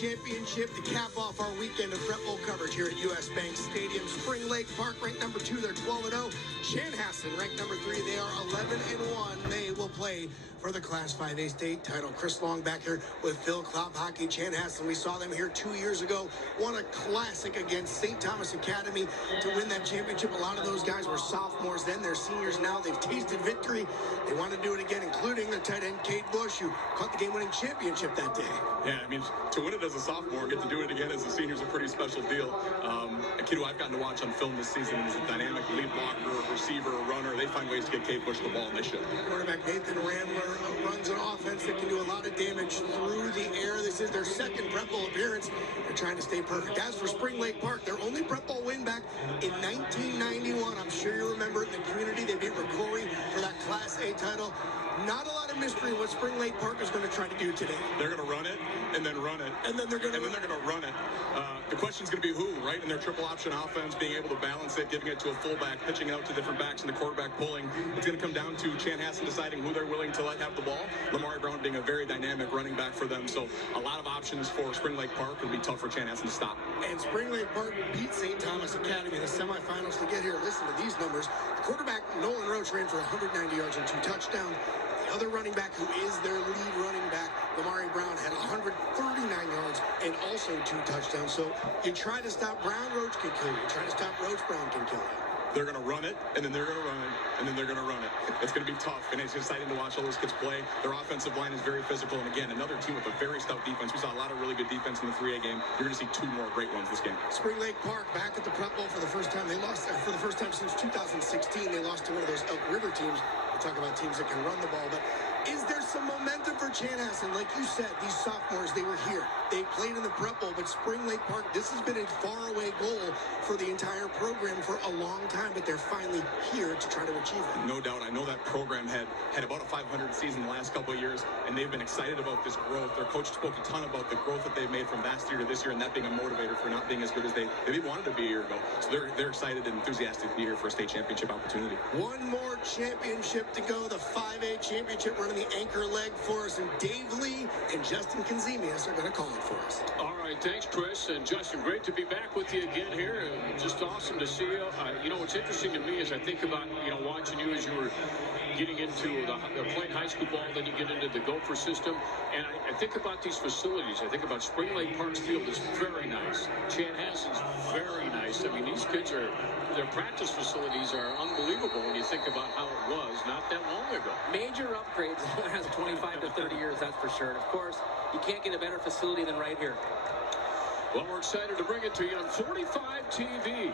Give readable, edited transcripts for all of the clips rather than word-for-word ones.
championship to cap off our weekend of Prep Bowl coverage here at U.S. Bank Stadium. Spring Lake Park ranked number 2, they're 12-0. Chanhassen ranked number 3, they are 11-1. They will play for the Class 5A state title. Chris Long back here with Phil Klopp Hockey. Chanhassen, we saw them here 2 years ago. Won a classic against St. Thomas Academy to win that championship. A lot of those guys were sophomores then. They're seniors now. They've tasted victory. They want to do it again, including their tight end, Cade Bush, who caught the game-winning championship that day. Yeah, I mean, to win it as a sophomore and get to do it again as a senior is a pretty special deal. A kid who I've gotten to watch on film this season is a dynamic lead blocker, receiver, runner. They find ways to get Cade Bush the ball, and they should. Quarterback Nathan Randler runs an offense that can do a lot of damage through the air. This is their second Prep Bowl appearance. They're trying to stay perfect. As for Spring Lake Park, their only Prep Bowl win back in 1991. I'm sure you remember it in the community. They beat Ricori for that Class A title. Not a lot of mystery what Spring Lake Park is going to try to do today. They're going to run it, and then run it, and then they're going to run it. The question's going to be who, right? In their triple option offense, being able to balance it, giving it to a fullback, pitching out to different backs, and the quarterback pulling. It's going to come down to Chanhassen deciding who they're willing to let have the ball. Lamar Brown being a very dynamic running back for them. So a lot of options for Spring Lake Park. It'll be tough for Chanhassen to stop. And Spring Lake Park beat St. Thomas Academy in the semifinals to get here. Listen to these numbers. The quarterback, Nolan Roach, ran for 190 yards and 2 touchdowns. The other running back, who is their lead running back, Lamar Brown, had 139 yards and also 2 touchdowns. So you try to stop Brown, Roach can kill you. You try to stop Roach, Brown can kill you. They're going to run it, and then they're going to run it, and then they're going to run it. It's going to be tough, and it's exciting to watch all those kids play. Their offensive line is very physical, and again, another team with a very stout defense. We saw a lot of really good defense in the 3A game. You're going to see 2 more great ones this game. Spring Lake Park back at the Prep Bowl for the first time. They lost for the first time since 2016. They lost to one of those Elk River teams. We talk about teams that can run the ball, but is there some momentum for Chanhassen? Like you said, these sophomores, they were here. They played in the Prep Bowl, but Spring Lake Park, this has been a faraway goal for the entire program for a long time, but they're finally here to try to achieve it. No doubt. I know that program had about a 500 season the last couple of years, and they've been excited about this growth. Their coach spoke a ton about the growth that they've made from last year to this year, and that being a motivator for not being as good as they maybe wanted to be a year ago. So they're excited and enthusiastic to be here for a state championship opportunity. One more championship to go, the 5A championship, running the anchor leg for us, and Dave Lee and Justin Kanzemius are going to call it for us. All right, thanks, Chris. And Justin, great to be back with you again here. Just awesome to see you. You know, what's interesting to me is I think about, watching you as you were getting into the playing high school ball, then you get into the Gopher system. And I think about these facilities. I think about Spring Lake Park's field is very nice. Chanhassen's very nice. I mean, these kids their practice facilities are unbelievable when you think about how it was not that long ago. Major upgrades in the last 25 to 30 years, that's for sure. And of course, you can't get a better facility than right here. Well, we're excited to bring it to you on 45 TV.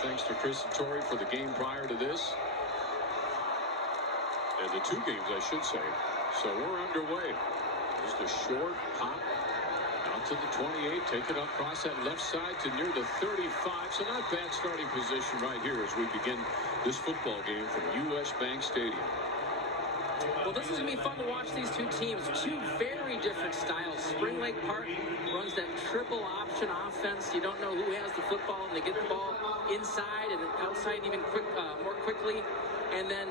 Thanks to Chris and Tori for the game prior to this. And the 2 games, I should say. So we're underway. Just a short hop out to the 28. Take it across that left side to near the 35. So not bad starting position right here as we begin this football game from U.S. Bank Stadium. Well, this is going to be fun to watch these 2 teams. 2 very different styles. Spring Lake Park runs that triple option offense. You don't know who has the football, and they get the ball inside and outside even more quickly. And then,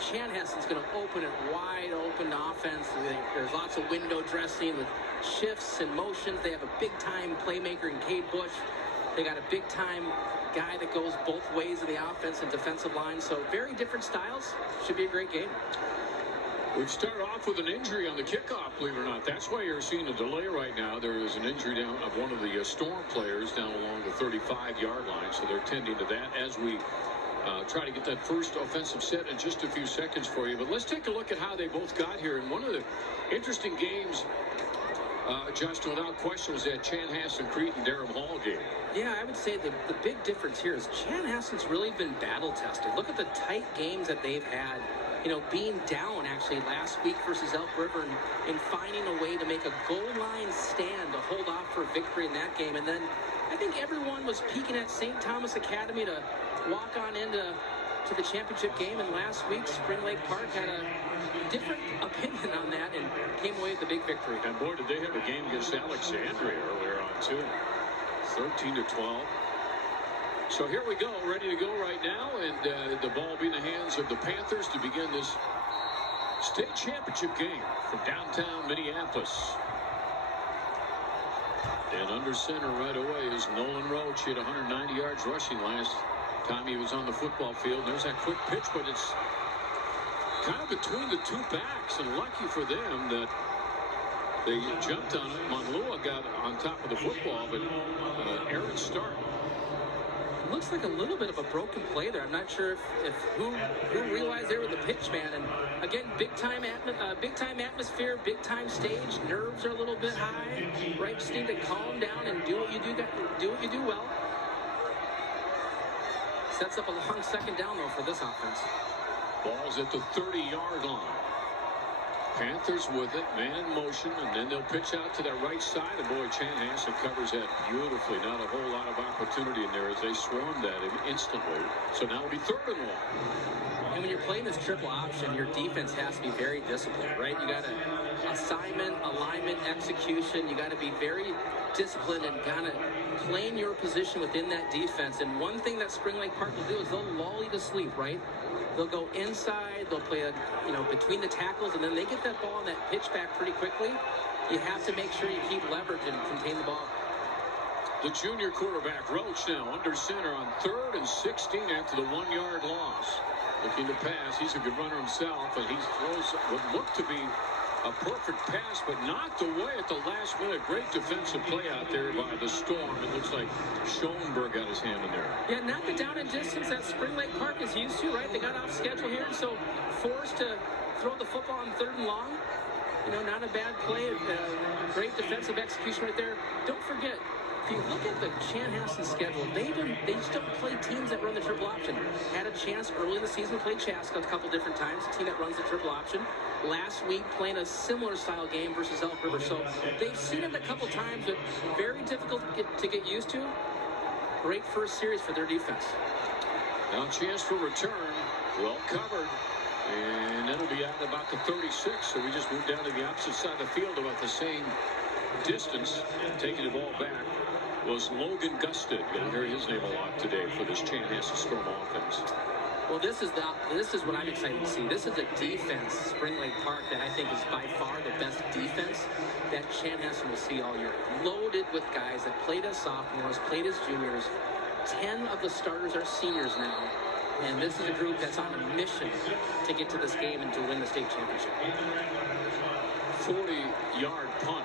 Chanhassen's going to open it wide open to offense. There's lots of window dressing with shifts and motions. They have a big-time playmaker in Cade Bush. They got a big-time guy that goes both ways of the offense and defensive line. So very different styles. Should be a great game. We've started off with an injury on the kickoff, believe it or not. That's why you're seeing a delay right now. There is an injury down of one of the Storm players down along the 35-yard line. So they're tending to that as we try to get that first offensive set in just a few seconds for you. But let's take a look at how they both got here. And one of the interesting games, Justin, without question, was that Chanhassen-Crete and Durham Hall game. Yeah, I would say the big difference here is Chanhassen's really been battle-tested. Look at the tight games that they've had. Being down actually last week versus Elk River and finding a way to make a goal line stand to hold off for a victory in that game. And then I think everyone was peeking at St. Thomas Academy to walk on into the championship game. And last week, Spring Lake Park had a different opinion on that and came away with a big victory. And boy, did they have a game against Alexandria earlier on too. 13-12. So here we go, ready to go right now, and the ball be in the hands of the Panthers to begin this state championship game from downtown Minneapolis. And under center right away is Nolan Roach. He had 190 yards rushing last time he was on the football field. There's that quick pitch, but it's kind of between the two backs, and lucky for them that they jumped on it. Monlua got on top of the football, but Aaron Stark. Looks like a little bit of a broken play there. I'm not sure if who realized they were the pitch man. And again, big time atmosphere, big time stage. Nerves are a little bit high, right? Just need to calm down and do what you do well. Sets up a long second down though for this offense. Ball's at the 30-yard line. Panthers with it, man in motion, and then they'll pitch out to that right side. And boy, Chanhassen covers that beautifully. Not a whole lot of opportunity in there as they swarmed at him instantly. So now it'll be 3rd and 1. And when you're playing this triple option, your defense has to be very disciplined, right? You got to assignment, alignment, execution. You got to be very disciplined and kind of playing your position within that defense. And one thing that Spring Lake Park will do is they'll lull you to sleep, right? They'll go inside, they'll play, between the tackles, and then they get that ball and that pitch back pretty quickly. You have to make sure you keep leverage and contain the ball. The junior quarterback, Roach, now under center on 3rd and 16 after the 1-yard loss. Looking to pass. He's a good runner himself, and he throws what looked to be a perfect pass, but knocked away at the last minute. Great defensive play out there by the Storm. It looks like Schoenberg got his hand in there. Yeah, not the down and distance that Spring Lake Park is used to, right? They got off schedule here, so forced to throw the football on 3rd and long. Not a bad play. Great defensive execution right there. Don't forget, if you look at the Chanhassen schedule, they just don't play teams that run the triple option. Had a chance early in the season, played Chaska a couple different times, a team that runs the triple option. Last week, playing a similar style game versus Elk River. So they've seen it a couple times, but very difficult to get used to. Great first series for their defense. Now chance for return. Well covered. And that'll be out about the 36. So we just moved down to the opposite side of the field about the same distance. Taking the ball back was Logan Gusted. You'll hear his name a lot today for this Chanhassen Storm offense. Well, this is what I'm excited to see. This is a defense, Spring Lake Park, that I think is by far the best defense that Chanhassen will see all year. Loaded with guys that played as sophomores, played as juniors. 10 of the starters are seniors now. And this is a group that's on a mission to get to this game and to win the state championship. 40-yard punt.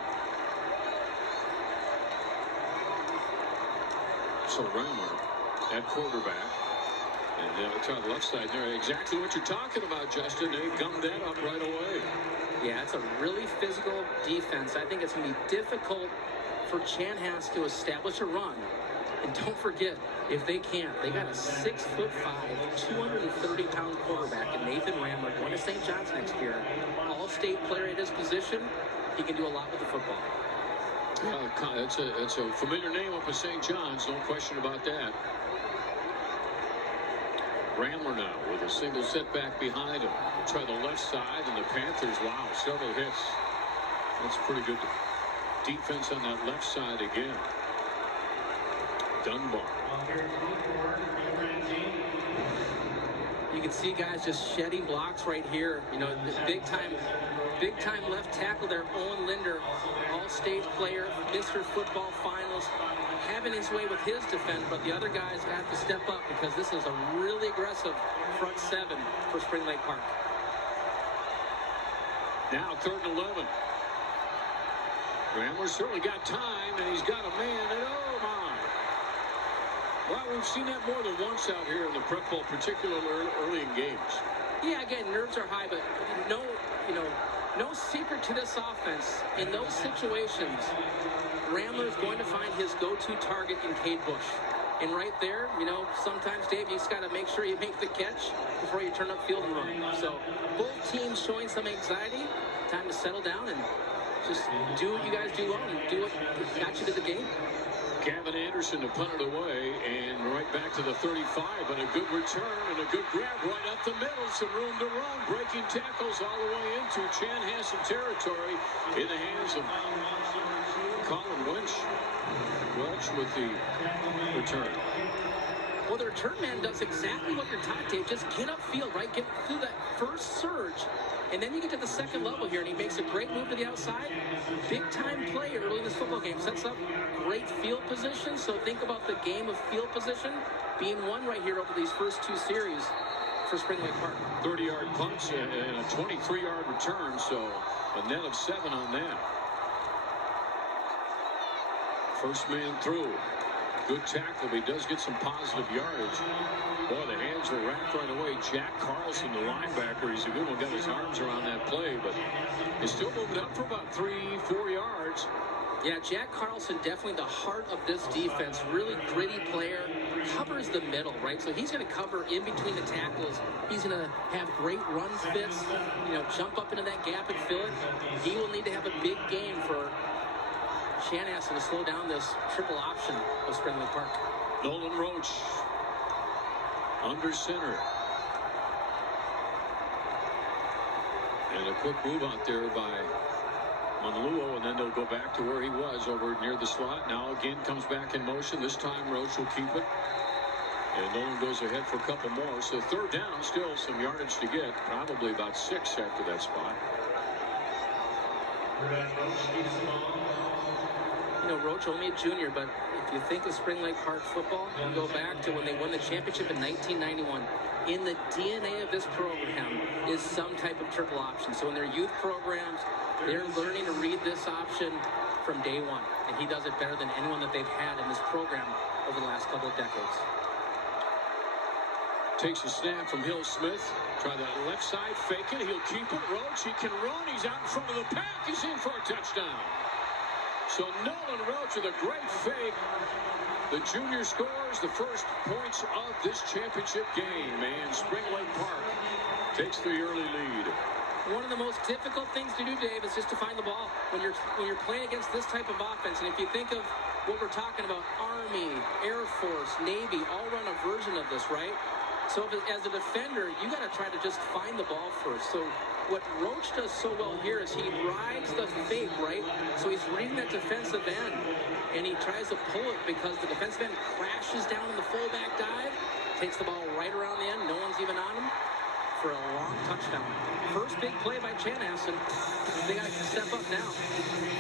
So Reimer at quarterback. And it's on the left side there. Exactly what you're talking about, Justin. They gummed that up right away. Yeah, it's a really physical defense. I think it's going to be difficult for Chanhassen to establish a run. And don't forget, if they can't, they got a 6'5", 230-pound quarterback in Nathan Ramler going to St. John's next year. All-state player at his position. He can do a lot with the football. It's a familiar name up at St. John's, no question about that. Ramler now with a single setback behind him. Try the left side, and the Panthers, wow, several hits. That's pretty good defense on that left side again. Dunbar. You can see guys just shedding blocks right here. The big time left tackle there, Owen Linder, all-state player, Mr. Football finalist, having his way with his defense, but the other guys have to step up because this is a really aggressive front seven for Spring Lake Park. Now 3rd and 11. Ramler's certainly got time, and he's got a man, and oh my. Well, we've seen that more than once out here in the prep bowl, particularly early in games. Yeah, again, nerves are high, but no secret to this offense. In those situations, Ramler is going to find his go-to target in Cade Bush. And right there, sometimes, Dave, you just got to make sure you make the catch before you turn upfield and run. So both teams showing some anxiety. Time to settle down and just do what you guys do well and do what got you to the game. Gavin Anderson to punt it away, and right back to the 35, but a good return and a good grab right up the middle. Some room to run, breaking tackles all the way into Chanhassen territory in the hands of Colin Welch with the return. Well, the return man does exactly what you're taught, Dave. Just get upfield, right? Get through that first surge. And then you get to the second level here, and he makes a great move to the outside. Big-time play early in this football game. Sets up great field position. So think about the game of field position being won right here over these first two series for Spring Lake Park. 30-yard punch and a 23-yard return, so a net of 7 on that. First man through. Good tackle, but he does get some positive yardage. Boy, the hands were wrapped right away. Jack Carlson, the linebacker, he's a good one. Got his arms around that play, but he's still moving up for about 3-4 yards. Yeah, Jack Carlson, definitely the heart of this defense. Really gritty player. Covers the middle, right? So he's going to cover in between the tackles. He's going to have great run fits, jump up into that gap and fill it. He will need to have a big game for Chanhassen to slow down this triple option of Spring Lake Park. Nolan Roach under center. And a quick move out there by Manluo, and then they'll go back to where he was over near the slot. Now again comes back in motion. This time Roach will keep it. And Nolan goes ahead for a couple more. So third down, still some yardage to get. Probably about 6 after that spot. Roach only a junior, but if you think of Spring Lake Park football, you go back to when they won the championship in 1991. In the DNA of this program is some type of triple option. So in their youth programs, they're learning to read this option from day one. And he does it better than anyone that they've had in this program over the last couple of decades. Takes a snap from Hill Smith. Try that left side, fake it. He'll keep it. Roach, he can run. He's out in front of the pack. He's in for a touchdown. So Nolan Roach with a great fake. The junior scores the first points of this championship game. And Spring Lake Park takes the early lead. One of the most difficult things to do, Dave, is just to find the ball when you're playing against this type of offense. And if you think of what we're talking about, Army, Air Force, Navy, all run a version of this, right? So as a defender, you got to try to just find the ball first. So what Roach does so well here is he rides the fake, right? So he's reading that defensive end, and he tries to pull it because the defensive end crashes down in the fullback dive, takes the ball right around the end, no one's even on him, for a long touchdown. First big play by Chanhassen. They got to step up now.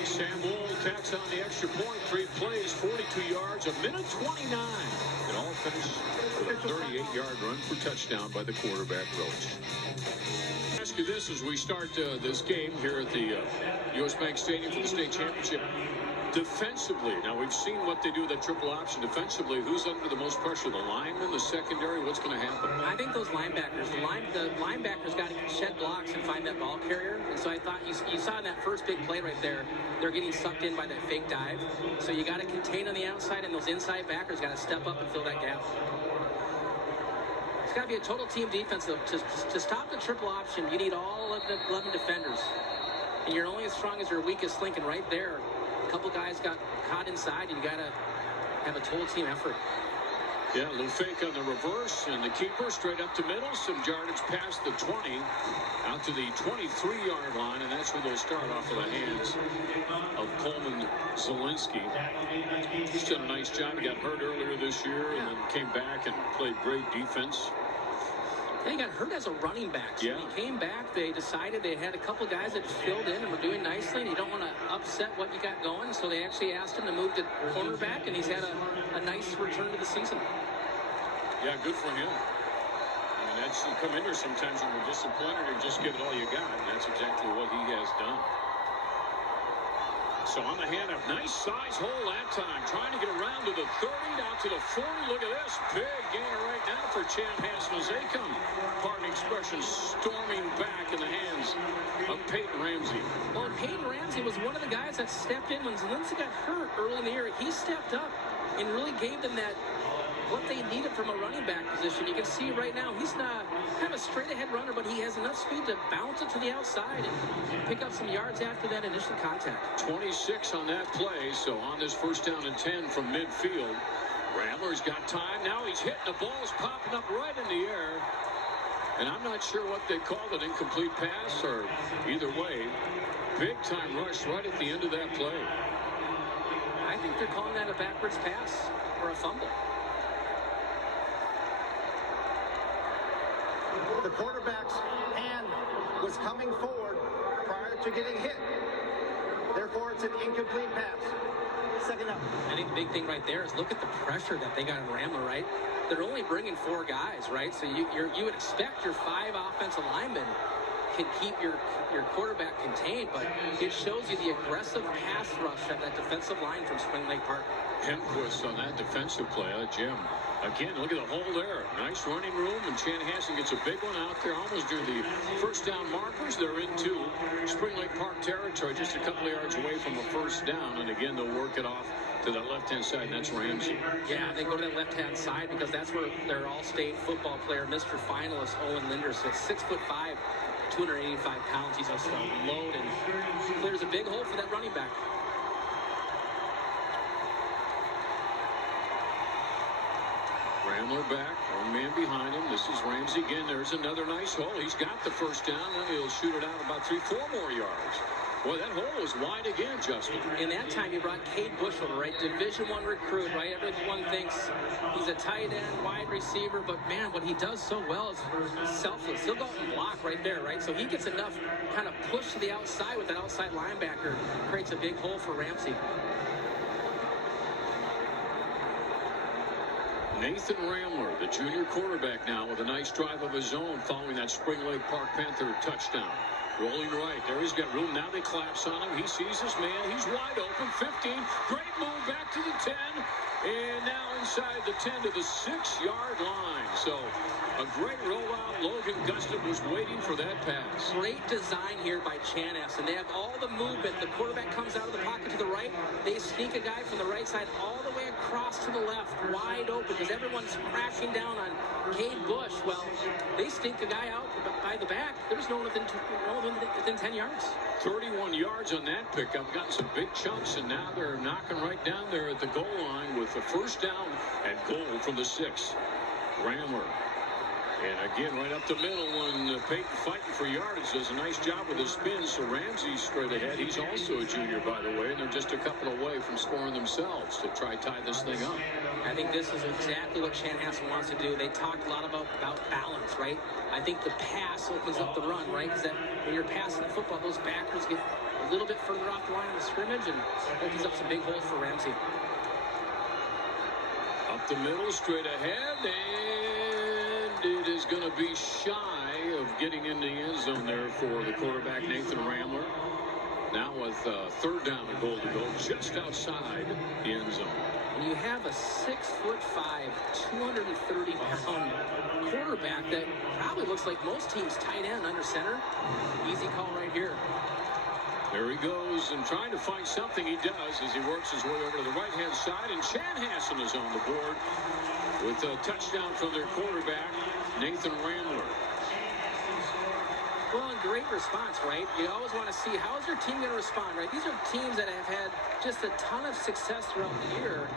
Sam Wool tacks on the extra point. 3 plays, 42 yards, a minute 29. It all finished with a 38-yard run for touchdown by the quarterback, Roach. Ask you this as we start this game here at the U.S. Bank Stadium for the state championship. Defensively, now we've seen what they do with that triple option. Defensively, who's under the most pressure? The lineman, the secondary? What's going to happen? I think those linebackers. The linebackers got to shed blocks and find that ball carrier. And so I thought you saw in that first big play right there, they're getting sucked in by that fake dive. So you got to contain on the outside, and those inside backers got to step up and fill that gap. It's got to be a total team defense. To stop the triple option, you need all of the 11 defenders. And you're only as strong as your weakest link, and right there, a couple guys got caught inside, and you got to have a total team effort. Yeah, a little fake on the reverse, and the keeper straight up to middle. Some yardage past the 20, out to the 23-yard line, and that's where they'll start off of the hands of Coleman Zielinski. He's done a nice job. He got hurt earlier this year, and then came back and played great defense. He got hurt as a running back. So yeah. He came back. They decided they had a couple guys that filled in and were doing nicely, and you don't want to upset what you got going. So they actually asked him to move to cornerback, and he's had a nice return to the season. Yeah, good for him. I mean, that's, you come in here sometimes and you're disappointed or just give it all you got, and that's exactly what he has done. So on the handoff, nice size hole that time. Trying to get around to the 30, down to the 40. Look at this. Big gainer right now for Chanhassen as they come, pardon expression, storming back in the hands of Peyton Ramsey. Well, Peyton Ramsey was one of the guys that stepped in when Zielinski got hurt early in the year. He stepped up and really gave them that what they needed from a running back position. You can see right now he's not kind of a straight ahead runner, but he has enough speed to bounce it to the outside and pick up some yards after that initial contact. 26 on that play, so on this first down and 10 from midfield. Ramler's got time. Now he's hitting the balls, popping up right in the air. And I'm not sure what they called it, incomplete pass or either way. Big time rush right at the end of that play. I think they're calling that a backwards pass or a fumble. The quarterback's hand was coming forward prior to getting hit. Therefore, it's an incomplete pass. Second up. I think the big thing right there is look at the pressure that they got on Ramler, right? They're only bringing 4 guys, right? So you would expect your 5 offensive linemen can keep your quarterback contained, but it shows you the aggressive pass rush of that defensive line from Spring Lake Park. Hemquist on that defensive play, Jim. Again, look at the hole there. Nice running room, and Chanhassen gets a big one out there almost near the first down markers. They're into Spring Lake Park territory, just a couple of yards away from a first down, and again, they'll work it off to that left-hand side, and that's Ramsey. Yeah, they go to that left-hand side because that's where their all-state football player, Mr. Finalist Owen Linder, sits 6'5", 285 pounds. He's just a load and clears a big hole for that running back. Ramler back, one man behind him. This is Ramsey again. There's another nice hole. He's got the first down, and he'll shoot it out about 3-4 more yards. Boy, that hole is wide again, Justin. In that time, he brought Cade Bush over, right? Division I recruit, right? Everyone thinks he's a tight end, wide receiver, but man, what he does so well is selfless. He'll go out and block right there, right? So he gets enough kind of push to the outside with that outside linebacker, creates a big hole for Ramsey. Nathan Ramler, the junior quarterback now, with a nice drive of his own following that Spring Lake Park Panther touchdown. Rolling right. There he's got room. Now they collapse on him. He sees his man. He's wide open. 15. Great move back to the 10. And now inside the 10 to the 6-yard line. So a great rollout. Logan Gustave was waiting for that pass. Great design here by Chanhassen. They have all the movement. The quarterback comes out of the pocket to the right. They sneak a guy from the right side all the way across to the left, wide open, because everyone's crashing down on Cade Bush. Well, they sneak a guy out by the back. There's no one within 10 yards. 31 yards on that pickup. Gotten some big chunks, and now they're knocking right down there at the goal line with the first down and goal from the 6. Ramler. And again, right up the middle when Peyton fighting for yardage does a nice job with his spin. So Ramsey's straight ahead. He's also a junior, by the way, and they're just a couple away from scoring themselves to try tie this thing up. I think this is exactly what Chanhassen wants to do. They talked a lot about balance, right? I think the pass opens up the run, right? Because when you're passing the football, those backers get a little bit further off the line of the scrimmage and opens up some big holes for Ramsey. Up the middle, straight ahead, and it is going to be shy of getting in the end zone there for the quarterback, Nathan Ramler. Now with third down and goal to go just outside the end zone. When you have a 6'5", 230-pound quarterback that probably looks like most teams tight end under center, easy call right here. There he goes and trying to find something. He does as he works his way over to the right-hand side, and Chanhassen is on the board with a touchdown from their quarterback, Nathan Ramler. Well, and great response, right? You always want to see how is your team going to respond, right? These are teams that have had just a ton of success throughout the year,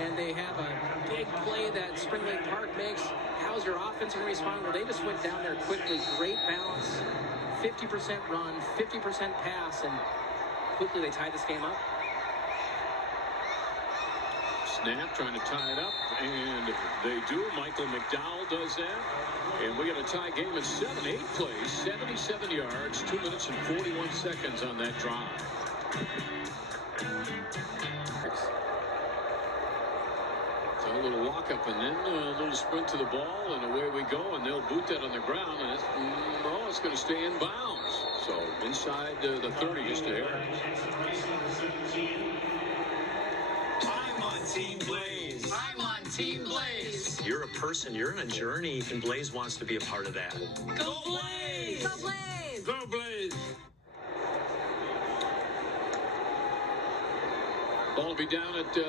and they have a big play that Spring Lake Park makes. How's your offense going to respond? Well, they just went down there quickly. Great balance, 50% run, 50% pass, and quickly they tied this game up. Snap, trying to tie it up, and they do. Michael McDowell does that. And we got a tie game at 7-8 plays, 77 yards, 2 minutes and 41 seconds on that drive. So a little walk up and then a little sprint to the ball, and away we go, and they'll boot that on the ground, and it's going to stay in bounds. So inside the 30, just a hair. I'm on Team Blaze. I'm on Team Blaze. You're a person, you're on a journey, and Blaze wants to be a part of that. Go Blaze! Go Blaze! Go Blaze! Ball will be down at the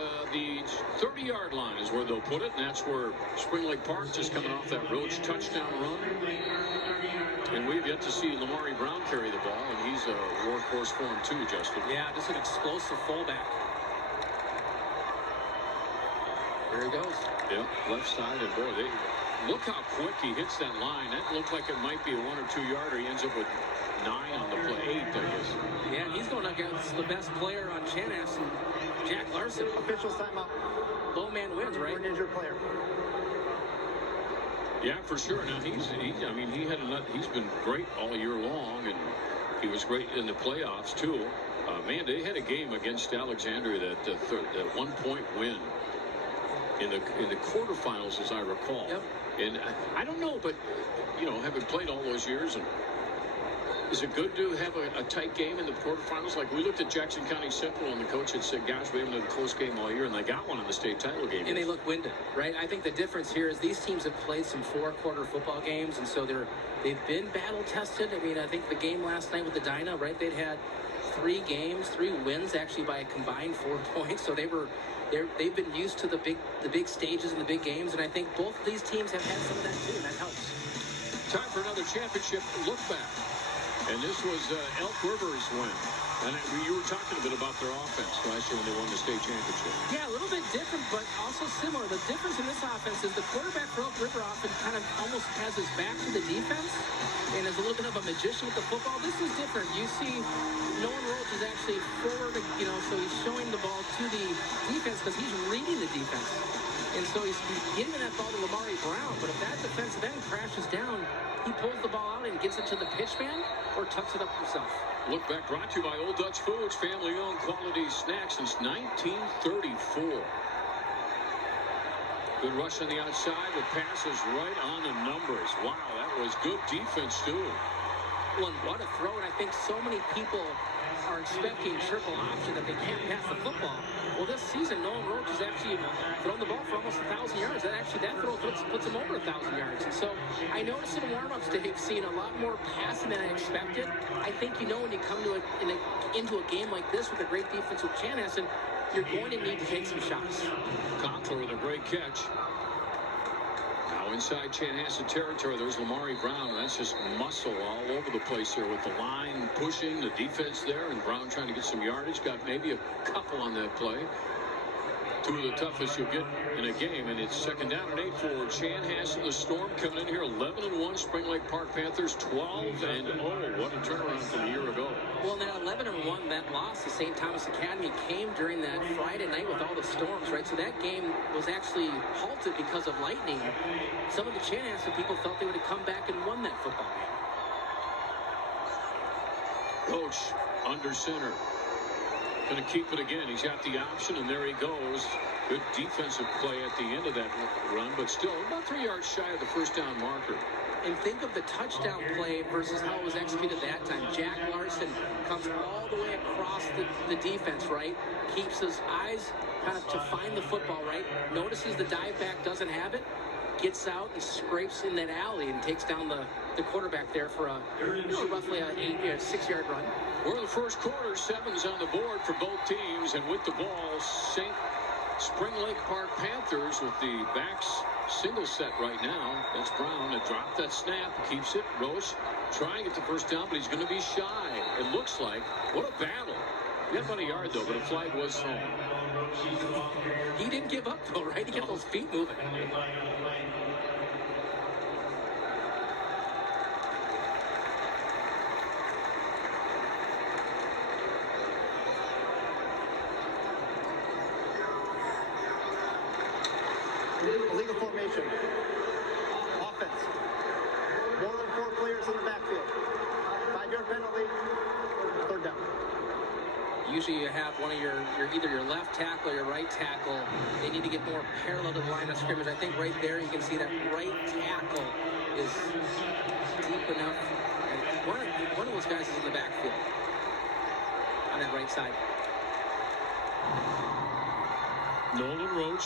30-yard line is where they'll put it, and that's where Spring Lake Park just coming off that Roach touchdown run. And we've yet to see Lamari Brown carry the ball, and he's a workhorse for him too, Justin. Yeah, just an explosive fullback. There he goes. Yep, left side, and boy, look how quick he hits that line. That looked like it might be a 1 or 2 yarder. He ends up with 9 on the play, 8, I guess. Yeah, and he's going against the best player on Chanhassen, Jack Larson. Officials timeout. Low man wins, right? For an injured player. Yeah, for sure. Now I mean, he's been great all year long, and he was great in the playoffs too. Man, they had a game against Alexandria that 1-point win in the quarterfinals, as I recall. Yep. And I don't know, but having played all those years, and is it good to have a tight game in the quarterfinals? Like, we looked at Jackson County Central, and the coach had said, gosh, we haven't had a close game all year, and they got one in the state title game. And they look winded, right? I think the difference here is these teams have played some four-quarter football games, and so they've been battle-tested. I mean, I think the game last night with the Dyna, right, they'd had 3 wins, actually, by a combined 4 points, so they've been used to the big stages and the big games, and I think both of these teams have had some of that too, and that helps. Time for another championship look back. And this was Elk River's win. And you were talking a bit about their offense last year when they won the state championship. Yeah, a little bit different, but also similar. The difference in this offense is the quarterback for Elk River often kind of almost has his back to the defense and is a little bit of a magician with the football. This is different. You see Nolan Roach is actually forward, so he's showing the ball to the defense because he's reading the defense. And so he's giving that ball to Lamari Brown, but if that defensive end crashes down, he pulls the ball out and gets it to the pitch man or tucks it up himself. Look back brought to you by Old Dutch Foods, family-owned quality snacks since 1934. Good rush on the outside with passes right on the numbers. Wow, that was good defense, too. Well, and what a throw, and I think so many people are expecting triple option that they can't pass the football. Well, this season, Nolan Roach has actually thrown the ball for almost 1,000 yards. That throw puts him over 1,000 yards. And so I noticed in warm-ups Dave seeing a lot more passing than I expected. I think when you come into a game like this with a great defense with Chanhassen, you're going to need to take some shots. Conklin with a great catch. Now inside Chanhassen territory, there's Lamari Brown. That's just muscle all over the place here with the line pushing, the defense there, and Brown trying to get some yardage. Got maybe a couple on that play. 2 of the toughest you'll get in a game, and it's 2nd down and 8 for Chanhassen. The Storm coming in here 11-1. Spring Lake Park Panthers 12-0. What a turnaround from a year ago. Well, that 11-1, that loss to St. Thomas Academy came during that Friday night with all the storms, right? So that game was actually halted because of lightning. Some of the Chanhassen people thought they would have come back and won that football game. Roach under center. Going to keep it again. He's got the option, and there he goes. Good defensive play at the end of that run, but still about 3 yards shy of the first down marker. And think of the touchdown play versus how it was executed that time. Jack Larson comes all the way across the defense, right? Keeps his eyes kind of to find the football, right? Notices the dive back doesn't have it. Gets out and scrapes in that alley and takes down the quarterback there for roughly a 6-yard run. We're in the first quarter. 7's on the board for both teams, and with the ball, Spring Lake Park Panthers with the backs single set right now. That's Brown that dropped that snap, keeps it. Roche trying to get the first down, but he's going to be shy. It looks like. What a battle. He got about a yard though, but a flag was thrown. He didn't give up though, right? He kept those feet moving. Illegal formation. Offense. More than 4 players in the backfield. 5-yard penalty. 3rd down. Usually you have one of either your left tackle or your right tackle. They need to get more parallel to the line of scrimmage. I think right there you can see that right tackle is deep enough. And one of those guys is in the backfield on that right side. Nolan Roach.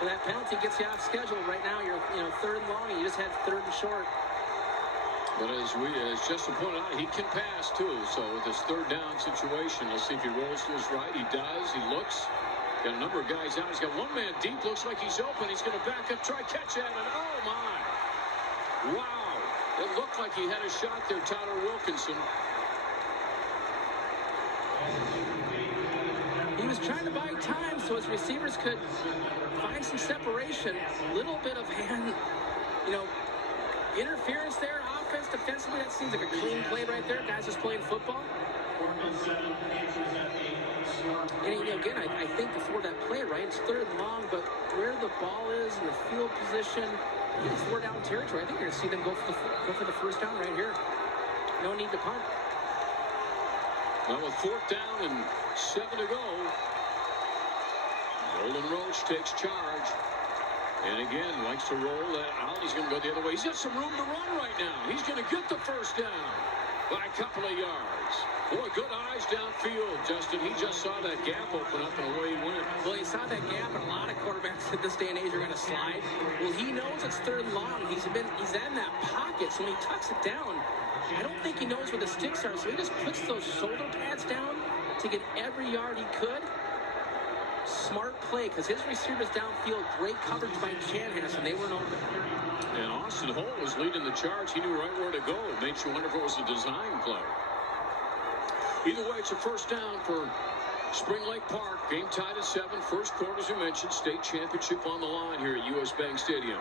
Well, that penalty gets you off schedule. Right now you're 3rd and long, and you just had 3rd and short. But as Justin pointed out, he can pass too. So with this 3rd down situation, let's see if he rolls to his right. He does. He looks. Got a number of guys out. He's got one man deep. Looks like he's open. He's going to back up, try catch at it. Oh my! Wow! It looked like he had a shot there, Tyler Wilkinson. He was trying to buy time so his receivers could find some separation. Little bit of hand, interference there. Offense, defensively, that seems like a clean play right there. Guys just playing football. And again, I think before that play, right, it's third and long, but where the ball is in the field position, it's 4 down territory. I think you're going to see them go for the first down right here. No need to punt. Well, with 4th down and 7 to go, Nolan Roach takes charge. And again, likes to roll that out. He's going to go the other way. He's got some room to run right now. He's going to get the first down by a couple of yards. Boy, good eyes downfield, Justin. He just saw that gap open up and away he went. Well, he saw that gap, and a lot of quarterbacks at this day and age are going to slide. Well, he knows it's third and long. He's in that pocket, so when he tucks it down, I don't think he knows where the sticks are, so he just puts those shoulder pads down to get every yard he could. Smart play, because his receivers downfield, great coverage by Chanhassen. They weren't open. And Austin Hole was leading the charge. He knew right where to go. It made you wonder if it was a design play. Either way, it's a first down for Spring Lake Park. Game tied at 7. First quarter, as we mentioned, state championship on the line here at US Bank Stadium.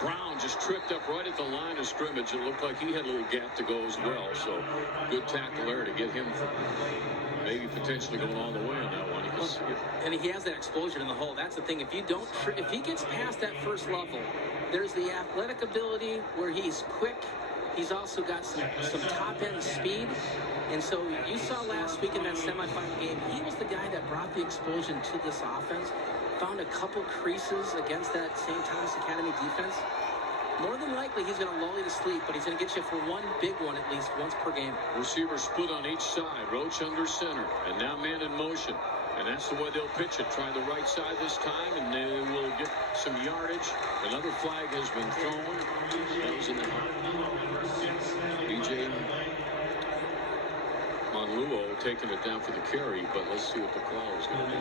Brown just tripped up right at the line of scrimmage. It looked like he had a little gap to go as well. So good tackle there to get him from maybe potentially going all the way on that one. You can see it. And he has that explosion in the hole. That's the thing. If he gets past that first level, there's the athletic ability where he's quick. He's also got some top-end speed. And so you saw last week in that semifinal game, he was the guy that brought the explosion to this offense. Found a couple creases against that St. Thomas Academy defense. More than likely, he's going to lull you to sleep, but he's going to get you for one big one at least once per game. Receivers split on each side. Roach under center. And now man in motion. And that's the way they'll pitch it. Try the right side this time, and they will get some yardage. Another flag has been thrown. That was in the DJ Monluo taking it down for the carry, but let's see what the call is going to be.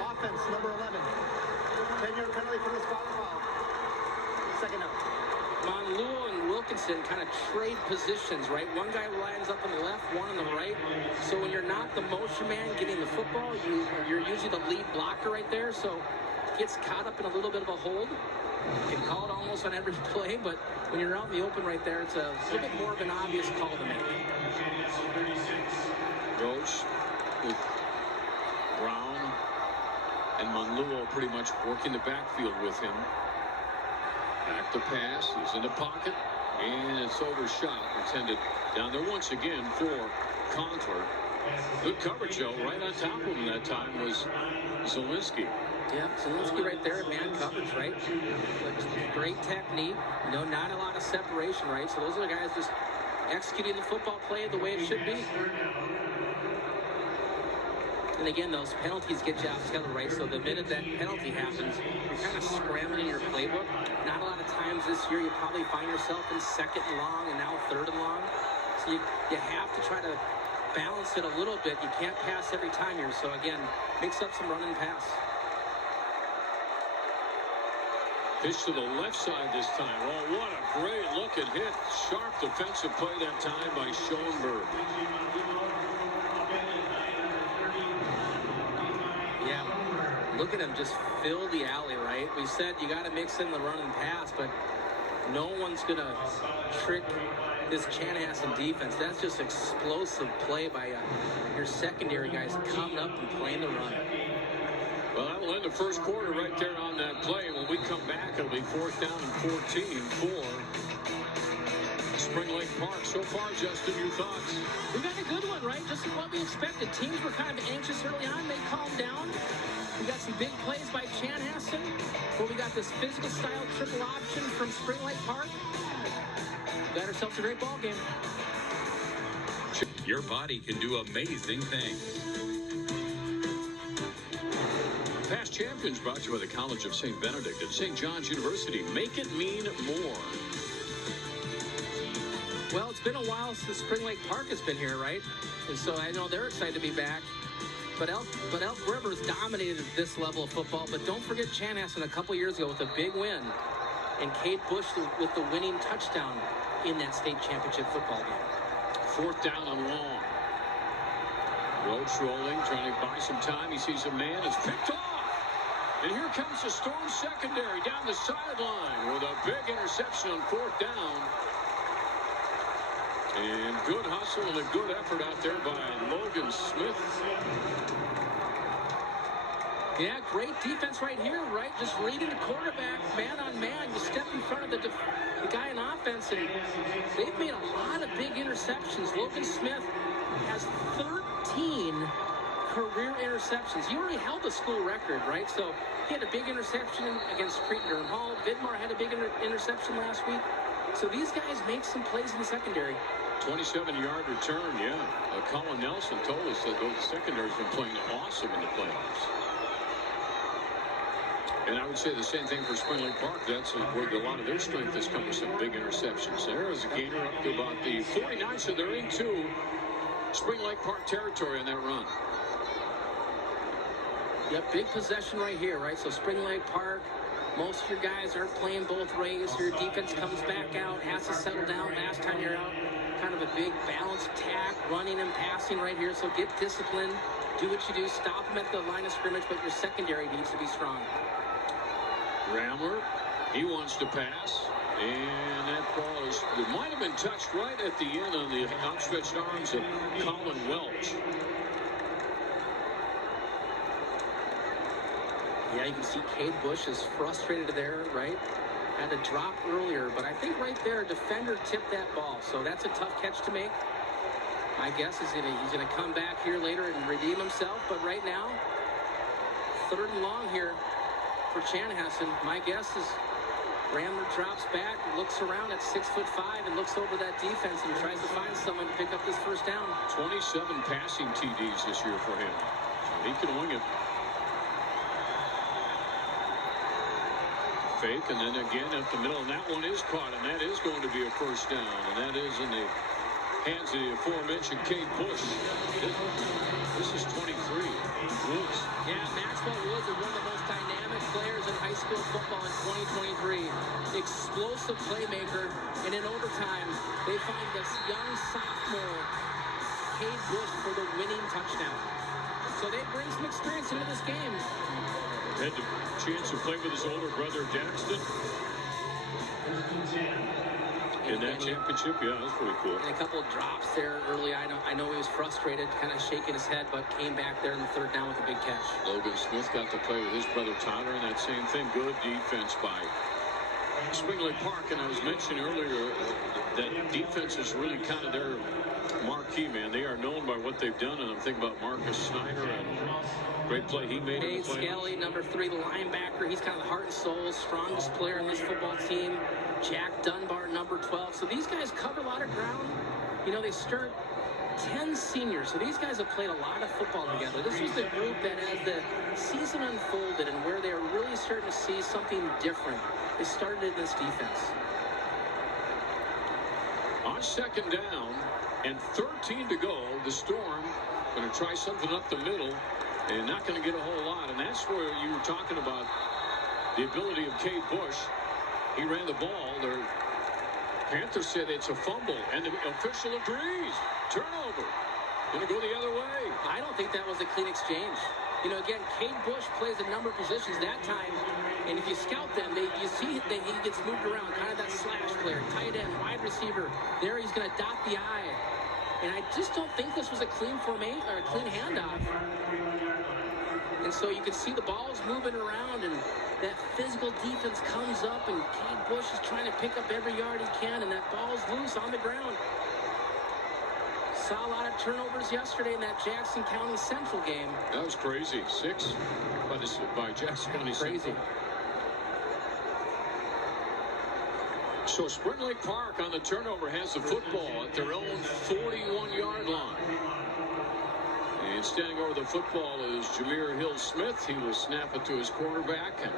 Offense, number 11. 10-yard penalty for the spot foul. Second down. Monluo and Wilkinson kind of trade positions, right? One guy lines up on the left, one on the right. So when you're not the motion man getting the football, you're usually the lead blocker right there. So gets caught up in a little bit of a hold. You can call it almost on every play, but when you're out in the open right there, it's a little bit more of an obvious call to make. Roach with Brown and Monluo pretty much working the backfield with him. Back to pass. He's in the pocket. And it's overshot. Intended down there once again for Conklin. Good coverage, though. Right on top of him that time was Zielinski. Yeah, Zielinski right there, man coverage, right? Great technique. Not a lot of separation, right? So those are the guys just executing the football play the way it should be. And again, those penalties get you off schedule, right? So the minute that penalty happens, you're kind of scrambling your playbook. Not a lot of times this year you probably find yourself in second and long and now third and long. So you have to try to balance it a little bit. You can't pass every time here. So again, mix up some run and pass. Pitch to the left side this time. Oh, what a great looking hit. Sharp defensive play that time by Schoenberg. Yeah, look at him just fill the alley, right? We said you got to mix in the run and pass, but no one's going to trick this Chanhassen defense. That's just explosive play by your secondary guys coming up and playing the run. Well, that will end the first quarter right there on that play. When we come back, it'll be 4th down and 14 for Spring Lake Park. So far, Justin, your thoughts? We got a good one, right? Just what we expected. Teams were kind of anxious early on. They calmed down. We got some big plays by Chanhassen. Where we got this physical style triple option from Spring Lake Park. We got ourselves a great ball game. Your body can do amazing things. Past Champions brought to you by the College of St. Benedict and St. John's University. Make it mean more. Well, it's been a while since Spring Lake Park has been here, right? And so I know they're excited to be back. But Elk River's dominated this level of football. But don't forget Chanhassen a couple years ago with a big win. And Cade Bush with the winning touchdown in that state championship football game. 4th down and long. Roach rolling, trying to buy some time. He sees a man. It's picked off. And here comes the Storm secondary down the sideline with a big interception on 4th down. And good hustle and a good effort out there by Logan Smith. Yeah, great defense right here, right? Just reading the quarterback, man on man. You step in front of the guy in offense, and they've made a lot of big interceptions. Logan Smith has 13 career interceptions. He already held the school record, right? So he had a big interception against Creighton Hall. Vidmar had a big interception last week. So these guys make some plays in the secondary. 27-yard return, yeah. Colin Nelson told us that the secondary's been playing awesome in the playoffs. And I would say the same thing for Spring Lake Park. That's where a lot of their strength has come with some big interceptions. There is a gainer up to about the 49, so they're into Spring Lake Park territory on that run. Yep, big possession right here, right? So Spring Lake Park, most of your guys aren't playing both ways. Your defense comes back out, has to settle down last time you're out. Kind of a big balanced attack, running and passing right here. So get disciplined, do what you do, stop them at the line of scrimmage, but your secondary needs to be strong. Ramler, he wants to pass, and that ball it might have been touched right at the end on the outstretched arms of Colin Welch. Yeah, you can see Cade Bush is frustrated there, right? Had to drop earlier, but I think right there a defender tipped that ball, so that's a tough catch to make. My guess is he's gonna come back here later and redeem himself, but right now, 3rd and long here for Chanhassen. My guess is Ramler drops back, looks around at 6'5", and looks over that defense and tries to find someone to pick up this first down. 27 passing TDs this year for him. So he can wing it. Fake, and then again at the middle, and that one is caught, and that is going to be a first down, and that is in the hands of the aforementioned Cade Bush. This is 23. Woods. Yeah, Maxwell Woods is one of the most dynamic players in high school football in 2023. Explosive playmaker, and in overtime, they find this young sophomore, Cade Bush, for the winning touchdown. So they bring some experience into this game. Had the chance to play with his older brother, Daxton. In that championship, yeah, that's pretty cool. And a couple of drops there early. I know he was frustrated, kind of shaking his head, but came back there in the 3rd down with a big catch. Logan Smith got to play with his brother Tyler, and that same thing. Good defense by Spring Lake Park, and I was mentioning earlier that defense is really kind of their marquee, man. They are known by what they've done, and I'm thinking about Marcus Snyder and great play he made in the playoffs. Skelly, number 3, the linebacker. He's kind of the heart and soul, strongest player in this football team. Jack Dunbar, number 12. So these guys cover a lot of ground. You know, they start 10 seniors. So these guys have played a lot of football together. This was the group that, as the season unfolded and where they were really starting to see something different, they started in this defense. On 2nd down and 13 to go, the Storm going to try something up the middle and not going to get a whole lot. And that's where you were talking about the ability of Cade Bush. He ran the ball. The Panthers said it's a fumble, and the official agrees. Turnover. Going to go the other way. I don't think that was a clean exchange. You know, again, Cade Bush plays a number of positions that time, and if you scout them, you see that he gets moved around, kind of that slash player, tight end, wide receiver. There he's going to dot the I. And I just don't think this was a clean formation or a clean handoff. And so you can see the ball's moving around, and that physical defense comes up, and Cade Bush is trying to pick up every yard he can, and that ball's loose on the ground. Saw a lot of turnovers yesterday in that Jackson County Central game. That was crazy. 6 by Jackson County Crazy. Central. So Spring Lake Park on the turnover has the football at their own 41-yard line. And standing over the football is Jameer Hill-Smith. He will snap it to his quarterback. And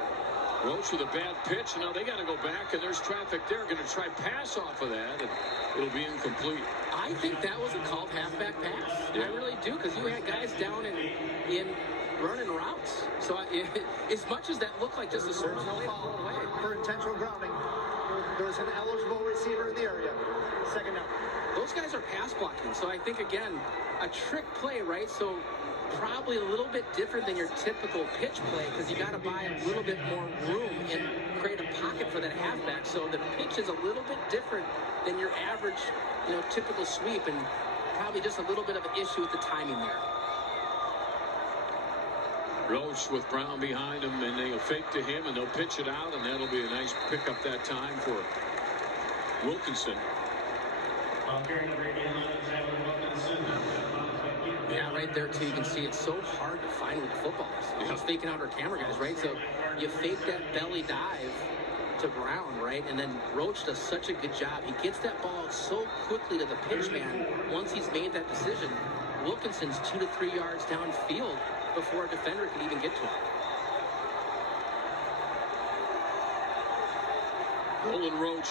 Roach with a bad pitch. And now they got to go back, and there's traffic there. Going to try pass off of that, and it'll be incomplete. I think that was a called halfback pass. Yeah. I really do, because you had guys down in running routes. So as much as that looked like just a certain play all the way. For intentional grounding, there was an eligible receiver in the area. 2nd down. Those guys are pass blocking. So I think, again, a trick play, right? So probably a little bit different than your typical pitch play, because you got to buy a little bit more room in create a pocket for that halfback. So the pitch is a little bit different than your average, typical sweep, and probably just a little bit of an issue with the timing there. Roach with Brown behind him, and they'll fake to him, and they'll pitch it out, and that'll be a nice pickup that time for Wilkinson. Yeah, right there, too. You can see it's so hard to find where the football is. He's faking out our camera guys, right? So you fake that belly dive to Brown, right? And then Roach does such a good job. He gets that ball so quickly to the pitch man once he's made that decision. Wilkinson's 2 to 3 yards downfield before a defender can even get to him. Nolan Roach.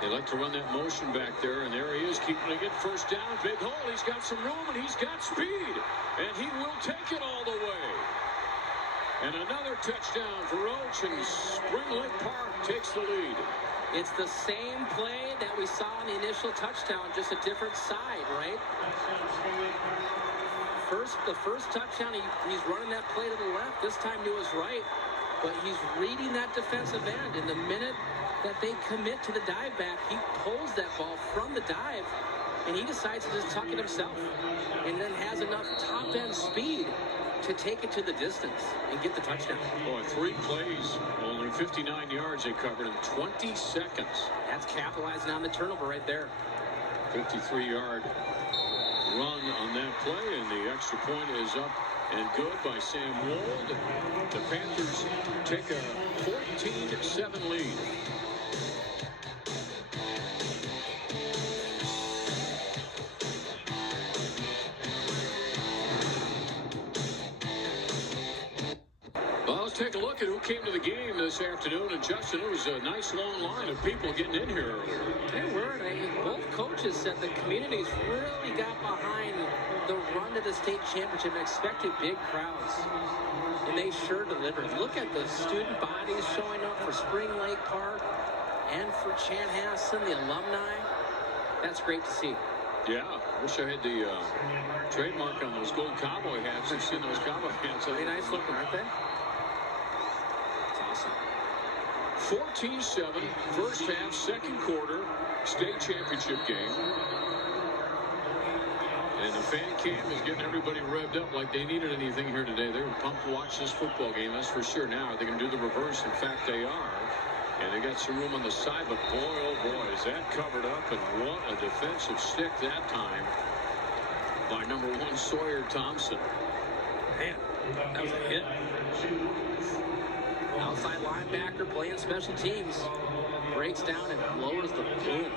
They like to run that motion back there, and there he is, keeping it first down. Big hole. He's got some room, and he's got speed, and he will take it all the way. And another touchdown for Roach, and Spring Lake Park takes the lead. It's the same play that we saw in the initial touchdown, just a different side, right? The first touchdown, he's running that play to the left. This time to his right, but he's reading that defensive end. In the minute that they commit to the dive back, he pulls that ball from the dive, and he decides to just tuck it himself, and then has enough top-end speed to take it to the distance and get the touchdown. Boy, 3 plays, only 59 yards they covered in 20 seconds. That's capitalizing on the turnover right there. 53-yard run on that play, and the extra point is up and good by Sam Wold. The Panthers take a 14-7 lead. Well, let's take a look at who came to the game this afternoon. And Justin, it was a nice long line of people getting in here earlier. They were. Both coaches said the communities really got behind the run to the state championship and expected big crowds. And they sure delivered. Look at the student bodies showing up for Spring Lake Park and for Chanhassen, the alumni. That's great to see. Yeah, wish I had the trademark on those gold cowboy hats. I've seen those cowboy hats. Very nice looking, aren't they? It's awesome. 14-7, first half, second quarter, state championship game. And the fan cam is getting everybody revved up like they needed anything here today. They were pumped to watch this football game, that's for sure. Now, are they going to do the reverse? In fact, they are. And they got some room on the side, but boy, oh boy, is that covered up. And what a defensive stick that time by number 1, Sawyer Thompson. Man, that was a hit. Outside linebacker playing special teams. Breaks down and lowers the boom.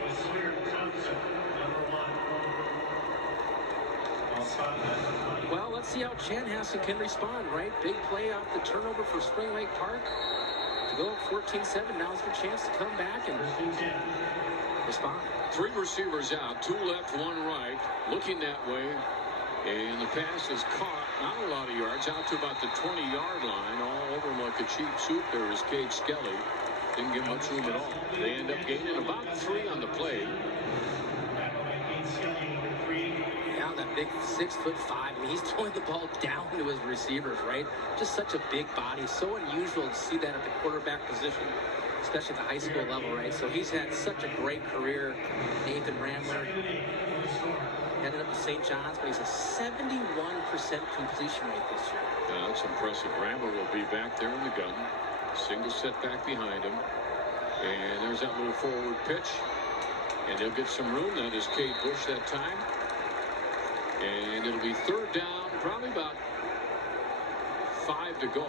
Well, let's see how Chanhassen can respond, right? Big play off the turnover for Spring Lake Park. To go up 14-7, now is the chance to come back and respond. 3 receivers out, 2 left, 1 right, looking that way. And the pass is caught, not a lot of yards, out to about the 20-yard line. All over him like a cheap soup there is Cade Skelly. Didn't get much room at all. They end up gaining about 3 on the play. Yeah, that big 6'5". I mean, he's throwing the ball down to his receivers, right? Just such a big body. So unusual to see that at the quarterback position, especially at the high school level, right? So he's had such a great career. Nathan Rambler headed up to St. John's, but he's a 71% completion rate this year. Yeah, that's impressive. Rambler will be back there in the gun. Single set back behind him. And there's that little forward pitch. And he'll get some room. That is Cade Bush that time. And it'll be 3rd down, probably about 5 to go.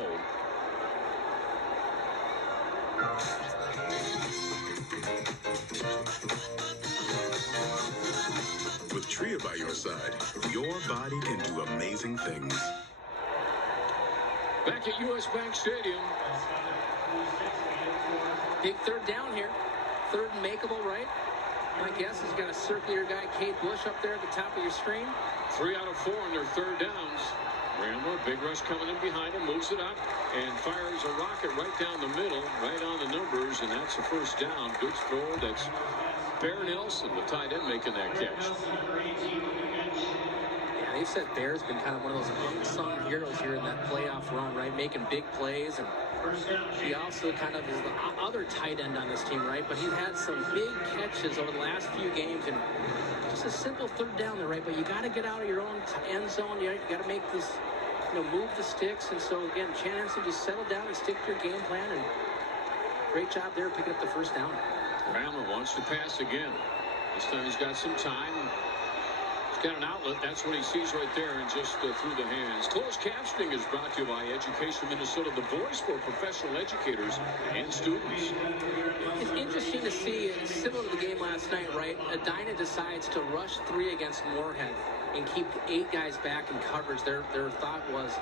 With Tria by your side, your body can do amazing things. Back at U.S. Bank Stadium. Big 3rd down here. 3rd and makeable, right? My guess is got to circle your guy, Cade Bush, up there at the top of your screen. 3 out of 4 on their 3rd downs. Rambler, big rush coming in behind him, moves it up, and fires a rocket right down the middle, right on the numbers, and that's a 1st down. Good throw. That's Bear Nelson, the tight end, making that catch. Yeah, they've said Bear's been kind of one of those unsung heroes here in that playoff run, right? Making big plays and He also kind of is the other tight end on this team, right? But he's had some big catches over the last few games, and just a simple third down there, right? But you got to get out of your own end zone. You got to make this, move the sticks. And so again, Chanhassen, just settle down and stick to your game plan. And great job there picking up the first down. Ramler wants to pass again. This time he's got some time. He's got an outlet. That's what he sees right there, and just through the hands. Closed captioning is brought to you by Education Minnesota, the voice for professional educators and students. It's interesting to see, similar to the game last night, right? Edina decides to rush 3 against Moorhead and keep 8 guys back in coverage. Their thought was,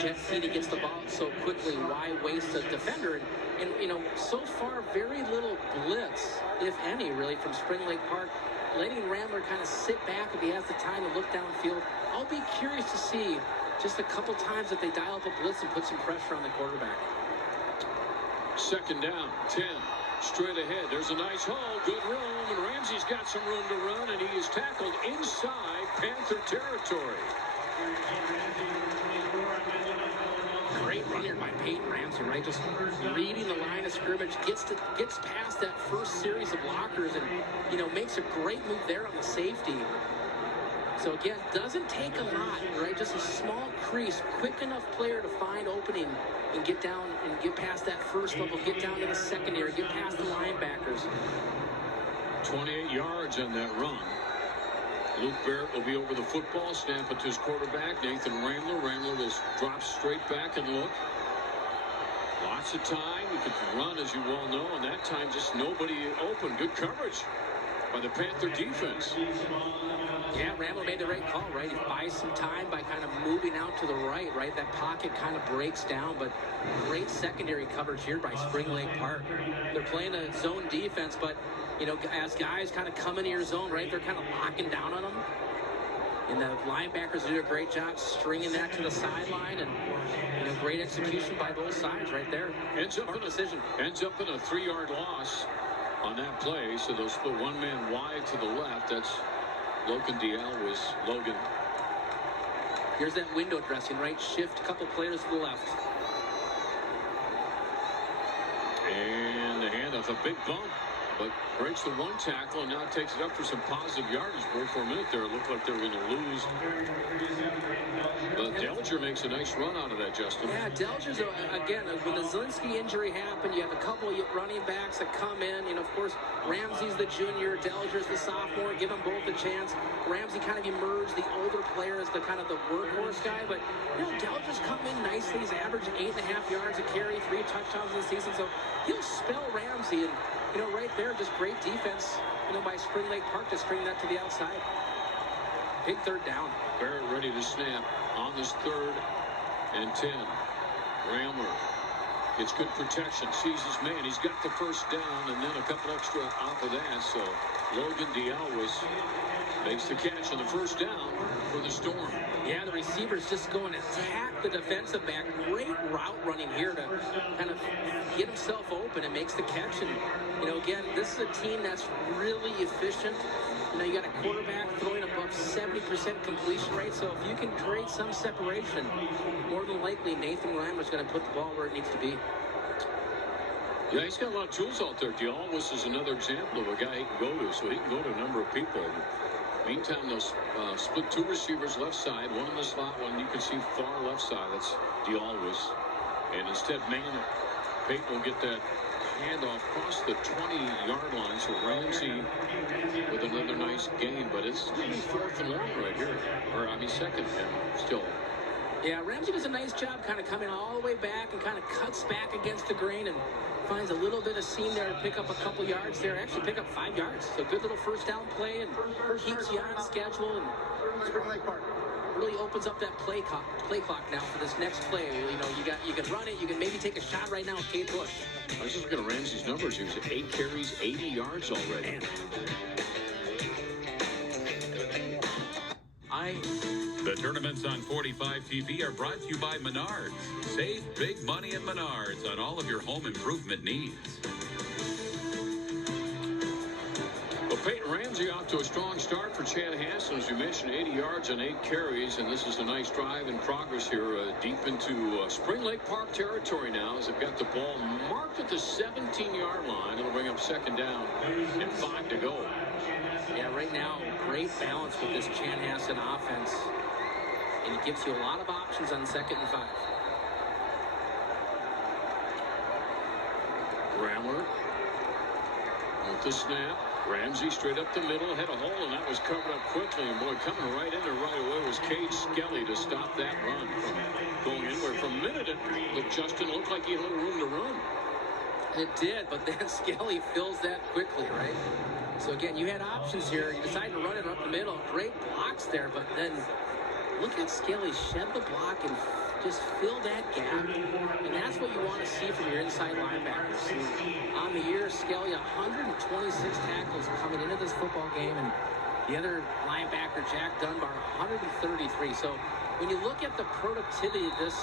Jet Feeney gets the ball so quickly, why waste a defender? And so far, very little blitz, if any, really, from Spring Lake Park. Letting Ramler kind of sit back if he has the time to look downfield. I'll be curious to see just a couple times that they dial up a blitz and put some pressure on the quarterback. Second down, 10. Straight ahead. There's a nice hole. Good room. And Ramsey's got some room to run, and he is tackled inside Panther territory. Great run here by Peyton Ramsey, right? Just reading the line of scrimmage, gets past that first series of blockers, and makes a great move there on the safety. So again, doesn't take a lot, right? Just a small crease, quick enough player to find opening and get down and get past that first level, get down to the secondary, get past the linebackers. 28 yards on that run. Luke Barrett will be over the football, snap it to his quarterback, Nathan Ramler. Ramler will drop straight back and look. Lots of time. He could run, as you well know, and that time just nobody open. Good coverage by the Panther defense. Yeah, Ramler made the right call, right? He buys some time by kind of moving out to the right? That pocket kind of breaks down, but great secondary coverage here by Spring Lake Park. They're playing a zone defense, but as guys kind of come into your zone, right, they're kind of locking down on them. And the linebackers do a great job stringing that to the sideline, and great execution by both sides right there. Ends up in a 3-yard loss on that play, so they'll split one man wide to the left. That's Logan Logan. Here's that window dressing, right? Shift a couple players to the left. And the handoff, a big bump, but breaks the one tackle and now takes it up for some positive yardage. For a minute there, it looked like they were going to lose. But Delger makes a nice run out of that, Justin. Yeah, Delger's, again, when the Zielinski injury happened, you have a couple of running backs that come in. Of course, Ramsey's the junior, Delger's the sophomore. Give them both a chance. Ramsey kind of emerged, the older player, as the kind of the workhorse guy. But, Delger's come in nicely. He's averaged 8.5 yards a carry, 3 touchdowns in the season. So he'll spell Ramsey. And, right there, just great defense, by Spring Lake Park to string that to the outside. Big third down. Barrett ready to snap on this 3rd and 10. Ramler gets good protection, sees his man. He's got the first down, and then a couple extra off of that. So Logan Dialwis makes the catch on the first down for the Storm. Yeah, the receivers just going to attack the defensive back. Great route running here to kind of get himself open and makes the catch. And, again, this is a team that's really efficient. You got a quarterback throwing above 70% completion rate, so if you can create some separation, more than likely Nathan Ramler's going to put the ball where it needs to be. Yeah, he's got a lot of tools out there. Dialwis is another example of a guy he can go to, so he can go to a number of people. Meantime, they'll split 2 receivers left side, one in the slot, one you can see far left side. That's Dialwis. And instead, Peyton will get that handoff across the 20-yard line. So Ramsey with another nice gain, but it's going to be 4th and long right here. Or, 2nd and still. Yeah, Ramsey does a nice job kind of coming all the way back and kind of cuts back against the grain and finds a little bit of seam there to pick up a couple yards there. Actually pick up 5 yards. So good little first down play and keeps you on schedule. And Spring Lake Park really opens up that play clock now for this next play. You can run it. You can maybe take a shot right now with Kate Bush. I was just looking at Ramsey's numbers. He was at 8 carries, 80 yards already. The tournaments on 45 TV are brought to you by Menards. Save big money at Menards on all of your home improvement needs. Peyton Ramsey off to a strong start for Chanhassen, as we mentioned, 80 yards on 8 carries, and this is a nice drive in progress here deep into Spring Lake Park territory now, as they've got the ball marked at the 17-yard line. It'll bring up second down and 5 to go. Yeah, right now, great balance with this Chanhassen offense, and it gives you a lot of options on 2nd and 5. Ramler with the snap. Ramsey straight up the middle, had a hole, and that was covered up quickly. And boy, coming right in there right away was Cade Skelly to stop that run from going anywhere. For a minute, but Justin looked like he had a little room to run. It did, but then Skelly fills that quickly, right? So again, you had options here. You decided to run it up the middle. Great blocks there, but then look at Skelly shed the block and just fill that gap. And that's what you want to see from your inside linebackers. On the year, Skelly, 126 tackles coming into this football game, and the other linebacker, Jack Dunbar, 133. So when you look at the productivity of this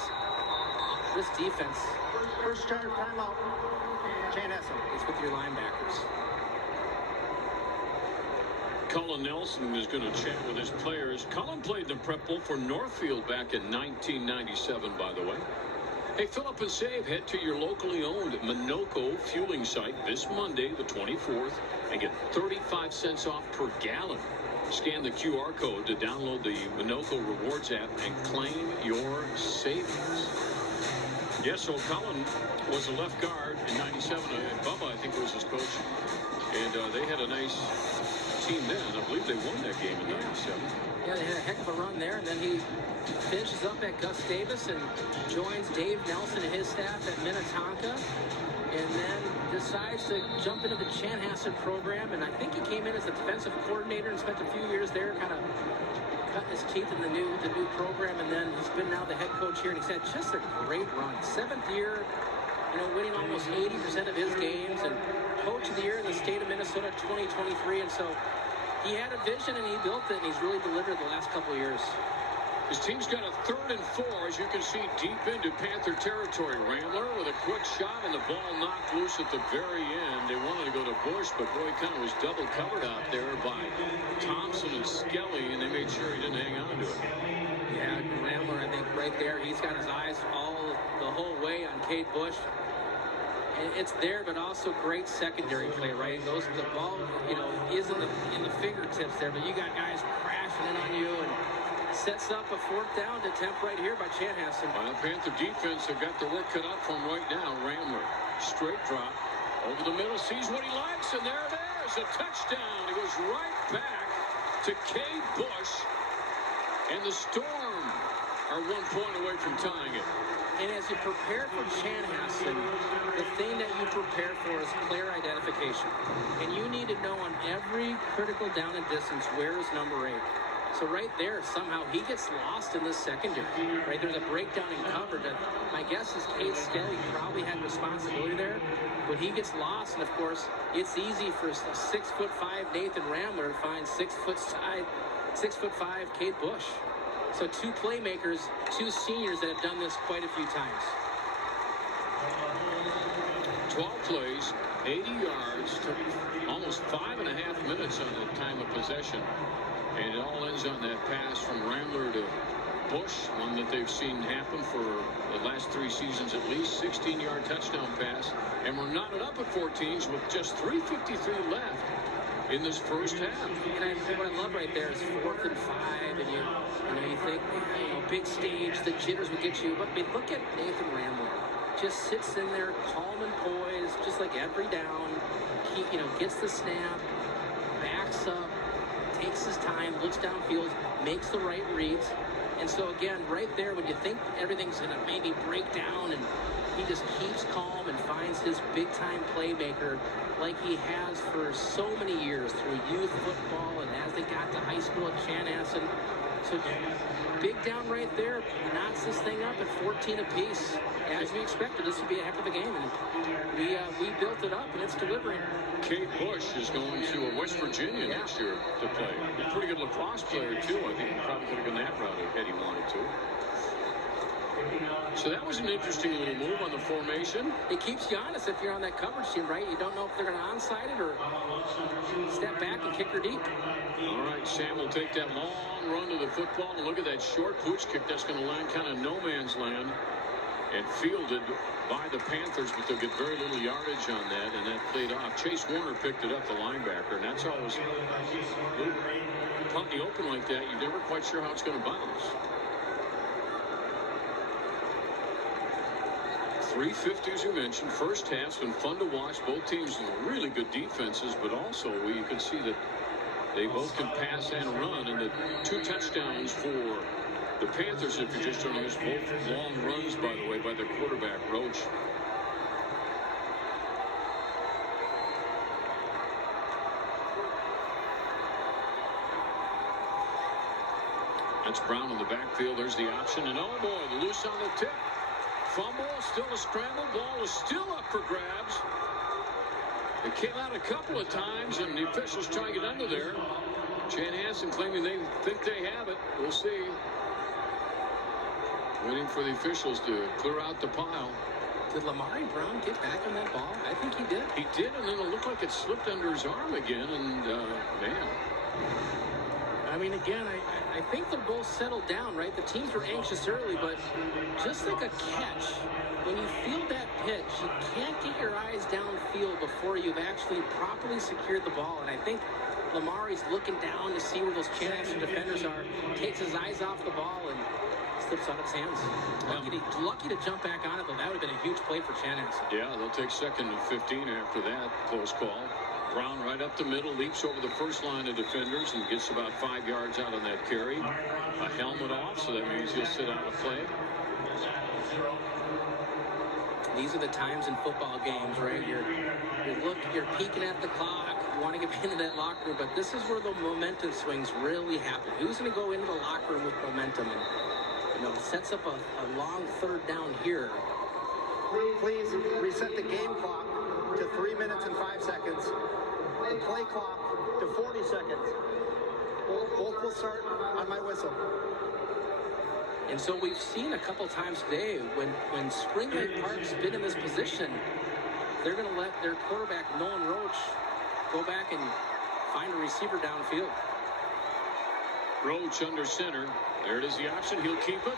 defense, First charge, timeout. Chanhassen. it's with your linebackers. Cullen Nelson is going to chat with his players. Cullen played the Prep Bowl for Northfield back in 1997, by the way. Hey, fill up and save. Head to your locally owned Minnoco fueling site this Monday, the 24th, and get 35 cents off per gallon. Scan the QR code to download the Minnoco Rewards app and claim your savings. Yes, so Cullen was a left guard in 97, and Bubba, I think, was his coach. And they had a nice team then, and I believe they won that game in 97. Yeah, they had a heck of a run there, and then he finishes up at Gus Davis and joins Dave Nelson and his staff at Minnetonka, and then decides to jump into the Chanhassen program, and I think he came in as a defensive coordinator and spent a few years there, kind of cutting his teeth in the new program, and then he's been now the head coach here, and he's had just a great run. 7th year, winning almost 80% of his games, and coach of the year in the state of Minnesota 2023, and so he had a vision and he built it, and he's really delivered the last couple of years. His team's got a 3rd and 4, as you can see, deep into Panther territory. Rambler with a quick shot, and the ball knocked loose at the very end. They wanted to go to Bush, but boy, kind of was double covered out there by Thompson and Skelly, and they made sure he didn't hang on to it. Yeah, Rambler, I think right there, he's got his eyes the whole way on Cade Bush. And it's there, but also great secondary play, right? The ball, is in the fingertips there, but you got guys crashing in on you, and sets up a 4th down attempt right here by Chanhassen. By the Panther defense, they've got the work cut out for him right now. Rambler, straight drop, over the middle, sees what he likes, and there it is, a touchdown. He goes right back to Cade Bush, and the Storm are 1 point away from tying it. And as you prepare for Chanhassen, the thing that you prepare for is player identification. And you need to know on every critical down and distance, where is number 8? So right there, somehow he gets lost in this secondary, right? There's a breakdown in coverage. My guess is Cade Skelly probably had responsibility there, but he gets lost. And of course, it's easy for a 6'5" Nathan Rambler to find 6'5" Cade Bush. So 2 playmakers, 2 seniors that have done this quite a few times. 12 plays, 80 yards, took almost 5.5 minutes on the time of possession. And it all ends on that pass from Rambler to Bush, one that they've seen happen for the last 3 seasons at least. 16-yard touchdown pass. And we're knotted up at 14s with just 3:53 left in this first half. And what I love right there is 4th and 5, and you think, big stage, the jitters would get you. But look at Nathan Rambler. Just sits in there, calm and poised, just like every down. He, gets the snap, backs up, takes his time, looks downfield, makes the right reads. And so again, right there, when you think everything's going to maybe break down, and he just keeps calm and finds his big-time playmaker like he has for so many years through youth football and as they got to high school at Chanhassen. So big down right there, knots this thing up at 14 apiece. As we expected, this would be a heck of a game, and we built it up, and it's delivering. Cade Bush is going to West Virginia next year to play. A pretty good lacrosse player, too. I think he probably could have gone that route had he wanted to. So that was an interesting little move on the formation. It keeps you honest if you're on that coverage team, right? You don't know if they're going to onside it or step back and kick her deep. All right, Sam will take that long run to the football. And look at that short pooch kick. That's going to land kind of no man's land. And fielded by the Panthers, but they'll get very little yardage on that, and that played off. Chase Warner picked it up, the linebacker, and that's always out in the open like that. You're never quite sure how it's going to bounce. 350, as you mentioned. First half's been fun to watch. Both teams with really good defenses, but also you can see that they both can pass and run, and the 2 touchdowns for the Panthers, if you're just joining us, both long runs, by the way, by their quarterback, Roach. That's Brown in the backfield. There's the option, and oh boy, loose on the tip. Fumble, still a scramble. Ball is still up for grabs. It came out a couple of times, and the officials trying to get under there. Chanhassen claiming they think they have it. We'll see. Waiting for the officials to clear out the pile. Did Lamar Brown get back on that ball? I think he did. He did, and then it looked like it slipped under his arm again, and man. I mean, again, I think they're both settled down, right? The teams were anxious early, but just like a catch, when you feel that pitch, you can't get your eyes downfield before you've actually properly secured the ball. And I think Lamari's looking down to see where those Chanhassen defenders are, takes his eyes off the ball, and slips out of his hands. Lucky to jump back on it, but that would have been a huge play for Chanhassen. Yeah, they'll take 2nd and 15 after that close call. Brown right up the middle, leaps over the first line of defenders and gets about 5 yards out on that carry. A helmet off, so that means he'll sit out of play. These are the times in football games, right? You're peeking at the clock. You want to get into that locker room, but this is where the momentum swings really happen. Who's going to go into the locker room with momentum? And, it sets up a long 3rd down here. Please reset the game clock to 3 minutes and 5 seconds. The play clock to 40 seconds. Both will start on my whistle. And so we've seen a couple times today when Spring Lake Park's been in this position, they're going to let their quarterback, Nolan Roach, go back and find a receiver downfield. Roach under center. There it is, the option. He'll keep it.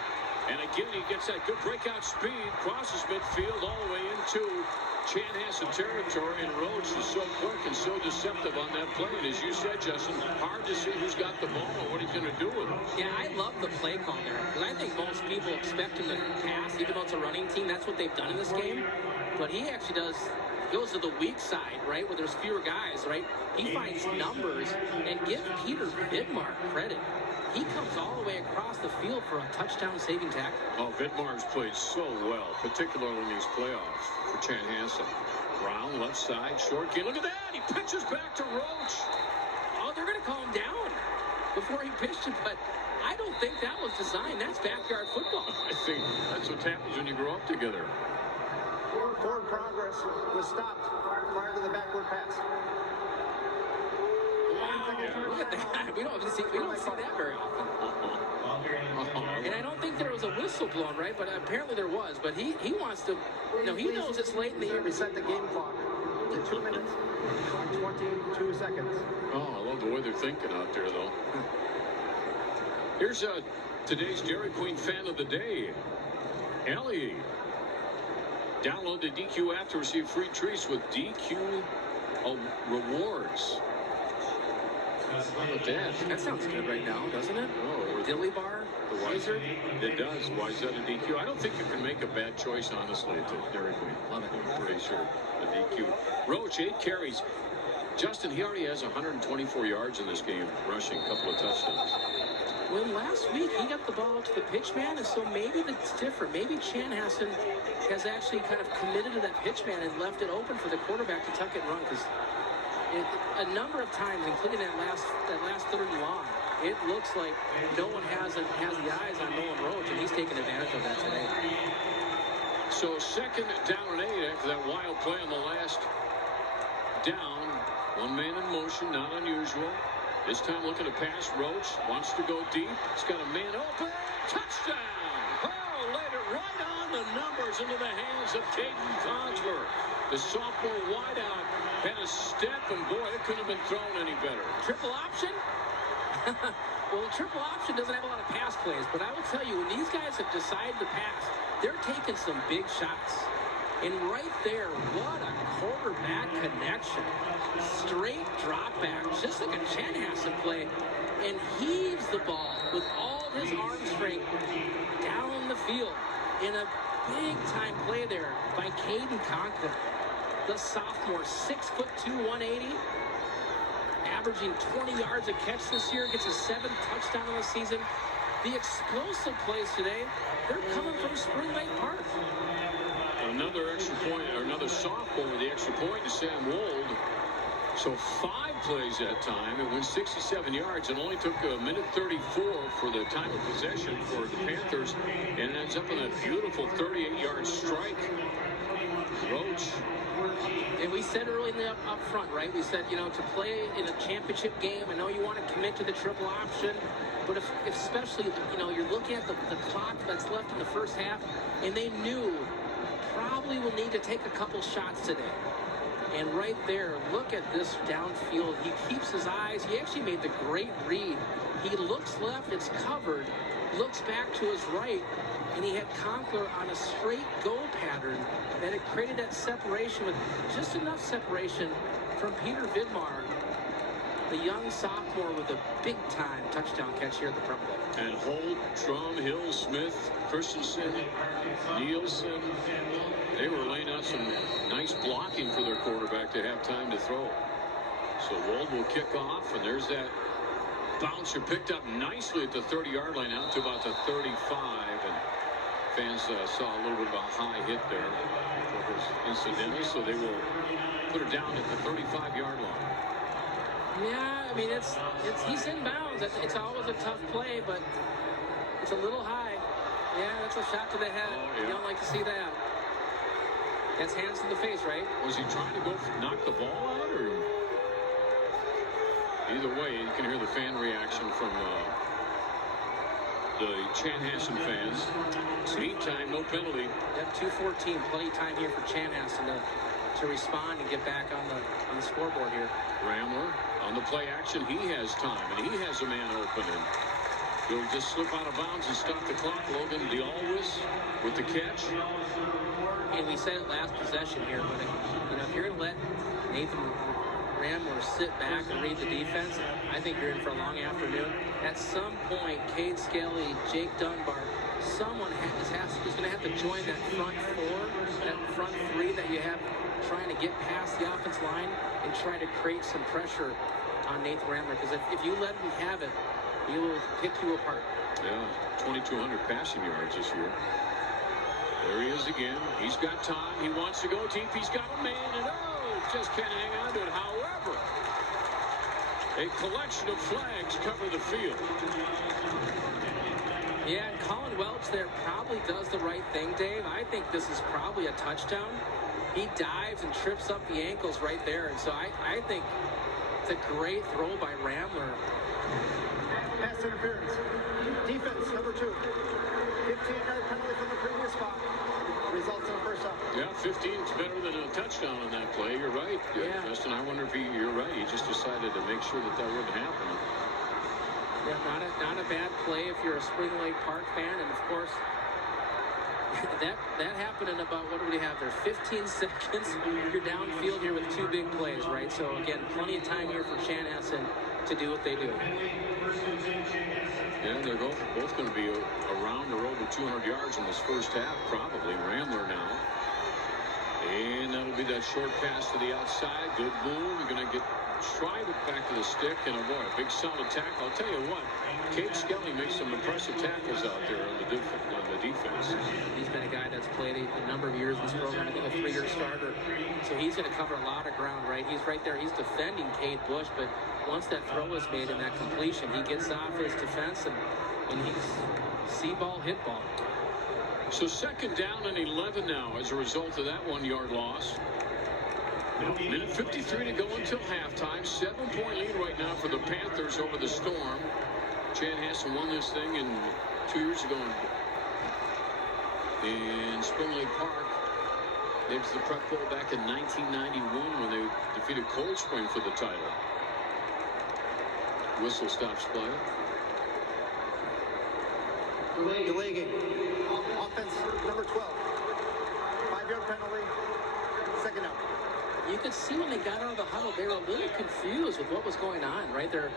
And again, he gets that good breakout speed, crosses midfield all the way into Chanhassen territory, and Roach is so quick and so deceptive on that play. And as you said, Justin, hard to see who's got the ball or what he's going to do with it. Yeah, I love the play call there, because I think most people expect him to pass, even though it's a running team. That's what they've done in this game. But he actually goes to the weak side, right, where there's fewer guys, right? He finds numbers, and give Peter Vidmar credit. He comes all the way across the field for a touchdown-saving tackle. Oh, Vidmar's played so well, particularly in these playoffs for Chanhassen. Brown, left side, short game. Look at that! He pitches back to Roach. Oh, they're going to call him down before he pitched it, but I don't think that was designed. That's backyard football. I think that's what happens when you grow up together. Forward progress was stopped prior to the backward pass. Look at that. We don't see that very often. And I don't think there was a whistle blown, right? But apparently there was. But he wants to, he knows it's late in the year. Reset the game clock to 2 minutes and 22 seconds. Oh, I love the way they're thinking out there, though. Here's today's Dairy Queen fan of the day, Ellie. Download the DQ app to receive free treats with DQ rewards. How about that? That sounds good right now, doesn't it? Oh, Dilly Bar, the Wizard. It does. Why is that a DQ? I don't think you can make a bad choice, honestly, at Dairy Queen. Love it. I'm pretty sure. The DQ. Roach, 8 carries. Justin, he already has 124 yards in this game, rushing, a couple of touchdowns. Well, last week he got the ball to the pitch man, and so maybe that's different. Maybe Chanhassen has actually kind of committed to that pitch man and left it open for the quarterback to tuck it and run, because a number of times, including that last 3rd and long, it looks like no one has the eyes on Nolan Roach, and he's taking advantage of that today. So 2nd down and 8 after that wild play on the last down. One man in motion, not unusual. This time looking to pass. Roach wants to go deep. He's got a man open. Touchdown! Oh, laid it right on the numbers into the hands of Caden Conklin. The sophomore wideout had a step, and boy, it couldn't have been thrown any better. Triple option? Well, the triple option doesn't have a lot of pass plays, but I will tell you, when these guys have decided to pass, they're taking some big shots. And right there, what a quarterback connection. Straight drop back, just like a Chanhassen play, and heaves the ball with all his arm strength down the field in a big-time play there by Caden Conklin. The sophomore, 6'2", 180, averaging 20 yards a catch this year, gets his 7th touchdown of the season. The explosive plays today, they're coming from Spring Lake Park. Another extra point, or another sophomore with the extra point to Sam Wold. So 5 plays that time. It went 67 yards and only took a minute 34 for the time of possession for the Panthers. And it ends up in a beautiful 38-yard strike. Roach. And we said early in the up front, right? We said, you know, to play in a championship game, I know you want to commit to the triple option, but if especially, you know, you're looking at the clock that's left in the first half, and they knew probably will need to take a couple shots today. And right there, look at this downfield. He keeps his eyes. He actually made the great read. He looks left, it's covered, looks back to his right, and he had Conklin on a straight go pattern that had created that separation with just enough separation from Peter Vidmar, the young sophomore with a big-time touchdown catch here at the Prep Bowl. And Holt, Drum, Hill, Smith, Christensen, Nielsen, they were laying out some nice blocking for their quarterback to have time to throw. So Wold will kick off, and there's that bouncer picked up nicely at the 30-yard line out to about the 35, and fans saw a little bit of a high hit there. It was incidental, so they will put it down at the 35-yard line. Yeah, I mean, he's in bounds. It's always a tough play, but it's a little high. Yeah, that's a shot to the head. Oh, yeah. You don't like to see that. That's hands to the face, right? Was he trying to go knock the ball out, or either way, you can hear the fan reaction from the Chanhassen fans. Meantime, no penalty. Yep, 2:14, plenty of time here for Chanhassen to respond and get back on the scoreboard here. Ramler on the play action. He has time, and he has a man open, and he'll just slip out of bounds and stop the clock. Logan DeAlwis with the catch. And we said it last possession here, but you know, if you're going to let Nathan Ramler sit back and read the defense, I think you're in for a long afternoon. At some point, Cade Skelly, Jake Dunbar, someone is going to have to join that front four, that front three that you have trying to get past the offense line and try to create some pressure on Nathan Ramler, because if you let him have it, he will pick you apart. Yeah, 2,200 passing yards this year. There he is again. He's got time. He wants to go deep. He's got a man, and just can't hang on to it. However, a collection of flags cover the field. Yeah, and Colin Welch there probably does the right thing, Dave. I think this is probably a touchdown. He dives and trips up the ankles right there, and so I think it's a great throw by Ramler. Pass interference. Defense, number 2. 15-yard penalty from the previous spot. Results in a first down. Yeah, 15 is better than a touchdown on that play. You're right. Yeah. Justin, I wonder if you're right. He just decided to make sure that wouldn't happen. Yeah, not a bad play if you're a Spring Lake Park fan, and of course, that happened in about, what do we have there, 15 seconds. You're downfield here with 2 big plays, right? So again, plenty of time here for Chanhassen to do what they do. Yeah, they're both going to be around or over 200 yards in this first half, probably. Ramler now. And that'll be that short pass to the outside. Good move. You're going to try it back to the stick, and a big solid tackle. I'll tell you what, Cade Skelly makes some impressive tackles out there on the defense. He's been a guy that's played a number of years in this program. I think a 3-year starter. So he's going to cover a lot of ground, right? He's right there. He's defending Cade Bush, but once that throw is made and that completion, he gets off his defense, and he's see-ball, hit ball. So second down and 11 now as a result of that 1-yard loss. Minute 53 to go until halftime. 7-point lead right now for the Panthers over the Storm. Chanhassen won this thing 2 years ago in in Spring Lake Park. They went to the Prep Bowl back in 1991 when they defeated Cold Spring for the title. Whistle stops play. Delay game. Offense number 12. 5-yard penalty. Second out. You could see when they got out of the huddle, they were a little confused with what was going on, right? They're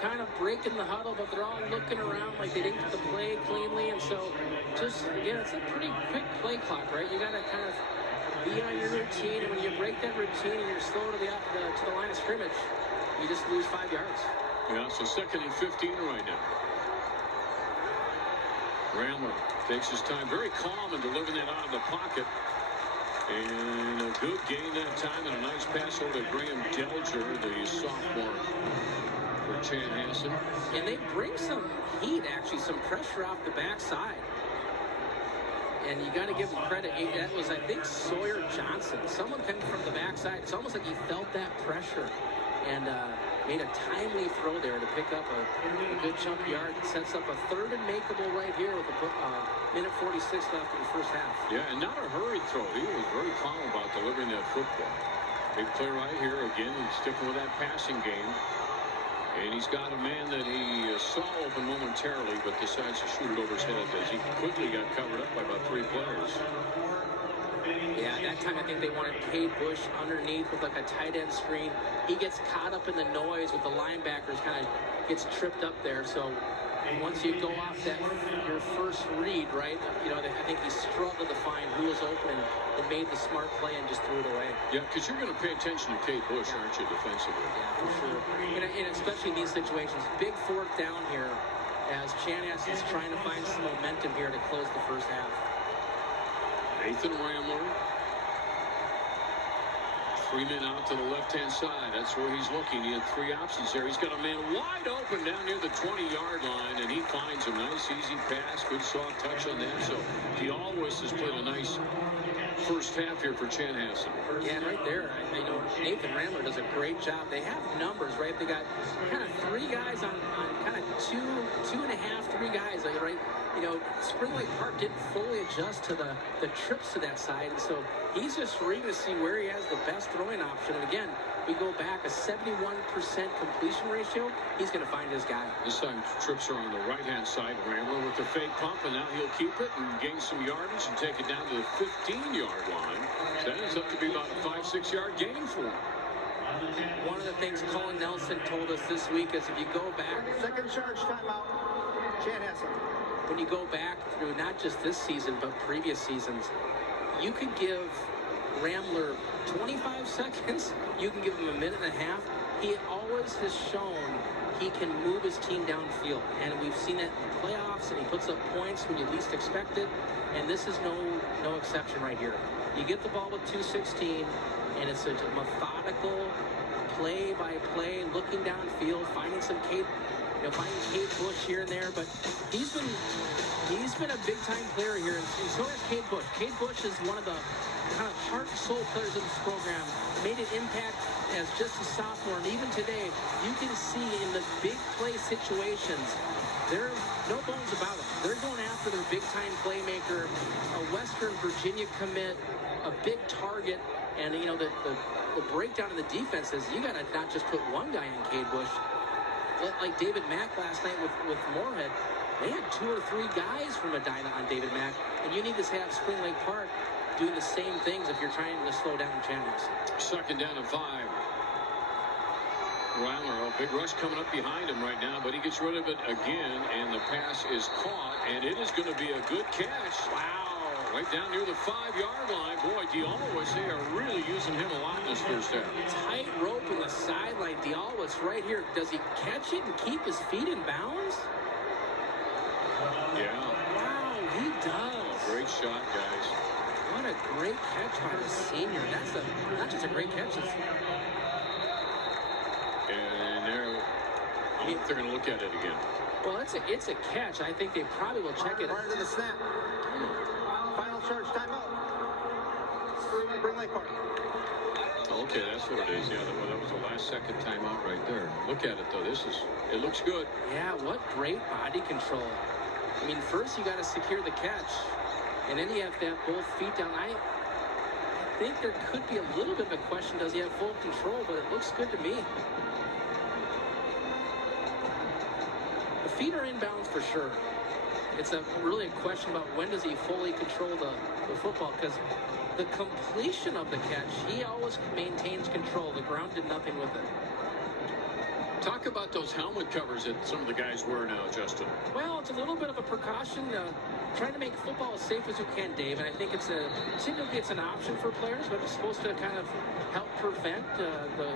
kind of breaking the huddle, but they're all looking around like they didn't get the play cleanly. And so just, again, it's a pretty quick play clock, right? You got to kind of be on your routine. And when you break that routine and you're slow to the line of scrimmage, you just lose 5 yards. Yeah, so 2nd and 15 right now. Ramler takes his time, very calm in delivering that out of the pocket. And a good gain that time, and a nice pass over to Graham Delger, the sophomore for Chanhassen. And they bring some heat, actually, some pressure off the backside. And you got to give them credit. That was, I think, Sawyer Johnson. Someone coming from the backside. It's almost like he felt that pressure and made a timely throw there to pick up a good chunk of yard. It sets up a 3rd and makeable right here with a minute 46 left in the first half. Yeah, and not a hurried throw. He was very calm about delivering that football. Big play right here. Again, he's sticking with that passing game. And he's got a man that he saw open momentarily, but decides to shoot it over his head as he quickly got covered up by about 3 players. Yeah, that time I think they wanted Cade Bush underneath with like a tight end screen. He gets caught up in the noise with the linebackers, kind of gets tripped up there. So once you go off that your first read, right, you know, I think he struggled to find who was open and made the smart play and just threw it away. Yeah, because you're going to pay attention to Cade Bush, aren't you, defensively? Yeah, for sure. And especially in these situations, big 4th down here as Chanhassen's trying to find some momentum here to close the first half. Nathan Ramler. 3 men out to the left-hand side. That's where he's looking. He had 3 options there. He's got a man wide open down near the 20-yard line, and he finds him. Nice, easy pass. Good soft touch on that. So Dialwis has played a nice first half here for Chanhassen. Yeah, right there. I know Nathan Ramler does a great job. They have numbers, right? They got kind of 3 guys on kind of 2.5, 3 guys, like, right? You know, Spring Lake Park didn't fully adjust to the trips to that side, and so he's just reading to see where he has the best throwing option. And again, we go back a 71% completion ratio. He's going to find his guy. This time trips are on the right-hand side. Ramler with the fake pump, and now he'll keep it and gain some yardage and take it down to the 15-yard line. So that ends up to be about a 5-6 yard gain for him. One of the things Colin Nelson told us this week is if you go back. Second charge timeout. Chanhassen. When you go back through not just this season, but previous seasons, you could give Ramler 25 seconds. You can give him a minute and a half. He always has shown he can move his team downfield. And we've seen it in the playoffs, and he puts up points when you least expect it. And this is no exception right here. You get the ball with 2:16, and it's a methodical play-by-play, looking downfield, finding some finding Cade Bush here and there, but he's been a big-time player here, and so has Cade Bush. Cade Bush is one of the kind of heart and soul players of this program. Made an impact as just a sophomore, and even today, you can see in the big play situations, there are no bones about them. They're going after their big-time playmaker, a Western Virginia commit, a big target, and you know the breakdown of the defense is you got to not just put one guy in Cade Bush. Like David Mack last night with Moorhead, they had 2 or 3 guys from Medina on David Mack, and you need to have Spring Lake Park doing the same things if you're trying to slow down Chanhassen. 2nd down and 5. Ramler, a big rush coming up behind him right now, but he gets rid of it again, and the pass is caught, and it is going to be a good catch. Wow. Right down near the 5-yard line. Boy, Dialwis, they are really using him a lot in this first half. Tight rope in the sideline. Dialwis right here. Does he catch it and keep his feet in bounds? Yeah. Wow, he does. Oh, great shot, guys. What a great catch by the senior. That's not just a great catch. And I think they're going to look at it again. Well, it's a catch. I think they probably will check it. Prior to the snap. Final charge timeout. Spring Lake Park. Okay, that's what it is. Yeah, that was the last second timeout right there. Look at it, though. It looks good. Yeah, what great body control. I mean, first you got to secure the catch. And then you have to have both feet down. I think there could be a little bit of a question, does he have full control? But it looks good to me. The feet are in bounds for sure. It's really a question about when does he fully control the football, because the completion of the catch, he always maintains control. The ground did nothing with it. Talk about those helmet covers that some of the guys wear now, Justin. Well, it's a little bit of a precaution, trying to make football as safe as you can, Dave. And I think typically it's an option for players, but it's supposed to kind of help prevent the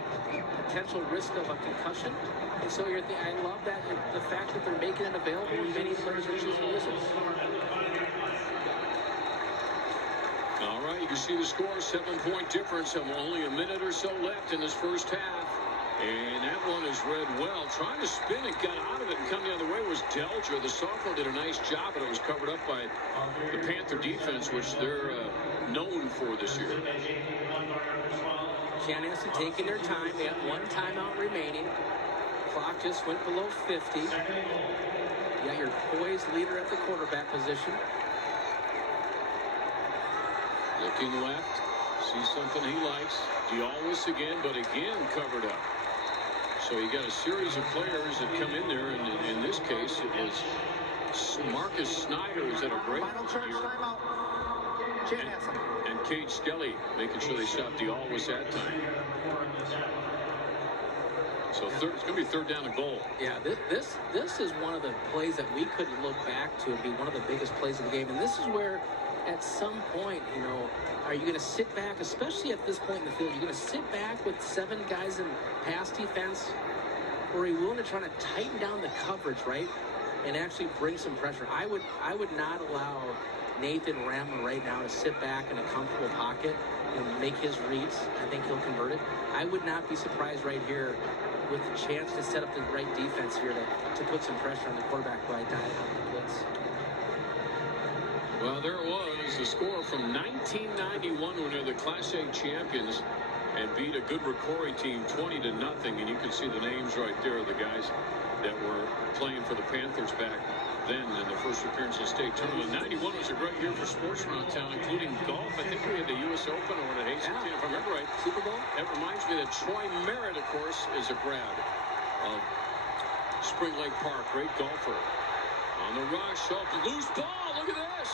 potential risk of a concussion. And so I love that, the fact that they're making it available and many players are choosing to use it. All right, you can see the score, 7-point difference, and only a minute or so left in this first half. And that one is read well. Trying to spin it, got out of it, and come the other way was Delger. The sophomore did a nice job, but it was covered up by the Panther defense, which they're known for this year. Chanhassen taking their time. They have one timeout remaining. Clock just went below 50. You got your poised leader at the quarterback position. Looking left, sees something he likes. Dialwis again, but again covered up. So you got a series of players that come in there, and in this case, it was Marcus Snyder, who's had a great Final charge year. timeout. Chanhassen. And Cade Skelly making sure they stop Dialwis that time. So it's going to be third down and goal. Yeah, this is one of the plays that we could look back to and be one of the biggest plays of the game. And this is where, at some point, are you going to sit back, especially at this point in the field, you're going to sit back with 7 guys in pass defense, or are you willing to try to tighten down the coverage, right, and actually bring some pressure? I would not allow Nathan Ramler right now to sit back in a comfortable pocket and make his reads. I think he'll convert it. I would not be surprised right here with the chance to set up the right defense here to put some pressure on the quarterback by dialing up the blitz. Well, there it was, the score from 1991 when they're the Class A champions and beat a good Ricori team 20-0. And you can see the names right there of the guys that were playing for the Panthers back then in the first appearance of the state tournament. 91 was a great year for sports around town, including golf. I think we had the U.S. Open or the Hastings, if I remember right. Super Bowl. That reminds me that Troy Merritt, of course, is a grad of Spring Lake Park. Great golfer. On the rush, loose ball. Look at this.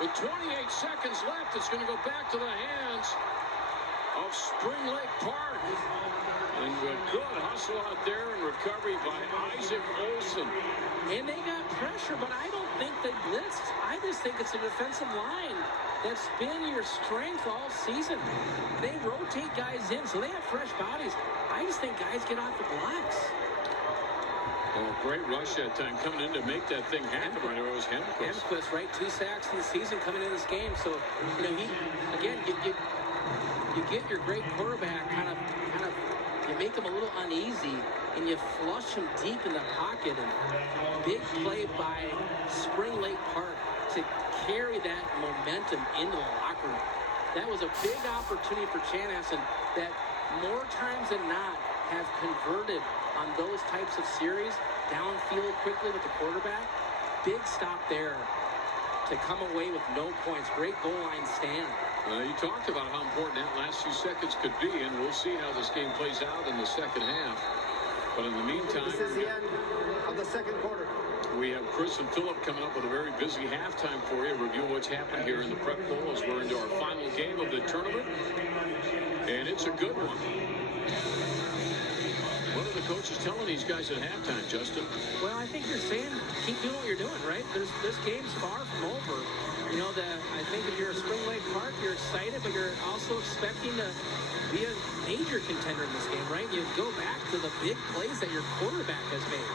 With 28 seconds left, it's going to go back to the hands of Spring Lake Park. And a good hustle out there and recovery by Isaac Olson. And they got pressure, but I don't think they blitzed. I just think it's a defensive line that's been your strength all season. They rotate guys in, so they have fresh bodies. I just think guys get off the blocks. Oh, great rush that time coming in to make that thing happen. Right, it was Hemquist. Hemquist, right? 2 sacks in the season coming into this game. So, you get your great quarterback you make him a little uneasy, and you flush him deep in the pocket. And big play by Spring Lake Park to carry that momentum into the locker room. That was a big opportunity for Chanhassen that more times than not have converted on those types of series, downfield quickly with the quarterback. Big stop there to come away with no points. Great goal line stand. You talked about how important that last few seconds could be, and we'll see how this game plays out in the second half. But in the meantime, this is the end of the second quarter. We have Chris and Phillip coming up with a very busy halftime for you. Review what's happened here in the Prep Bowl as we're into our final game of the tournament. And it's a good one. What are the coaches telling these guys at halftime, Justin? Well, I think you're saying keep doing what you're doing, right? This game's far from over. I think if you're a Spring Lake Park, you're excited, but you're also expecting to be a major contender in this game, right? You go back to the big plays that your quarterback has made.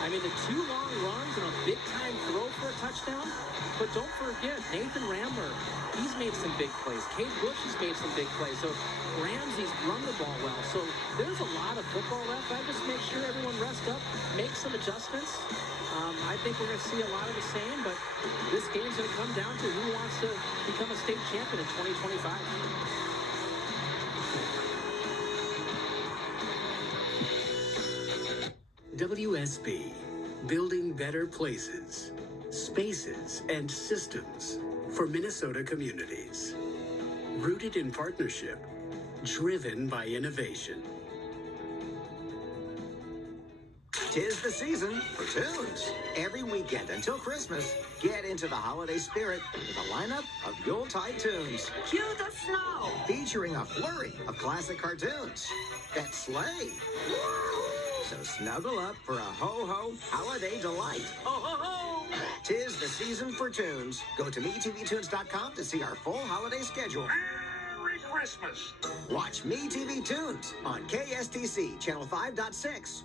I mean, the 2 long runs and a big-time throw for a touchdown. But don't forget, Nathan Ramler, he's made some big plays. Cade Bush has made some big plays. So Ramsey's run the ball well. So there's a lot of football left. I just make sure everyone rests up, make some adjustments. I think we're going to see a lot of the same, but this game's going to come down to who wants to become a state champion in 2025. WSB, building better places, spaces, and systems for Minnesota communities. Rooted in partnership, driven by innovation. 'Tis the season for tunes. Every weekend until Christmas, get into the holiday spirit with a lineup of Yuletide tunes. Cue the snow. Featuring a flurry of classic cartoons that slay. So snuggle up for a ho-ho holiday delight. Ho, ho, ho. 'Tis the season for tunes. Go to MeTVTunes.com to see our full holiday schedule. Merry Christmas. Watch MeTV Tunes on KSTC Channel 5.6.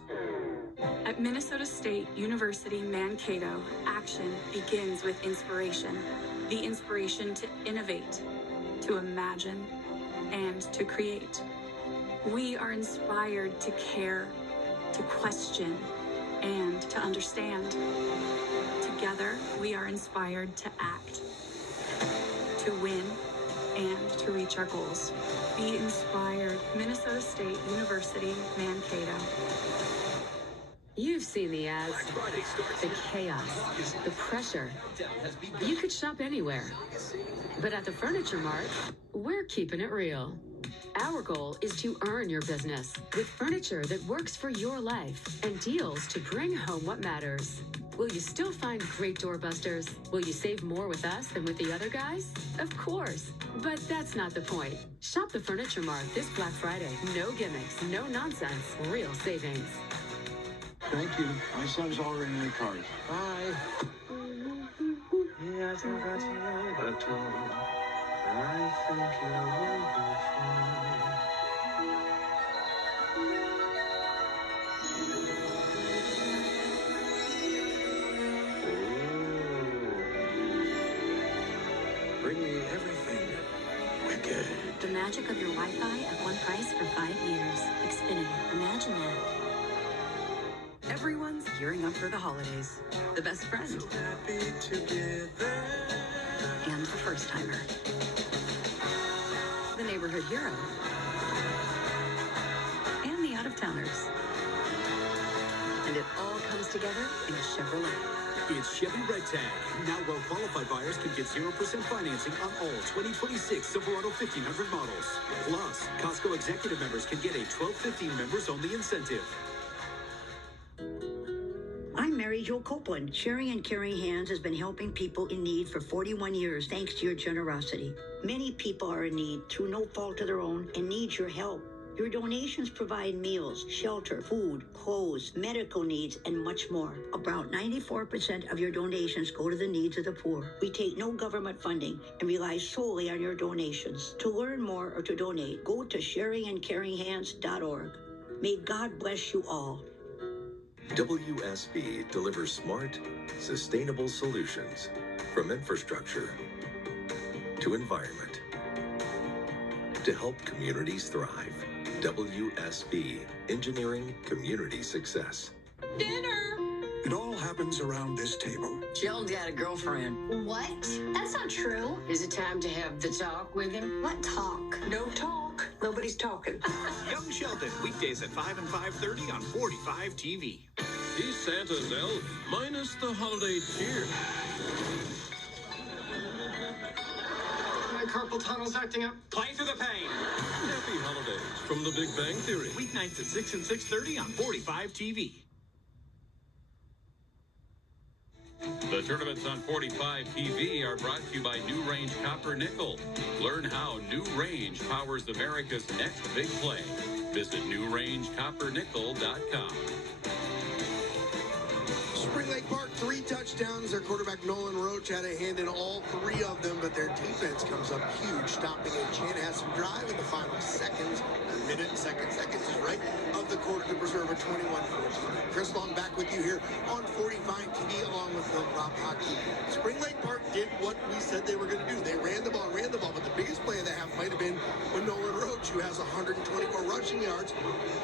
At Minnesota State University Mankato, action begins with inspiration. The inspiration to innovate, to imagine, and to create. We are inspired to care, to question, and to understand. Together, we are inspired to act, to win, and to reach our goals. Be inspired. Minnesota State University Mankato. You've seen the ads, the chaos, the pressure. You could shop anywhere. But at the Furniture Mart, we're keeping it real. Our goal is to earn your business with furniture that works for your life and deals to bring home what matters. Will you still find great doorbusters? Will you save more with us than with the other guys? Of course. But that's not the point. Shop the Furniture Mart this Black Friday. No gimmicks, no nonsense, real savings. Thank you. My son's already in the car. Bye. Yeah, I forgot to know, but I think you're wonderful. Bring me everything wicked. The magic of your Wi-Fi at one price for 5 years. Xfinity. Imagine that. Everyone's gearing up for the holidays. The best friend. So happy together. And the first timer. The neighborhood hero. And the out-of-towners. And it all comes together in a Chevrolet. It's Chevy Red Tag. Now well-qualified buyers can get 0% financing on all 2026 Silverado 1500 models. Plus, Costco executive members can get a 1215 members-only incentive. I'm Mary Jo Copeland. Sharing and Caring Hands has been helping people in need for 41 years thanks to your generosity. Many people are in need through no fault of their own and need your help. Your donations provide meals, shelter, food, clothes, medical needs, and much more. About 94% of your donations go to the needs of the poor. We take no government funding and rely solely on your donations. To learn more or to donate, go to sharingandcaringhands.org. May God bless you all. WSB delivers smart, sustainable solutions from infrastructure to environment to help communities thrive. WSB, engineering community success. Dinner. It all happens around this table. Sheldon's got a girlfriend. What? That's not true. Is it time to have the talk with him? What talk? No talk. Nobody's talking. Young Sheldon, weekdays at 5 and 5:30 on 45 TV. He's Santa's elf, minus the holiday cheer. My carpal tunnel's acting up. Play for the pain. Happy holidays from The Big Bang Theory. Weeknights at 6 and 6:30 on 45 TV. The tournaments on 45 TV are brought to you by New Range Copper Nickel. Learn how New Range powers America's next big play. Visit newrangecoppernickel.com. Spring Lake Park, 3 touchdowns. Their quarterback Nolan Roach had a hand in all 3 of them, but their defense comes up huge, stopping a Chanhassen drive in the final seconds, a minute and seconds is right, of the quarter to preserve a 21-14. Chris Long back with you here on 45 TV along with Phil Prop Hockey. Spring Lake Park did what we said they were going to do. They ran the ball, but the biggest play of the half might have been when Nolan Roach, who has 124 rushing yards,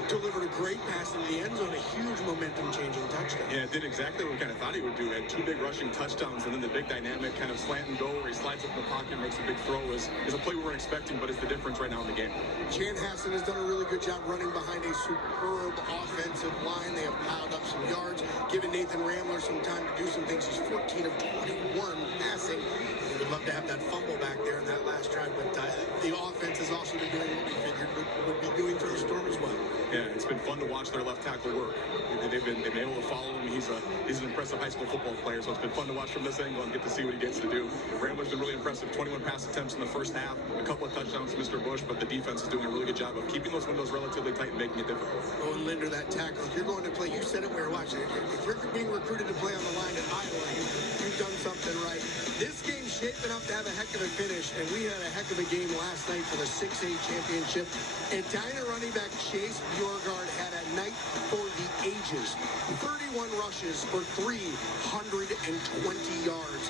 delivered a great pass into the end zone, a huge momentum-changing touchdown. Yeah, it did exactly what we kind of thought he would do. Had 2 big rushing touchdowns, and then the big dynamic kind of slant and go where he slides up in the pocket and makes a big throw is a play we weren't expecting, but it's the difference right now in the game. Chanhassen has done a really good job running behind a superb offensive line. They have piled up some yards, given Nathan Ramler some time to do some things. He's 14 of 21 passing. love to have that fumble back there in that last drive, but the offense has also been doing what we figured would be doing for the Storm as well. Yeah, it's been fun to watch their left tackle work. They've been able to follow him. He's an impressive high school football player, so it's been fun to watch from this angle and get to see what he gets to do. Rambler's been really impressive. 21 pass attempts in the first half, a couple of touchdowns to Mr. Bush, but the defense is doing a really good job of keeping those windows relatively tight and making it difficult. Oh, and Linder, that tackle. If you're going to play, you said it when you're watching it. If you're being recruited to play on the line at Iowa, you've done something right. This game's shaping up to have a heck of a finish, and we had a heck of a game last night for the 6A championship. And Edina running back Chase Bjorgard had a night for the ages. 31 rushes for 320 yards.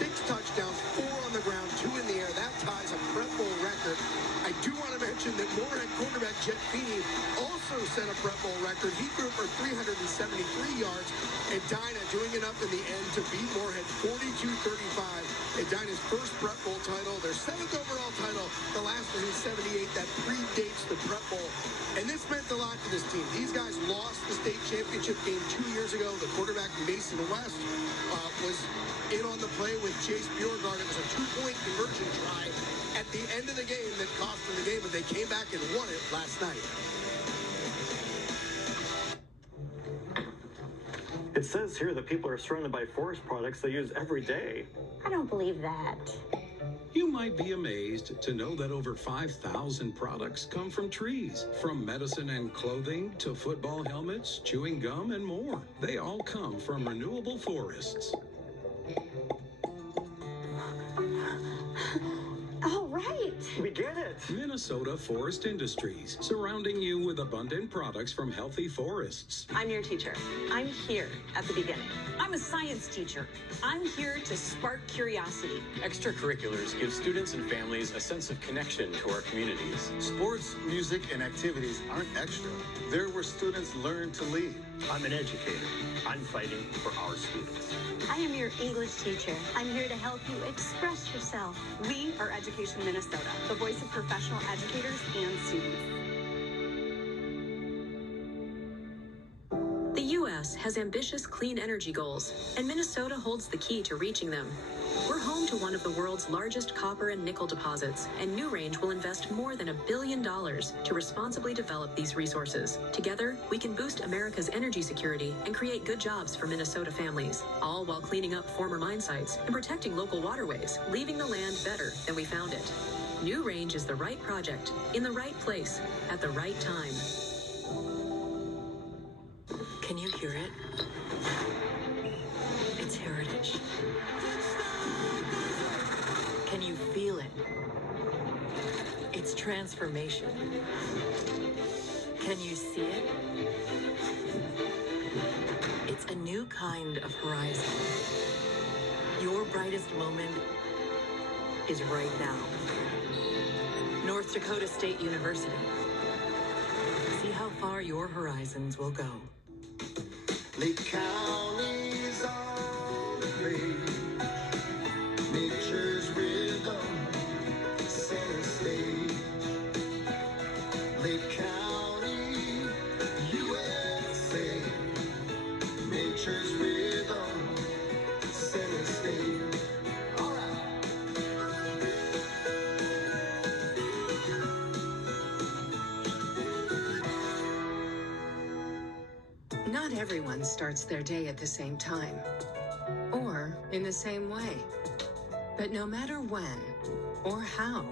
6 touchdowns, 4 on the ground, 2 in the air. That ties a Prep Bowl record. I do want to mention that Moorhead quarterback Jet Feeney also set a Prep Bowl record. He threw for 373 yards. Edina doing it up in the end to beat Moorhead 42-35. Edina's first Prep Bowl title, their 7th overall title. The last was in 78. That predates the Prep Bowl. And this meant a lot to this team. These guys lost the state championship game 2 years ago. The quarterback Mason West was in on the play with Chase Bjorgard. It was a 2-point conversion try at the end of the game that cost them the game, but they came back and won it last night. It says here that people are surrounded by forest products they use every day. I don't believe that. You might be amazed to know that over 5,000 products come from trees. From medicine and clothing to football helmets, chewing gum, and more. They all come from renewable forests. All right. We get it. Minnesota Forest Industries, surrounding you with abundant products from healthy forests. I'm your teacher. I'm here at the beginning. I'm a science teacher. I'm here to spark curiosity. Extracurriculars give students and families a sense of connection to our communities. Sports, music, and activities aren't extra. They're where students learn to lead. I'm an educator. I'm fighting for our students. I am your English teacher. I'm here to help you express yourself. We are Education Minnesota, the voice of professional educators and students. The U.S. has ambitious clean energy goals, and Minnesota holds the key to reaching them. We're home to one of the world's largest copper and nickel deposits, and New Range will invest more than $1 billion to responsibly develop these resources. Together, we can boost America's energy security and create good jobs for Minnesota families, all while cleaning up former mine sites and protecting local waterways, leaving the land better than we found it. New Range is the right project, in the right place, at the right time. Can you hear it? It's heritage. Can you feel it? It's transformation. Can you see it? It's a new kind of horizon. Your brightest moment is right now. North Dakota State University. See how far your horizons will go. Lake County's on the play. Nature's rhythm, center stage. Lake County, USA. Nature's rhythm, center stage. All right. Not everyone starts their day at the same time, or in the same way. But no matter when or how,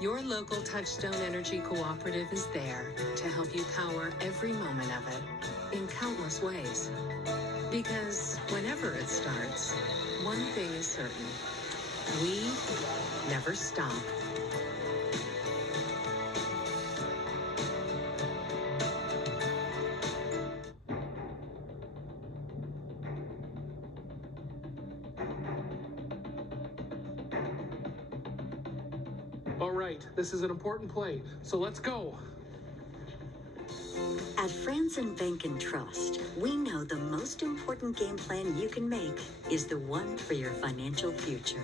your local Touchstone Energy Cooperative is there to help you power every moment of it in countless ways. Because whenever it starts, one thing is certain: we never stop. All right, this is an important play, so let's go. At Friends and Bank and Trust, we know the most important game plan you can make is the one for your financial future.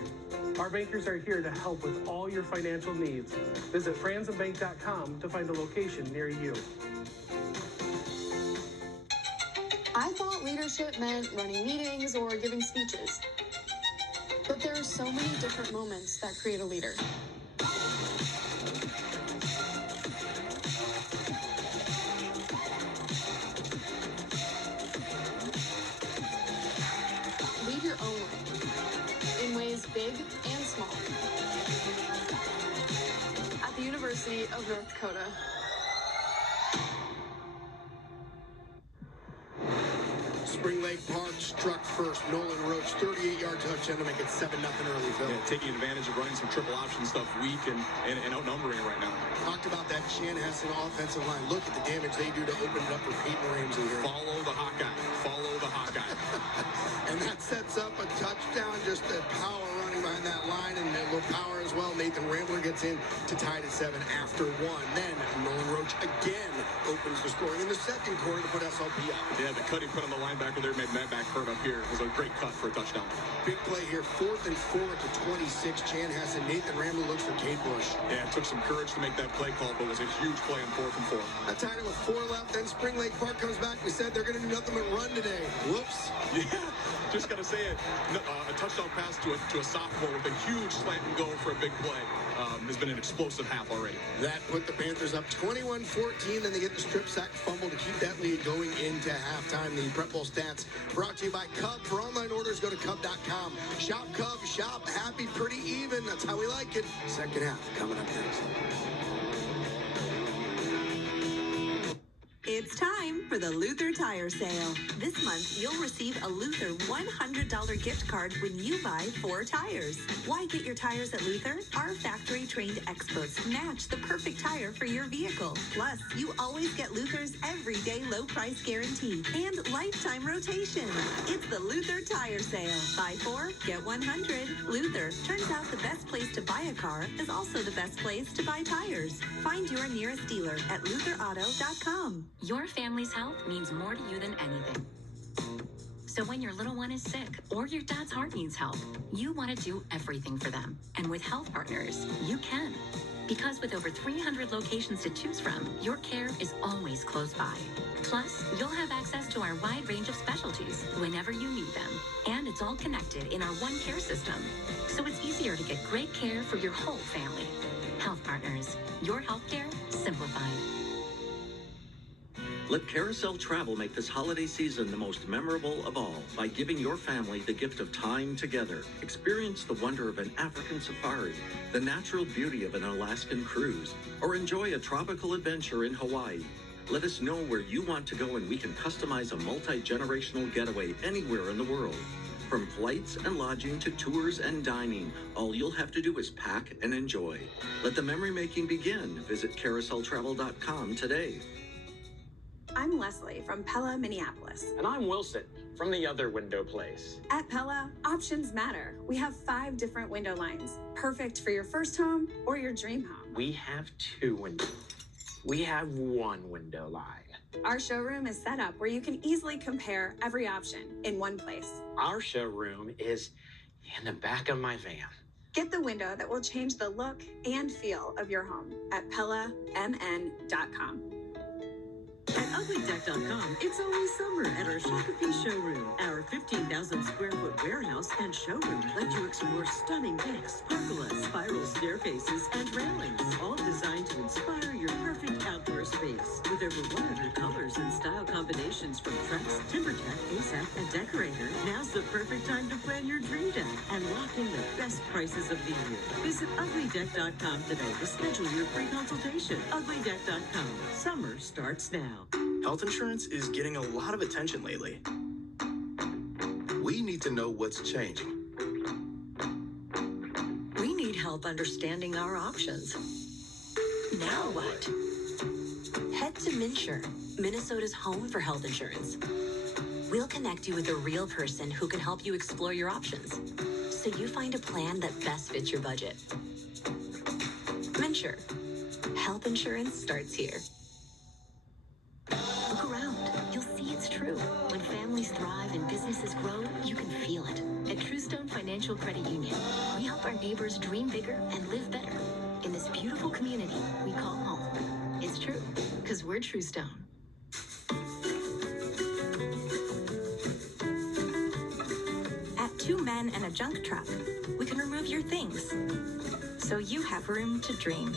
Our bankers are here to help with all your financial needs. Visit frandsandbank.com to find a location near you. I thought leadership meant running meetings or giving speeches. But there are so many different moments that create a leader. Lead your own way, in ways big and small. At the University of North Dakota. Spring Lake Park struck first. Nolan Roach, 38-yard touchdown to make it 7-0 early, Phil. Yeah, taking advantage of running some triple option stuff weak and outnumbering right now. Talked about that Chanhassen offensive line. Look at the damage they do to open it up for Peyton Ramsey here. Follow the Hawkeye. Follow the Hawkeye. And that sets up a touchdown. Just the power running behind that line, and a little power as well. Nathan Rambler gets in to tie it at 7 after 1. Then Nolan Roach again opens the scoring in the second quarter to put SLP up. Yeah, the cut he put on the linebacker there made Matt back hurt up here. It was a great cut for a touchdown. Big play here, 4th and 4 at the 26. Chanhassen, Nathan Rambler looks for Kate Bush. Yeah, it took some courage to make that play call, but it was a huge play on 4th and 4. I tied it with 4 left, then Spring Lake Park comes back. We said they're going to do nothing but run today. Whoops. Yeah, just got to say it. A touchdown pass to a sophomore with a huge slant and go for a big play. Has been an explosive half already. That put the Panthers up 21-14. Then they get the strip sack fumble to keep that lead going into halftime. The Prep Bowl stats brought to you by Cub. For online orders, go to Cub.com. Shop Cub, shop happy, pretty even. That's how we like it. Second half coming up next. It's time for the Luther Tire Sale. This month, you'll receive a Luther $100 gift card when you buy 4 tires. Why get your tires at Luther? Our factory-trained experts match the perfect tire for your vehicle. Plus, you always get Luther's everyday low price guarantee and lifetime rotation. It's the Luther Tire Sale. Buy 4, get 100. Luther. Turns out the best place to buy a car is also the best place to buy tires. Find your nearest dealer at lutherauto.com. Your family's health means more to you than anything. So when your little one is sick or your dad's heart needs help, you want to do everything for them. And with Health Partners, you can. Because with over 300 locations to choose from, your care is always close by. Plus, you'll have access to our wide range of specialties whenever you need them. And it's all connected in our one care system. So it's easier to get great care for your whole family. Health Partners, your healthcare simplified. Let Carousel Travel make this holiday season the most memorable of all by giving your family the gift of time together. Experience the wonder of an African safari, the natural beauty of an Alaskan cruise, or enjoy a tropical adventure in Hawaii. Let us know where you want to go and we can customize a multi-generational getaway anywhere in the world. From flights and lodging to tours and dining, all you'll have to do is pack and enjoy. Let the memory making begin. Visit carouseltravel.com today. I'm Leslie from Pella, Minneapolis. And I'm Wilson from the other window place. At Pella, options matter. We have 5 different window lines, perfect for your first home or your dream home. We have 2 windows. We have 1 window line. Our showroom is set up where you can easily compare every option in one place. Our showroom is in the back of my van. Get the window that will change the look and feel of your home at PellaMN.com. At uglydeck.com, it's always summer at our Shakopee showroom. Our 15,000 square foot warehouse and showroom let you explore stunning decks, pergolas, spiral staircases, and railings, all designed to inspire your perfect outdoor space. With over 100 colors and style combinations from Trex, TimberTech, ASAP, and Decorator, now's the perfect time to plan your dream deck and lock in the best prices of the year. Visit uglydeck.com today to schedule your free consultation. Uglydeck.com. Summer starts now. Health insurance is getting a lot of attention lately. We need to know what's changing. We need help understanding our options. Now what? Head to MNsure, Minnesota's home for health insurance. We'll connect you with a real person who can help you explore your options, so you find a plan that best fits your budget. MNsure. Health insurance starts here. Look around. You'll see it's true. When families thrive and businesses grow, you can feel it. At Truestone Financial Credit Union, we help our neighbors dream bigger and live better in this beautiful community we call home. It's true, because we're Truestone. At 2 Men and a Junk Truck, we can remove your things so you have room to dream.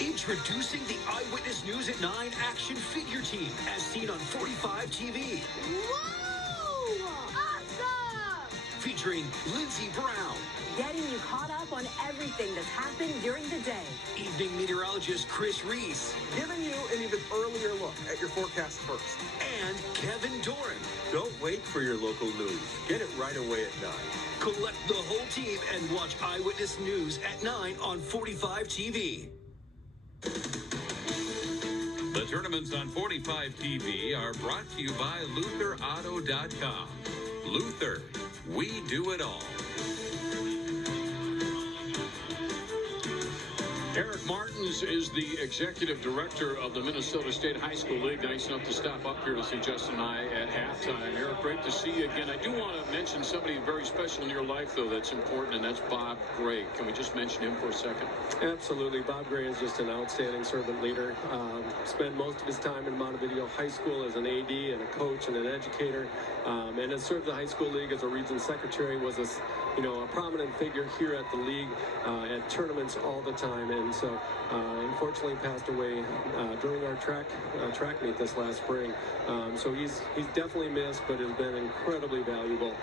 Introducing the Eyewitness News at 9 action figure team, as seen on 45 TV. Whoa! Awesome! Featuring Lindsey Brown. Getting you caught up on everything that's happened during the day. Evening meteorologist Chris Reese. Giving you an even earlier look at your forecast first. And Kevin Doran. Don't wait for your local news. Get it right away at 9. Collect the whole team and watch Eyewitness News at 9 on 45 TV. The tournaments on 45 TV are brought to you by LutherAuto.com. Luther, we do it all. Eric Martins is the executive director of the Minnesota State High School League. Nice enough to stop up here to see Justin and I at halftime. Eric, great to see you again. I do want to mention somebody very special in your life, though, that's important, and that's Bob Gray. Can we just mention him for a second? Absolutely. Bob Gray is just an outstanding servant leader. Spent most of his time in Montevideo High School as an AD and a coach and an educator, and has served the high school league as a region secretary. Was a prominent figure here at the league at tournaments all the time, and so unfortunately passed away during our track meet this last spring. So he's definitely missed, but has been incredibly valuable,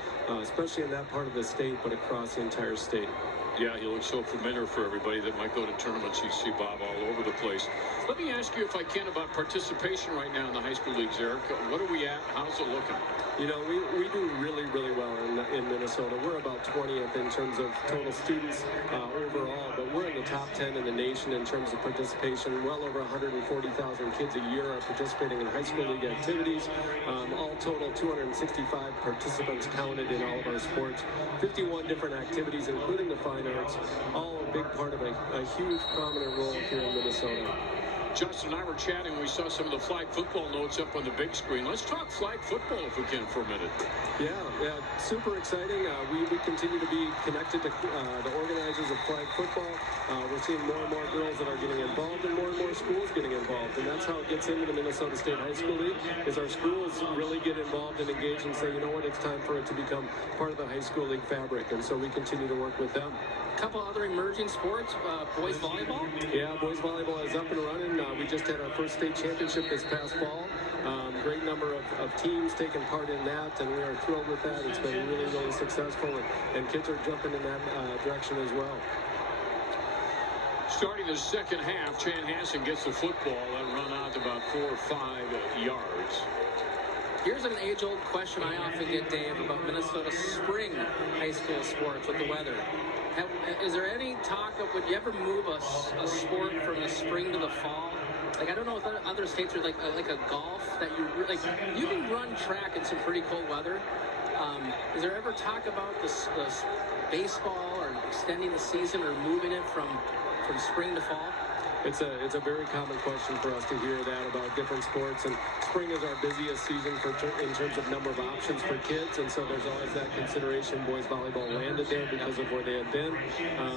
especially in that part of the state, but across the entire state. Yeah, he looks so familiar for everybody that might go to tournaments. You see Bob all over the place. Let me ask you, if I can, about participation right now in the high school leagues, Eric. What are we at? How's it looking? You know, we do really, really well in Minnesota. We're about 20th in terms of total students overall, but we're in the top 10 in the nation in terms of participation. Well over 140,000 kids a year are participating in high school league activities. All total, 265 participants counted in all of our sports. 51 different activities, including the fine arts, all a big part of a huge prominent role here in Minnesota. Justin and I were chatting. We saw some of the flag football notes up on the big screen. Let's talk flag football if we can for a minute. Yeah, super exciting. We continue to be connected to the organizers of flag football. We're seeing more and more girls that are getting involved and more schools getting involved. And that's how it gets into the Minnesota State High School League, is our schools really get involved and engage and say, you know what, it's time for it to become part of the high school league fabric. And so we continue to work with them. A couple other emerging sports, boys volleyball? Yeah, boys volleyball is up and running. We just had our first state championship this past fall. Great number of teams taking part in that, and we are thrilled with that. It's been really, really successful, and kids are jumping in that direction as well. Starting the second half, Chanhassen gets the football and run out about 4 or 5 yards. Here's an age-old question I often get, Dave, about Minnesota spring high school sports with the weather. Is there any talk of, would you ever move a sport from the spring to the fall? Like, I don't know if other states are like a golf that you can run track in some pretty cold weather. Is there ever talk about this baseball or extending the season or moving it from spring to fall? It's a very common question for us to hear that about different sports, and spring is our busiest season in terms of number of options for kids, and so there's always that consideration. Boys volleyball landed there because of where they had been,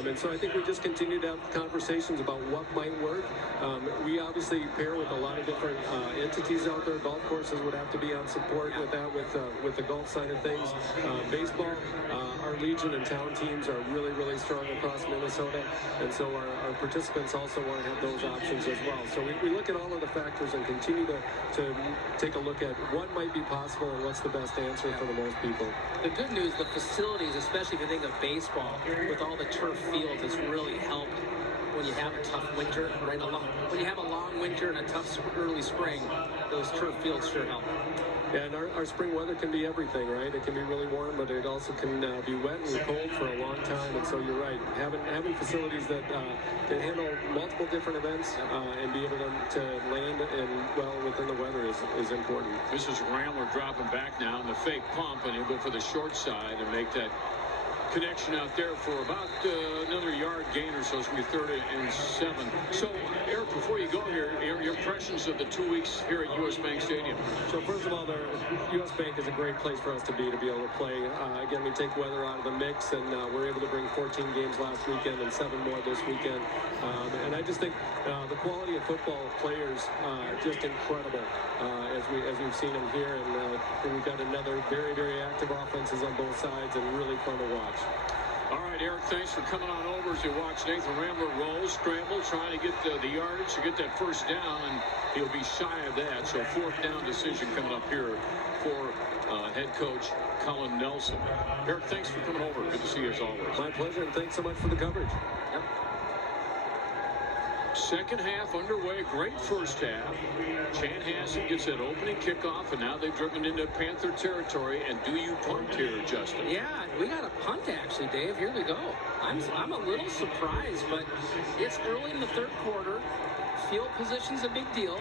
and so I think we just continue to have conversations about what might work. We obviously pair with a lot of different entities out there. Golf courses would have to be on support with that, with the golf side of things. Baseball, our Legion and town teams are really, really strong across Minnesota, and so our participants also want to have those options as well. So we look at all of the factors and continue to take a look at what might be possible and what's the best answer for the most people. The good news, the facilities, especially if you think of baseball, with all the turf fields, has really helped when you have a tough winter, right? When you have a long winter and a tough early spring, those turf fields sure help. Yeah, and our spring weather can be everything, right? It can be really warm, but it also can be wet and cold for a long time. And so you're right. Having facilities that can handle multiple different events and be able to land well within the weather is important. This is Ramler dropping back now in the fake pump, and he'll go for the short side and make that connection out there for about another yard gain or so. It's going to be 3rd and 7. So, Eric, before you go here, your impressions of the 2 weeks here at U.S. Bank Stadium. So first of all, U.S. Bank is a great place for us to be able to play. Again, we take weather out of the mix, and we're able to bring 14 games last weekend and 7 more this weekend. And I just think the quality of football players just incredible as we've seen them here. And we've got another very, very active offenses on both sides and really fun to watch. All right, Eric, thanks for coming on over as you watch Nathan Rambler roll, scramble, trying to get the yardage to get that first down, and he'll be shy of that. So 4th down decision coming up here for head coach Colin Nelson. Eric, thanks for coming over. Good to see you as always. My pleasure, and thanks so much for the coverage. Yep. Second half underway. Great first half. Chanhassen gets that opening kickoff, and now they've driven into Panther territory. And do you punt here, Justin? Yeah, we got a punt actually, Dave. Here we go. I'm a little surprised, but it's early in the 3rd quarter. Field position's a big deal,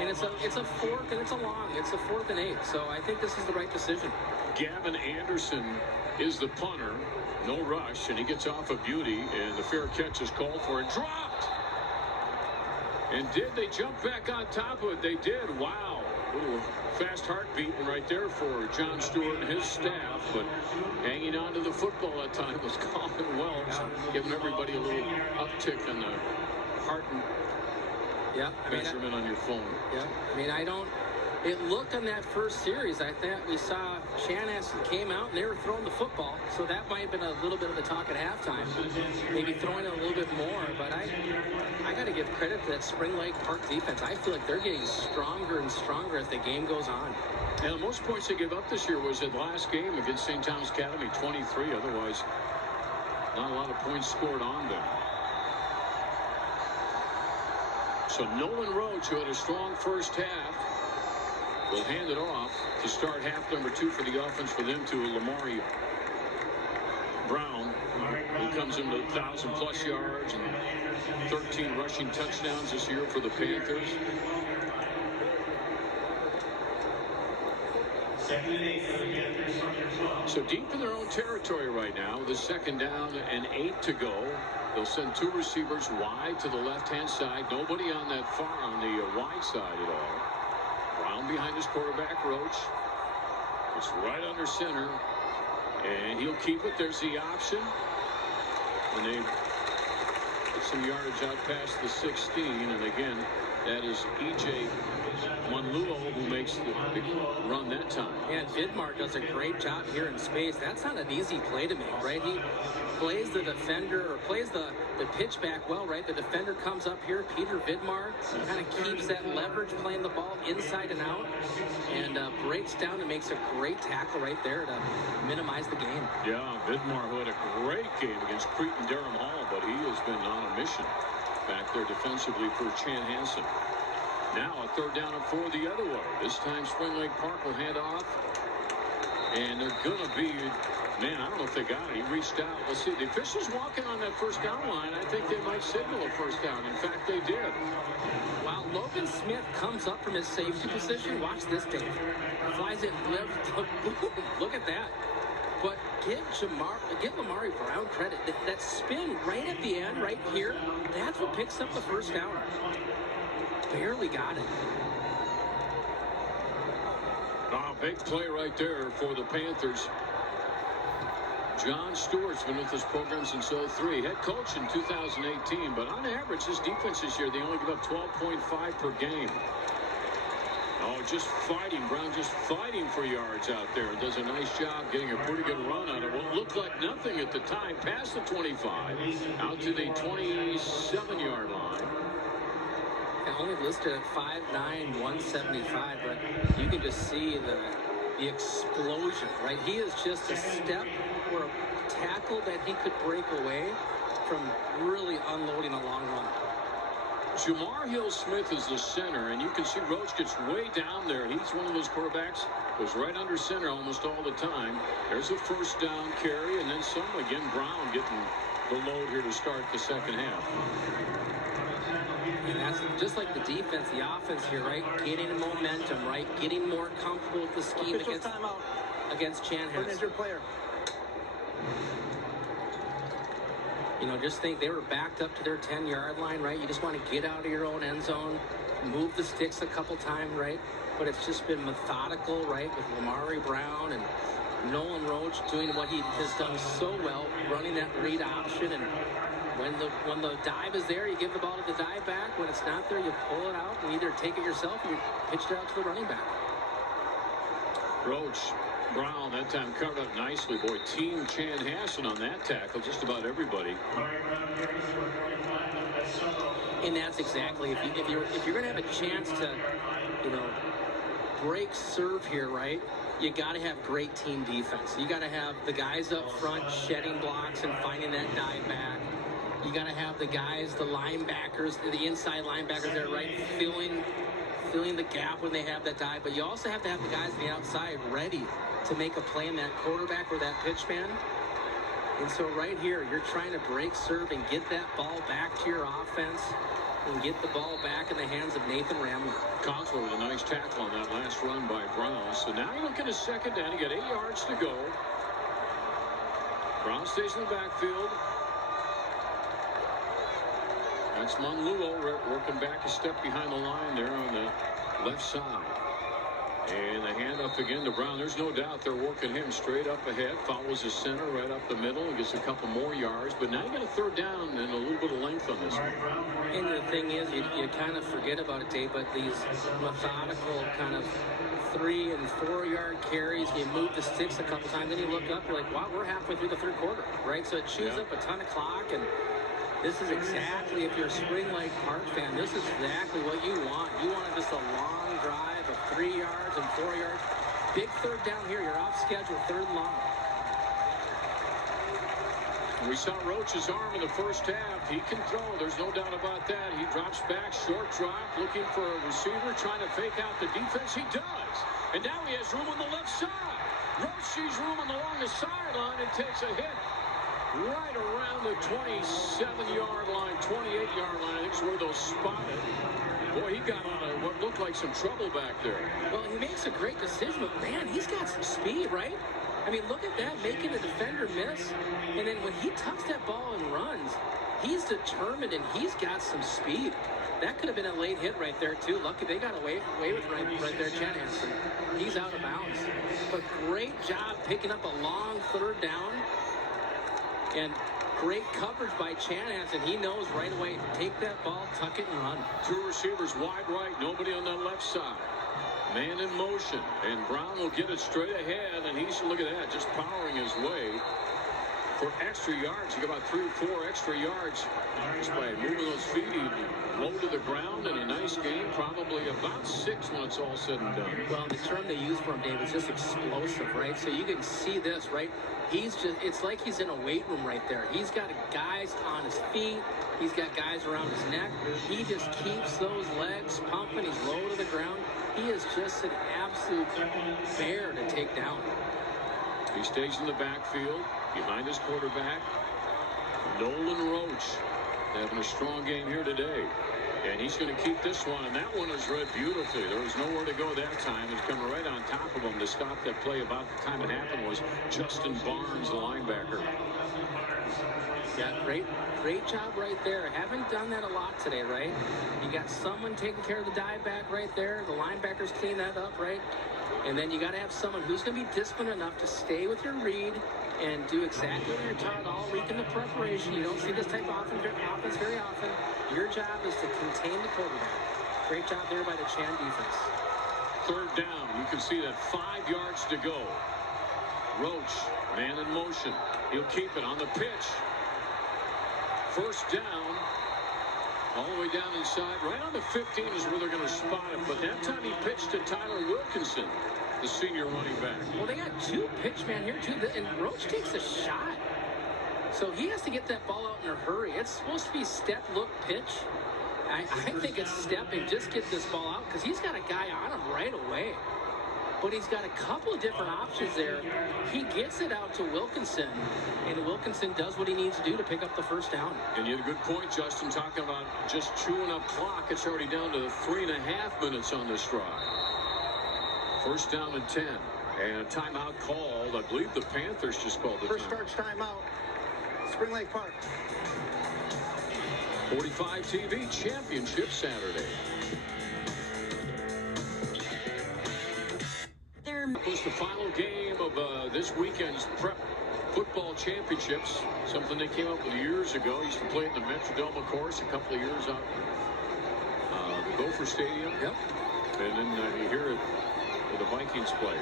and it's a fork and it's a long. It's a 4th and 8. So I think this is the right decision. Gavin Anderson is the punter. No rush, and he gets off a beauty, and the fair catch is called for and dropped. And did they jump back on top of it? They did. Wow. Little fast heart beating right there for John Stewart and his staff. But hanging on to the football that time was Colin Welch, giving everybody a little uptick on the heart measurement on your phone. Yeah. I mean, it looked on that first series, I thought we saw Chanhassen came out and they were throwing the football. So that might have been a little bit of a talk at halftime. Maybe throwing it a little bit more. But I got to give credit to that Spring Lake Park defense. I feel like they're getting stronger and stronger as the game goes on. And the most points they gave up this year was in the last game against St. Thomas Academy, 23. Otherwise, not a lot of points scored on them. So Nolan Roach, who had a strong first half, will hand it off to start half number 2 for the offense for them to Lamar Brown, who comes into 1,000+ yards and 13 rushing touchdowns this year for the Panthers. So deep in their own territory right now, with a 2nd down and 8 to go. They'll send 2 receivers wide to the left-hand side. Nobody on that far on the wide side at all. Brown behind his quarterback, Roach. It's right under center. And he'll keep it. There's the option. And they get some yardage out past the 16. And again, that is E.J. Monluo who makes the big run that time. And Vidmar does a great job here in space. That's not an easy play to make, right? He plays the defender, or plays the pitch back well, right? The defender comes up here, Peter Vidmar, kind of keeps that leverage, playing the ball inside and out, and breaks down and makes a great tackle right there to minimize the game. Yeah, Vidmar, who had a great game against Cretan Durham Hall, but he has been on a mission back there defensively for Chanhassen. Now a 3rd down and 4 the other way. This time Spring Lake Park will hand off. And they're going to be, man, I don't know if they got it. He reached out. We'll see. The officials walking on that 1st down line. I think they might signal a 1st down. In fact, they did. While Logan Smith comes up from his safety position, watch this, Dave. Flies it left. Boom. Look at that. But give Lamari Brown credit. That spin right at the end, right here, that's what picks up the 1st down. Barely got it. Oh, big play right there for the Panthers. John Stewart's been with this program since 03. Head coach in 2018, but on average, this defense this year, they only give up 12.5 per game. Oh, just fighting. Brown just fighting for yards out there. Does a nice job getting a pretty good run out of what looked like nothing at the time. Past the 25, out to the 27-yard line. Only listed at 5'9", 175, but you can just see the explosion, right? He is just a step or a tackle that he could break away from really unloading a long run. Jamar Hill-Smith is the center, and you can see Roach gets way down there. He's one of those quarterbacks, goes right under center almost all the time. There's a 1st down carry, and then some again. Brown getting the load here to start the 2nd half. And that's just like the defense, the offense here, right? Getting momentum, right? Getting more comfortable with the scheme against Chanhassen. Your player. You know, just think they were backed up to their 10-yard line, right? You just want to get out of your own end zone, move the sticks a couple times, right? But it's just been methodical, right, with Lamari Brown and Nolan Roach doing what he has done so well, running that read option. And when the dive is there, you give the ball to the dive back. When it's not there, you pull it out and either take it yourself or you pitch it out to the running back. Roach, Brown, that time covered up nicely. Boy, Team Chanhassen on that tackle. Just about everybody. And that's exactly, if you're going to have a chance to, you know, break serve here, right? You got to have great team defense. You got to have the guys up front shedding blocks and finding that dive back. You got to have the guys, the linebackers, the inside linebackers there, right, filling the gap when they have that dive. But you also have to have the guys on the outside ready to make a play in that quarterback or that pitch man. And so right here, you're trying to break serve and get that ball back to your offense and get the ball back in the hands of Nathan Ramler. Cogswell with a nice tackle on that last run by Brown. So now you look at a second down. You got 8 yards to go. Brown stays in the backfield. That's Monluo working back a step behind the line there on the left side. And the handoff again to Brown. There's no doubt they're working him straight up ahead. Follows his center right up the middle and gets a couple more yards. But now you got a third down and a little bit of length on this one. And the thing is, you kind of forget about it, Dave, but these methodical kind of 3 and 4 yard carries, you move the sticks a couple times, then you look up, you're like, wow, we're halfway through the third quarter, right? So it chews up a ton of clock, and this is exactly, if you're a Spring Lake Park fan, this is exactly what you want. You want just a long drive of 3 yards and 4 yards. Big third down here. You're off schedule, third and long. We saw Roach's arm in the first half. He can throw. There's no doubt about that. He drops back, short drop, looking for a receiver, trying to fake out the defense. He does. And now he has room on the left side. Roach sees room along the sideline and takes a hit right around the 27-yard line, 28-yard line. I think is where they'll spot it. Boy, he got out of what looked like some trouble back there. Well, he makes a great decision, but man, he's got some speed, right? I mean, look at that, making the defender miss. And then when he tucks that ball and runs, he's determined and he's got some speed. That could have been a late hit right there, too. Lucky they got away with right there, Chanhassen. He's out of bounds. But great job picking up a long third down. And great coverage by Chanhassen. He knows right away, take that ball, tuck it, and run. 2 receivers wide right, nobody on that left side. Man in motion, and Brown will get it straight ahead, and he's, look at that, just powering his way for extra yards. He got about 3 or 4 extra yards just by moving those feet. He low to the ground in a nice game, probably about 6 when it's all said and done. Well, the term they use for him, Dave, is just explosive, right? So you can see this, right? He's just, it's like he's in a weight room right there. He's got guys on his feet. He's got guys around his neck. He just keeps those legs pumping. He's low to the ground. He is just an absolute bear to take down. He stays in the backfield behind his quarterback, Nolan Roach, having a strong game here today. And he's going to keep this one, and that one is read beautifully. There was nowhere to go that time. It's coming right on top of him to stop that play. About the time it happened was Justin Barnes, the linebacker. Yeah, great job right there. Haven't done that a lot today, right? You got someone taking care of the dive back right there. The linebackers clean that up, right? And then you got to have someone who's going to be disciplined enough to stay with your read and do exactly what you're taught all week in the preparation. You don't see this type of offense very often. Your job is to contain the quarterback. Great job there by the Chan defense. Third down. You can see that 5 yards to go. Roach, man in motion. He'll keep it on the pitch. First down. All the way down inside. Right on the 15 is where they're going to spot him. But that time he pitched to Tyler Wilkinson, the senior running back. Well, they got 2 pitchmen here, too. And Roach takes a shot. So he has to get that ball out in a hurry. It's supposed to be step, look, pitch. I think it's step and just get this ball out because he's got a guy on him right away. But he's got a couple of different options there. He gets it out to Wilkinson, and Wilkinson does what he needs to do to pick up the first down. And you had a good point, Justin, talking about just chewing up clock. It's already down to 3.5 minutes on this drive. First down and 10. And a timeout called. I believe the Panthers just called the first starts timeout. Spring Lake Park. 45 TV Championship Saturday. It was the final game of this weekend's prep football championships, something they came up with years ago. Used to play it in the Metrodome course a couple of years out the Gopher Stadium. Yep. And then you hear it with the Vikings play.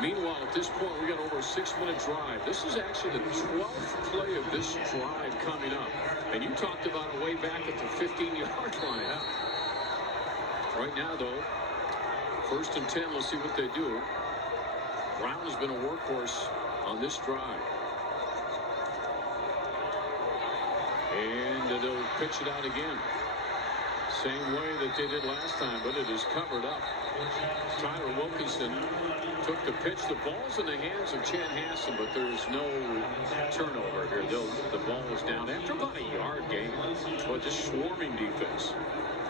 Meanwhile, at this point, we got over a 6-minute drive. This is actually the 12th play of this drive coming up. And you talked about it way back at the 15-yard line. Right now, though, 1st and 10. Let's see what they do. Brown has been a workhorse on this drive. And they'll pitch it out again. Same way that they did last time, but it is covered up. Tyler Wilkinson took the pitch. The ball's in the hands of Chanhassen, but there's no turnover here. The ball is down after about a yard gain. But just swarming defense.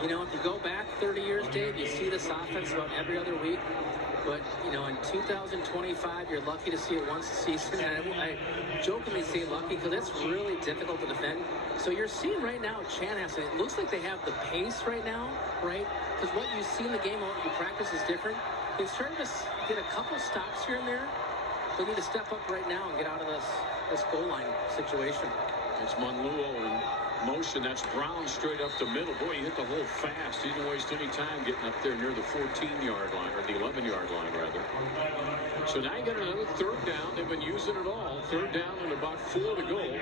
You know, if you go back 30 years, Dave, you see this offense about every other week. But, you know, in 2025, you're lucky to see it once a season. And I jokingly say lucky because it's really difficult to defend. So you're seeing right now Chanhassen, it looks like they have the pace right now, right? Because what you see in the game, what you practice is different. They've started to get a couple stops here and there. They need to step up right now and get out of this goal line situation. It's Monluo in motion. That's Brown straight up the middle. Boy, he hit the hole fast. He didn't waste any time getting up there near the 14-yard line, or the 11-yard line, rather. So now you got another 3rd down. They've been using it all. 3rd down and about 4 to go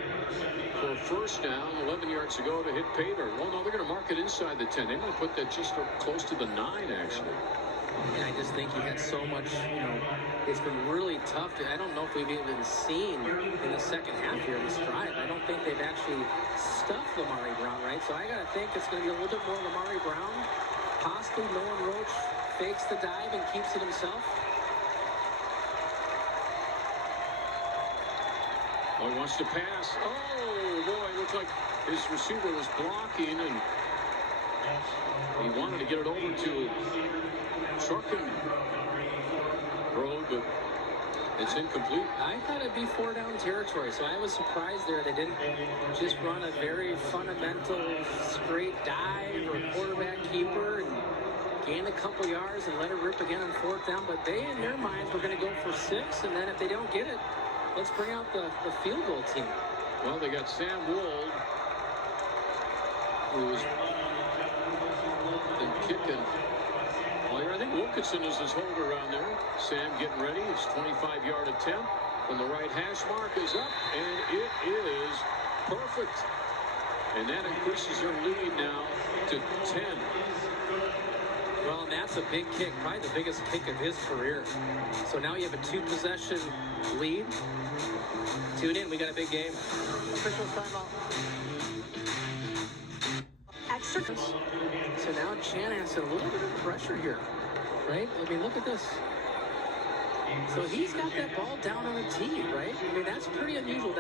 for a 1st down. 11 yards to go to hit Pater. Well, no, they're going to mark it inside the 10. They might put that just close to the 9, actually. And I just think he had so much, you know, it's been really tough. I don't know if we've even seen in the second half here in this drive. I don't think they've actually stuffed Lamari Brown, right? So I got to think it's going to be a little bit more Lamari Brown. Possibly Nolan Roach fakes the dive and keeps it himself. Oh, he wants to pass. Oh, boy, it looks like his receiver was blocking, and he wanted to get it over to Truckin Road, but it's incomplete. I thought it'd be 4-down territory, so I was surprised there they didn't just run a very fundamental straight dive or quarterback keeper and gain a couple yards and let it rip again on 4th down. But they, in their minds, were going to go for 6, and then if they don't get it, let's bring out the field goal team. Well, they got Sam Wold, who was been kicking. I think Wilkinson is his holder around there. Sam getting ready. His 25-yard attempt from the right hash mark is up, and it is perfect. And that increases their lead now to 10. Well, and that's a big kick, probably the biggest kick of his career. So now you have a 2-possession lead. Tune in, we got a big game. Official timeout. Extra. So now Chanhassen, a little bit of pressure here, right? I mean, look at this. So he's got that ball down on a tee, right? I mean, that's pretty unusual.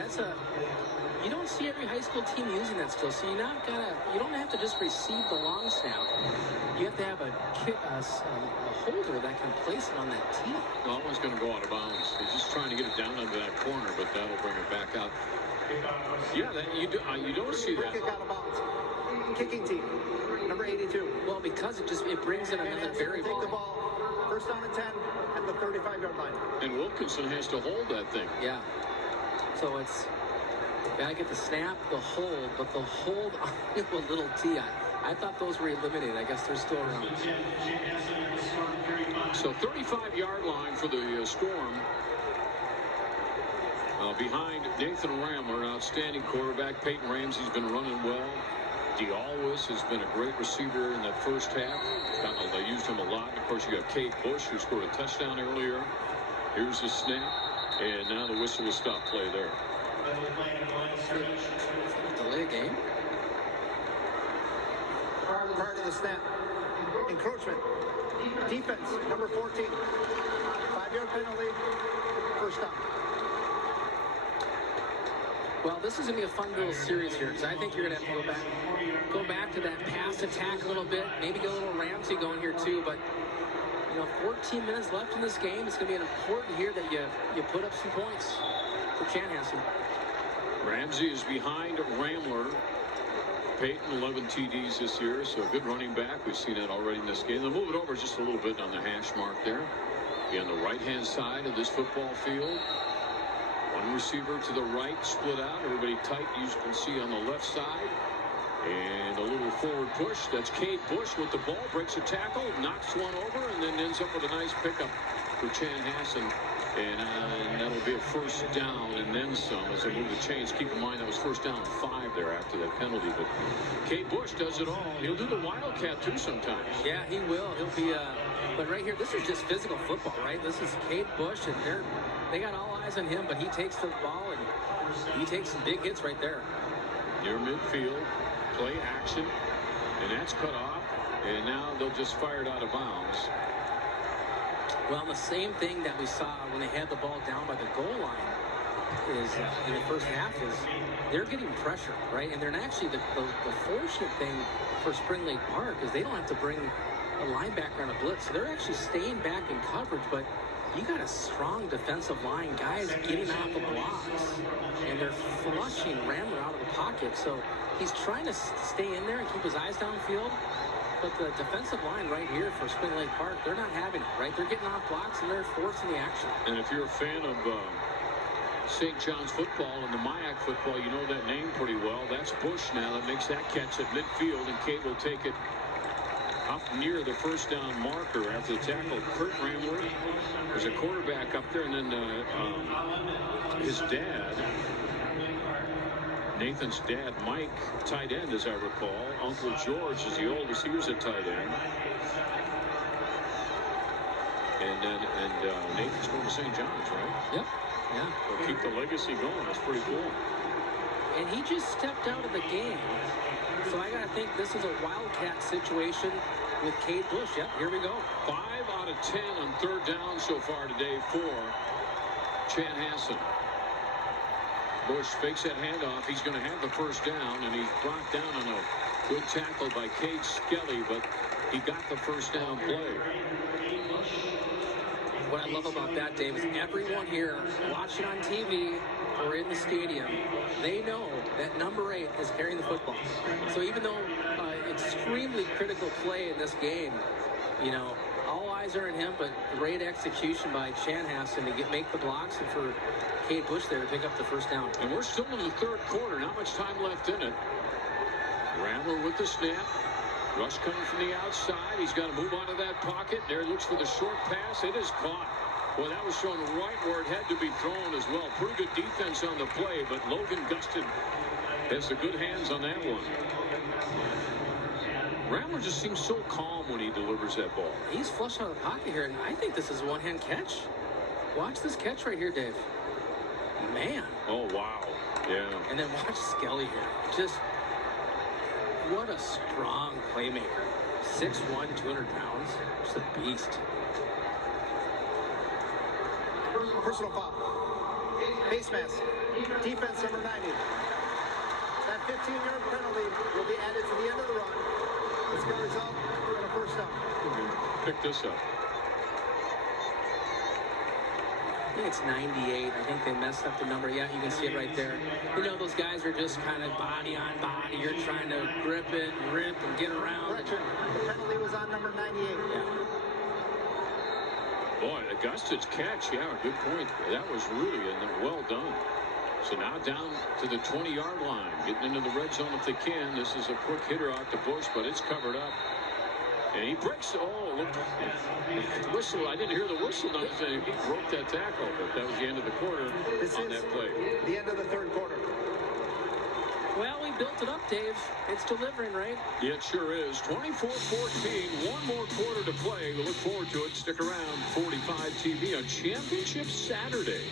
You don't see every high school team using that still. So you don't have to just receive the long snap. You have to have a holder that can place it on that tee. Well, that one's going to go out of bounds. He's just trying to get it down under that corner, but that'll bring it back out. Yeah, you don't see that. Kick out of bounds. Kicking team, number 82. Well, because it brings in another variable. Take the ball, 1st down and 10 at the 35-yard line. And Wilkinson has to hold that thing. Yeah. So it's gotta get the snap, the hold, but the hold on a little tee. I thought those were eliminated. I guess they're still around. So 35-yard line for the Storm. Behind Nathan Ramler, outstanding quarterback. Peyton Ramsey's been running well. DeAlwis has been a great receiver in that first half. They used him a lot. And of course, you got Cade Bush, who scored a touchdown earlier. Here's the snap. And now the whistle will stop play there. Delay a game? Prior to the snap. Encroachment. Defense, number 14. 5-yard penalty. 1st down. Well, this is going to be a fun little series here because I think you're going to have to go back to that pass attack a little bit. Maybe get a little Ramsey going here too. But, 14 minutes left in this game. It's going to be important here that you put up some points for Chanhassen. Ramsey is behind Ramler. Peyton, 11 TDs this year, so a good running back. We've seen that already in this game. They'll move it over just a little bit on the hash mark there. Be on the right-hand side of this football field. One receiver to the right, split out. Everybody tight, you can see on the left side. And a little forward push. That's Cade Bush with the ball. Breaks a tackle, knocks one over, and then ends up with a nice pickup for Chanhassen. And that'll be a first down and then some as they move the chains. Keep in mind that was first down 5 there after that penalty. But Cade Bush does it all. He'll do the Wildcat too sometimes. Yeah, he will. He'll be. But right here, this is just physical football, right? This is Cade Bush, and they got all eyes on him. But he takes the ball and he takes some big hits right there. Near midfield, play action, and that's cut off. And now they'll just fire it out of bounds. Well, the same thing that we saw when they had the ball down by the goal line is in the first half is they're getting pressure, right? And they're actually the fortunate thing for Spring Lake Park is they don't have to bring a linebacker on a blitz. So they're actually staying back in coverage, but you got a strong defensive line, guys getting off the blocks, and they're flushing Ramler out of the pocket. So he's trying to stay in there and keep his eyes downfield. But the defensive line right here for Spring Lake Park, they're not having it, right? They're getting off blocks and they're forcing the action. And if you're a fan of St. John's football and the Mayak football, you know that name pretty well. That's Bush now that makes that catch at midfield, and Cade will take it up near the first down marker after the tackle. Kurt Ramler was a quarterback up there, and then his dad, Nathan's dad, Mike, tight end, as I recall. Uncle George is the oldest. He was a tight end. And Nathan's going to St. John's, right? Yep. Yeah. They'll keep the legacy going. That's pretty cool. And he just stepped out of the game. So I got to think this is a Wildcat situation with Cade Bush. Yep, here we go. 5 out of 10 on third down so far today for Chanhassen. Bush fakes that handoff. He's going to have the first down, and he's brought down on a good tackle by Cade Skelly, but he got the first down play. What I love about that, Dave, is everyone here watching on TV or in the stadium, they know that number 8 is carrying the football. So even though extremely critical play in this game, you know, all eyes are on him, but great execution by Chanhassen to make the blocks and for Cade Bush there to pick up the first down. And we're still in the third quarter. Not much time left in it. Ramler with the snap. Rush coming from the outside. He's got to move out of that pocket. There he looks for the short pass. It is caught. Well, that was thrown right where it had to be thrown as well. Pretty good defense on the play, but Logan Gustin has the good hands on that one. Ramler just seems so calm when he delivers that ball. He's flushed out of the pocket here, and I think this is a one-hand catch. Watch this catch right here, Dave. Man. Oh, wow. Yeah. And then watch Skelly here. Just what a strong playmaker. 6'1", 200 pounds. Just a beast. Personal foul. Face mask. Defense number 90. That 15-yard penalty will be added to the end of the run. It's going to result in a first down. Pick this up. I think it's 98. I think they messed up the number. Yeah, you can see it right there. You know, those guys are just kind of body on body. You're trying to grip it and rip and get around. Correction. The penalty was on number 98. Yeah. Boy, Augustus catch. Yeah, good point. That was really well done. So now down to the 20-yard line. Getting into the red zone if they can. This is a quick hitter out to Bush, but it's covered up. And he breaks. Oh, look. The whistle. I didn't hear the whistle. He broke that tackle, but that was the end of the quarter on that play. The end of the third quarter. Well, we built it up, Dave. It's delivering, right? Yeah, it sure is. 24-14. One more quarter to play. We look forward to it. Stick around. 45 TV on Championship Saturday.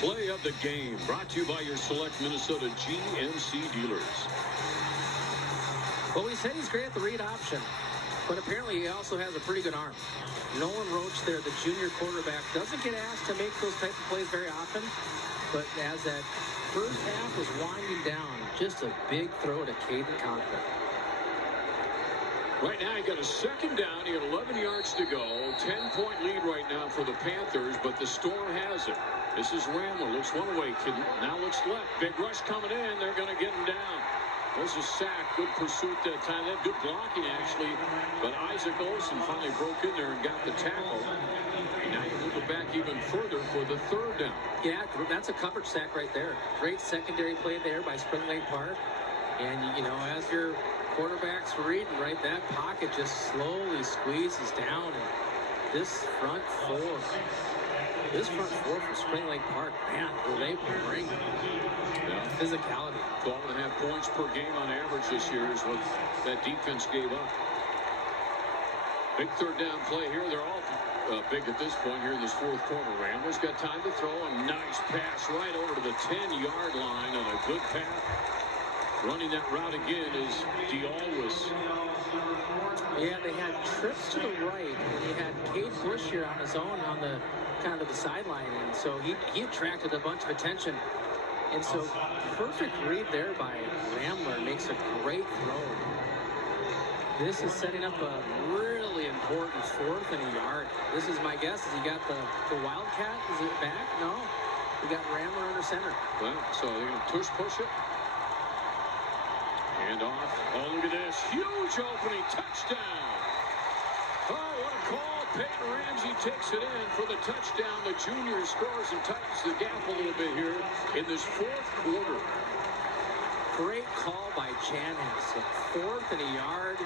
Play of the game brought to you by your select Minnesota GMC dealers. Well, we said he's great at the read option, but apparently he also has a pretty good arm. Nolan Roach there, the junior quarterback, doesn't get asked to make those type of plays very often, but as that first half was winding down, just a big throw to Caden Conklin. Right now, he got a second down. He had 11 yards to go. 10-point lead right now for the Panthers, but the Storm has it. This is Rambler. Looks one way. Now looks left. Big rush coming in. They're going to get him down. There's a sack. Good pursuit that time. They had good blocking, actually. But Isaac Olsen finally broke in there and got the tackle. And now you move it back even further for the third down. Yeah, that's a coverage sack right there. Great secondary play there by Spring Lake Park. And, you know, as your quarterback's reading, right, that pocket just slowly squeezes down. And this front four for Spring Lake Park, man, will they bring physicality. 12.5 points per game on average this year is what that defense gave up. Big third down play here. They're all big at this point here in this fourth quarter. Rambler's got time to throw. A nice pass right over to the 10-yard line on a good path. Running that route again is DeAlwis. Yeah, they had trips to the right, and he had Cade Bush here on his own on the kind of the sideline, and so he attracted a bunch of attention. And so perfect read there by Rambler, makes a great throw. This is setting up a really important 4th and a yard. This is my guess. Is he got the Wildcat? Is it back? No. We got Rambler under center. Well, so they're going to push it. Hand off. Oh, look at this. Huge opening. Touchdown. Oh, what a call. Peyton Ramsey takes it in for the touchdown. The junior scores and tightens the gap a little bit here in this fourth quarter. Great call by Chanhassen. 4th and a yard.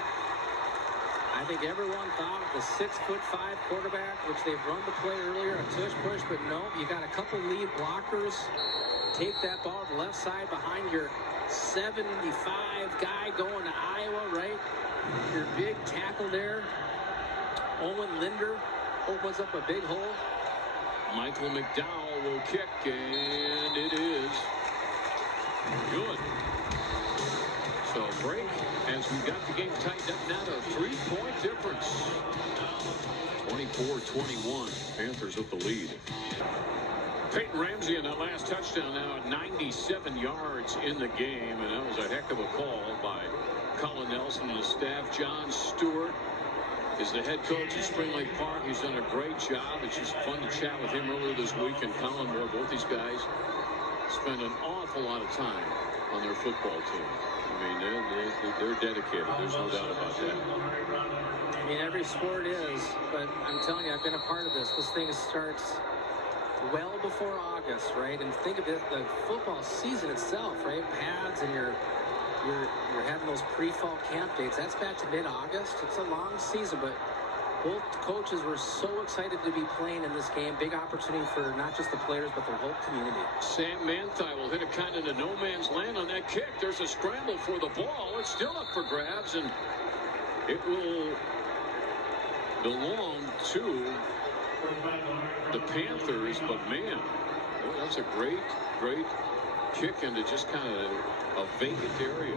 I think everyone thought the 6'5" quarterback, which they've run the play earlier, a tush push, but no, you got a couple lead blockers. Take that ball to the left side behind your 75 guy going to Iowa, right? Your big tackle there. Owen Linder opens up a big hole. Michael McDowell will kick, and it is good. So break as we got the game tightened up now to a 3-point difference. 24-21. Panthers with the lead. Peyton Ramsey in that last touchdown now at 97 yards in the game, and that was a heck of a call by Colin Nelson and his staff. John Stewart is the head coach at Spring Lake Park. He's done a great job. It's just fun to chat with him earlier this week. And Colin Moore, both these guys spend an awful lot of time on their football team. I mean, they're dedicated. There's no doubt about that. I mean, every sport is, but I'm telling you, I've been a part of this. This thing starts well before August, right? And think of it, the football season itself, right? Pads and you're having those pre-fall camp dates. That's back to mid-August. It's a long season, but both coaches were so excited to be playing in this game. Big opportunity for not just the players, but their whole community. Sam Manthei will hit it kind of into no man's land on that kick. There's a scramble for the ball. It's still up for grabs, and it will belong to the Panthers. But man, boy, that's a great kick into just kind of a vacant area.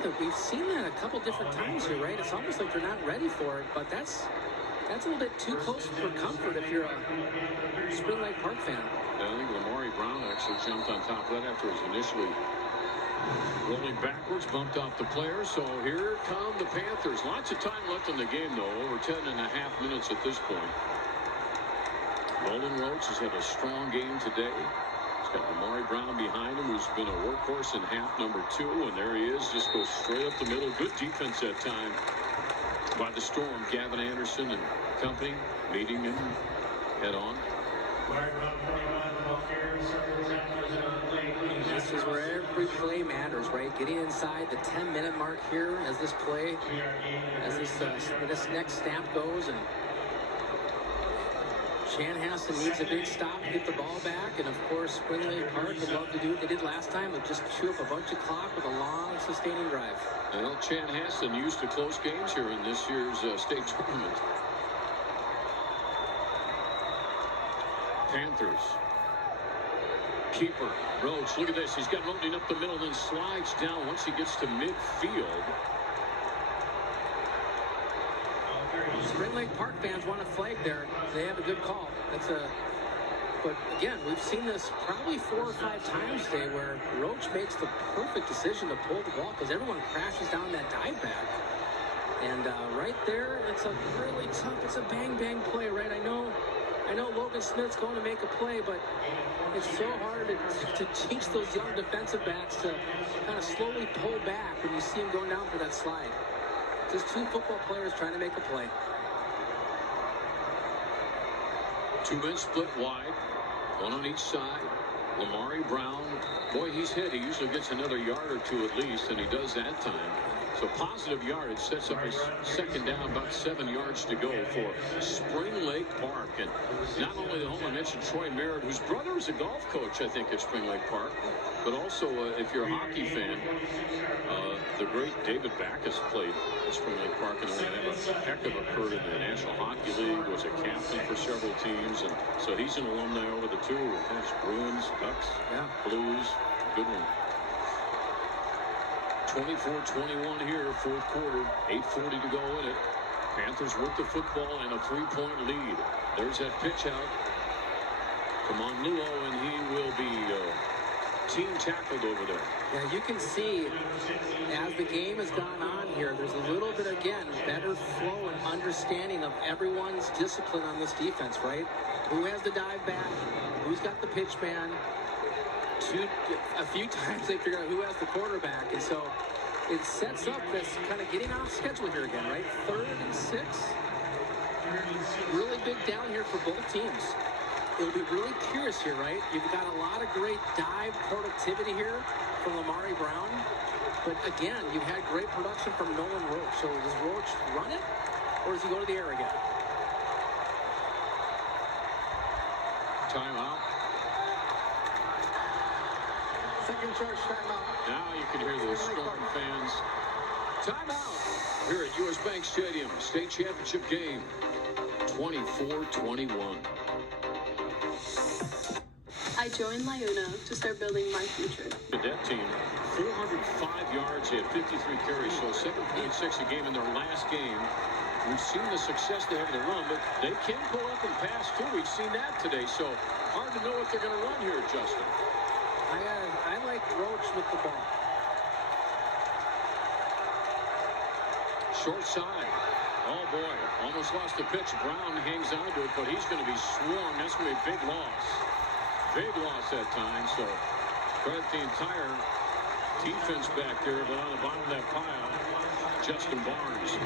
Yeah, we've seen that a couple different times here, right? It's almost like they're not ready for it, but that's a little bit too close for comfort if you're a Spring Lake Park fan. Yeah, I think Lamari Brown actually jumped on top of that after it was initially rolling backwards, bumped off the player. So here come the Panthers. Lots of time left in the game, though. Over 10.5 minutes at this point. Nolan Roach has had a strong game today. He's got Amari Brown behind him, who's been a workhorse in half number 2. And there he is, just goes straight up the middle. Good defense that time by the Storm. Gavin Anderson and company meeting him head on. This is where every play matters, right? Getting inside the 10-minute mark here as this play, as this next snap goes, and Chanhassen needs a big stop to get the ball back, and of course Spring Lake Park would love to do what they did last time, but just chew up a bunch of clock with a long, sustaining drive. Well, Chanhassen used to close games here in this year's state tournament. Panthers. Keeper, Roach, look at this. He's got an opening up the middle, then slides down once he gets to midfield. Spring Lake Park fans want a flag there. They have a good call. That's a But again, we've seen this probably 4 or 5 times today where Roach makes the perfect decision to pull the ball because everyone crashes down that dive back. And right there, it's a really tough, it's a bang play, right? I know Logan Smith's going to make a play, but it's so hard to teach those young defensive backs to kind of slowly pull back when you see them going down for that slide. Just 2 football players trying to make a play. 2 men split wide, 1 on each side. Lamari Brown, boy, he's hit. He usually gets another yard or 2 at least, and he does that time. So positive yardage sets up his second down, about 7 yards to go for Spring Lake Park. And not only the home, I mentioned Troy Merritt, whose brother is a golf coach, I think, at Spring Lake Park. But also, if you're a hockey fan, the great David Backus played at Spring Lake Park and had a heck of a career in the National Hockey League, was a captain for several teams. And so he's an alumni over the 2. There's Bruins, Ducks, Blues. Good one. 24-21 here, 4th quarter, 8:40 to go in it. Panthers with the football and a 3-point lead. There's that pitch out. Come on, Luo, and he will be team tackled over there. Yeah, you can see as the game has gone on here, there's a little bit, again, better flow and understanding of everyone's discipline on this defense, right? Who has the dive back? Who's got the pitch man? A few times they figure out who has the quarterback, and so it sets up this kind of getting off schedule here again, right? 3rd and 6. Really big down here for both teams. It'll be really curious here, right? You've got a lot of great dive productivity here from Lamari Brown, but again, you've had great production from Nolan Roach. So does Roach run it, or does he go to the air again? Timeout. Second charge timeout. Now you can hear the Storm fans. Timeout here at US Bank Stadium. State championship game. 24-21. I joined Lyuna to start building my future. Cadet team, 405 yards. They had 53 carries, so 7.6 a game in their last game. We've seen the success they have in the run, but they can pull up and pass too. We've seen that today, so hard to know what they're going to run here, Justin. I like Roach with the ball. Short side. Oh, boy. Almost lost the pitch. Brown hangs on to it, but he's going to be swarmed. That's going to be a big loss. Big loss that time, so credit the entire defense back there, but on the bottom of that pile, Justin Barnes.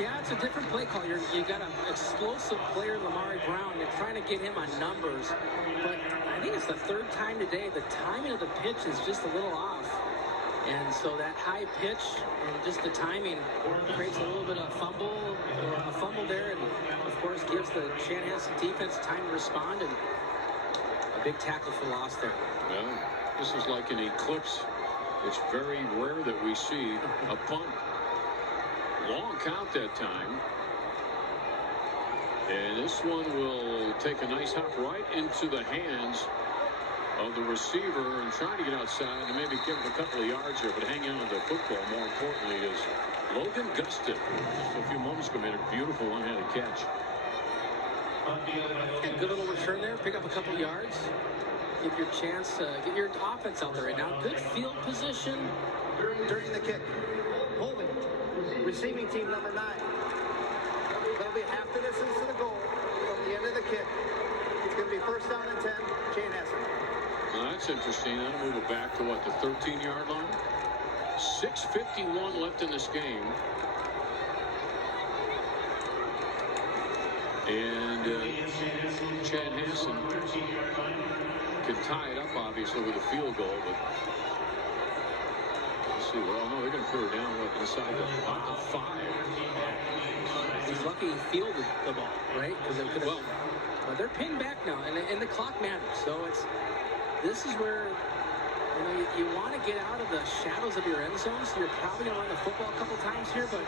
Yeah, it's a different play call. You got an explosive player, Lamari Brown. You're trying to get him on numbers, but I think it's the 3rd time today. The timing of the pitch is just a little off, and so that high pitch and just the timing creates a little bit of a fumble there, and of course gives the Chanhassen defense time to respond, and a big tackle for loss there. Well, this is like an eclipse. It's very rare that we see a punt. Long count that time. And this one will take a nice hop right into the hands of the receiver and trying to get outside and maybe give him a couple of yards here, but hanging on to the football more importantly is Logan Gustin. Just a few moments ago made a beautiful one-handed catch. Yeah, good little return there. Pick up a couple of yards. Give your chance to get your offense out there right now. Good field position. During the kick. Holding. Receiving team number 9. That'll be half the distance to the goal from the end of the kick. It's going to be 1st down and 10. Chanhassen. Well, that's interesting. That'll move it back to what, the 13-yard line? 6:51 left in this game. And Chanhassen can tie it up, obviously, with a field goal, but let's see. Well, no, they're going to put her down inside the 5. He's lucky he fielded the ball, right? Because they could have. Well, they're pinned back now, and the clock matters. So this is where you want to get out of the shadows of your end zone. So you're probably going to run the football a couple times here, but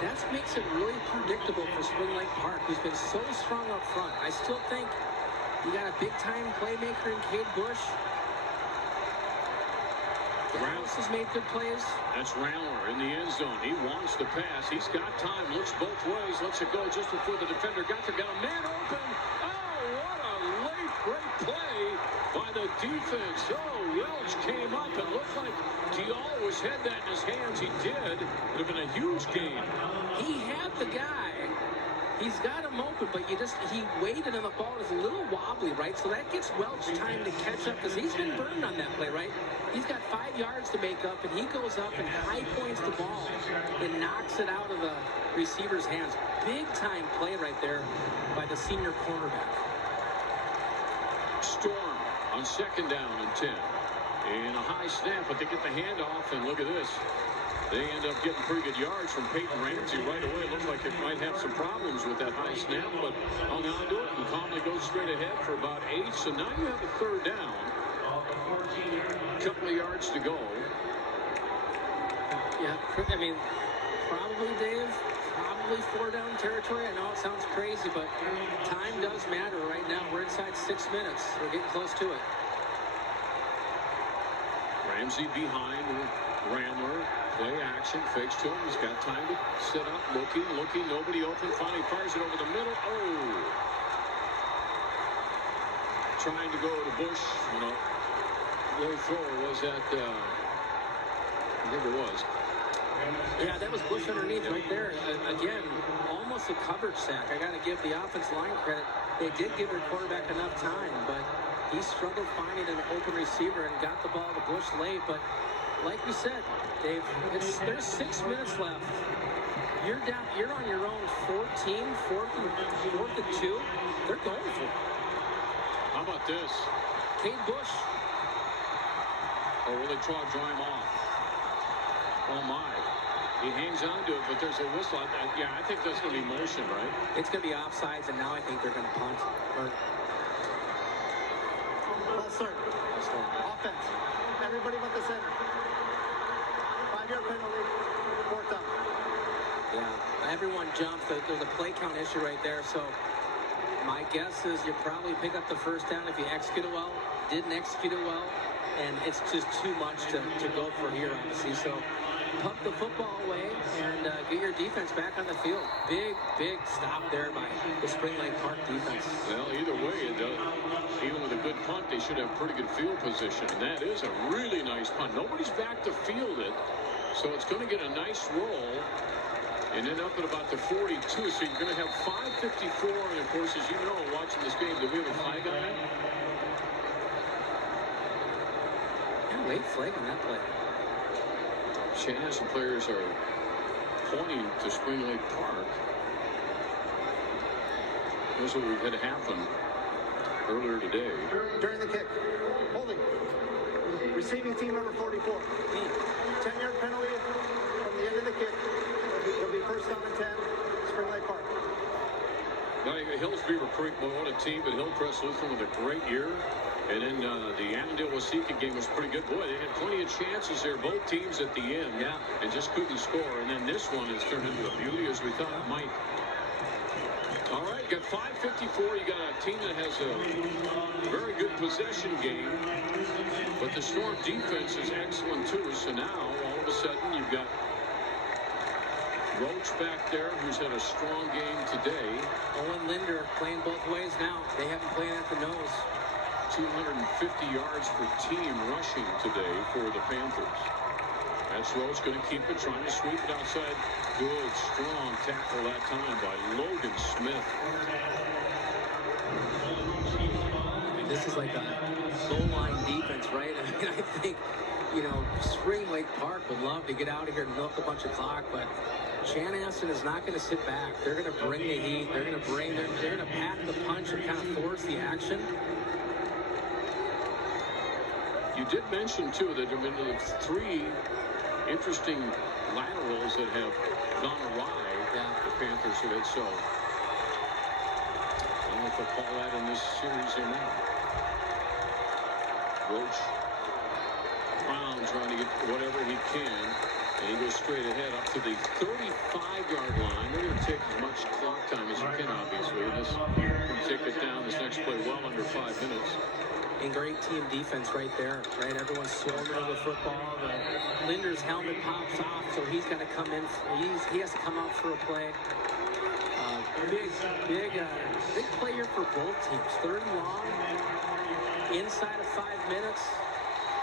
that makes it really predictable for Spring Lake Park, who's been so strong up front. I still think you got a big-time playmaker in Cade Bush. Rouse has made good plays. That's Rattler in the end zone. He wants to pass. He's got time. Looks both ways. Lets it go just before the defender got there. Got a man open. Oh, what a late great play by the defense. Oh, Welch came up and looked like Dial was had that in his hands. He did. It would have been a huge gain. He had the guy. He's got him open, but he waited and the ball is a little wobbly, right? So that gives Welch time to catch up because he's been burned on that play, right? He's got 5 yards to make up, and he goes up and high points the ball and knocks it out of the receiver's hands. Big time play right there by the senior cornerback. Storm on 2nd down and 10. And a high snap, but they get the handoff, and look at this. They end up getting pretty good yards from Peyton Ramsey right away. Looks like it might have some problems with that high snap, but hung on to it and calmly goes straight ahead for about 8. So now you have a 3rd down. Couple of yards to go. Yeah, I mean, probably, Dave, probably 4 down territory. I know it sounds crazy, but time does matter right now. We're inside 6 minutes. We're getting close to it. Ramsey behind Ramler. Play action, fakes to him. He's got time to set up, looking, nobody open. Finally fires it over the middle. Oh! Trying to go to Bush. Low throw was at, I think it was. Yeah, that was Bush underneath right there. Again, almost a coverage sack. I got to give the offensive line credit. They did give their quarterback enough time, but he struggled finding an open receiver and got the ball to Bush late. But like we said, Dave, there's 6 minutes left. You're down. You're on your own 14, 4th and 2. They're going for it. How about this? Cade Bush. Or will they draw him off? Oh my. He hangs on to it, but there's a whistle. Yeah, I think that's going to be motion, right? It's going to be offsides, and now I think they're going to punt. False start. Offense. Everybody but the center. 5-yard penalty. 4th down. Yeah, everyone jumped. There's a play count issue right there. So my guess is you probably pick up the 1st down if you execute it well. Didn't execute it well, and it's just too much to go for here, obviously. So pump the football away and get your defense back on the field. Big stop there by the Spring Lake Park defense. Well, either way, even with a good punt, they should have pretty good field position. And that is a really nice punt. Nobody's back to field it, so it's going to get a nice roll and end up at about the 42. So you're going to have 5:54. And, of course, as you know, watching this game, do we have a flag on that? Yeah, late flag on that play. Chanhassen players are pointing to Spring Lake Park. This is what we've had happen earlier today. During the kick. Holding. Receiving team number 44. 10-yard penalty from the end of the kick. It'll be 1st down and 10. Spring Lake Park. Now you got Hillsbeaver Creek, what a team, but Hillcrest Lutheran with a great year. And then the Annandale-Waseca game was pretty good. Boy, they had plenty of chances there, both teams at the end. Yeah. And just couldn't score. And then this one has turned into a beauty as we thought it might. All right, you got 5:54. You got a team that has a very good possession game. But the Storm defense is excellent, too. So now, all of a sudden, you've got Roach back there, who's had a strong game today. Owen Linder playing both ways now. They have him playing at the nose. 250 yards per team rushing today for the Panthers. That's Roach going to keep it, trying to sweep it outside. Good, strong tackle that time by Logan Smith. This is like a goal line defense, right? I mean, I think, Spring Lake Park would love to get out of here and milk a bunch of clock, but Chanhassen is not going to sit back. They're going to bring the heat. They're going to pack the punch and kind of force the action. You did mention, too, that there have been 3 interesting laterals that have gone awry. Yeah. The Panthers did so. I don't know if they'll call that in this series or not. Roach, Brown trying to get whatever he can. And he goes straight ahead up to the 35-yard line. They're going to take as much clock time as you can, obviously. This can take it down this next play well under 5 minutes. And great team defense right there, right? Everyone's swarming over football. Linder's helmet pops off, so he's got to come in. He has to come out for a play. Big play here for both teams. 3rd and long, inside of 5 minutes.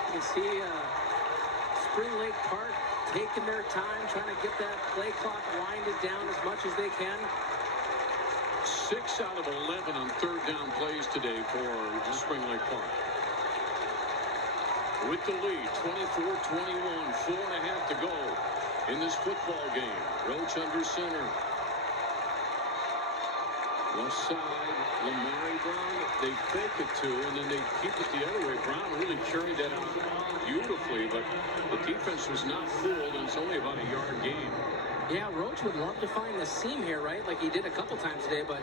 You can see Spring Lake Park taking their time, trying to get that play clock winded down as much as they can. 6 out of 11 on 3rd down plays today for Spring Lake Park. With the lead, 24-21, 4.5 to go in this football game. Roach under center. Left side, Lamari Brown, they fake it to, and then they keep it the other way. Brown really carried that out beautifully, but the defense was not fooled, and it's only about a yard gain. Yeah, Roach would love to find the seam here, right? Like he did a couple times today, but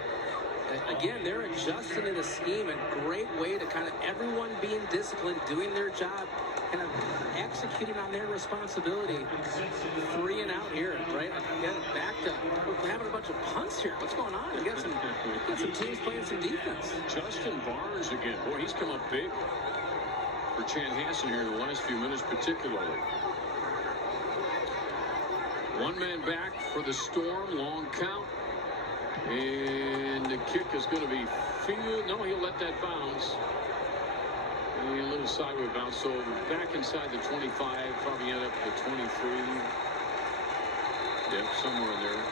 again, they're adjusting to the scheme, and great way to kind of everyone being disciplined, doing their job, kind of executing on their responsibility. 3 and out here, right? Again, backed up. We're having a bunch of punts here. What's going on? We got some teams playing some defense. Justin Barnes again. Boy, he's come up big for Chanhassen here in the last few minutes, particularly. 1 man back for the Storm. Long count. And the kick is going to be field. No, he'll let that bounce. And a little sideway bounce. So back inside the 25, probably end up at the 23. Yep, somewhere in there.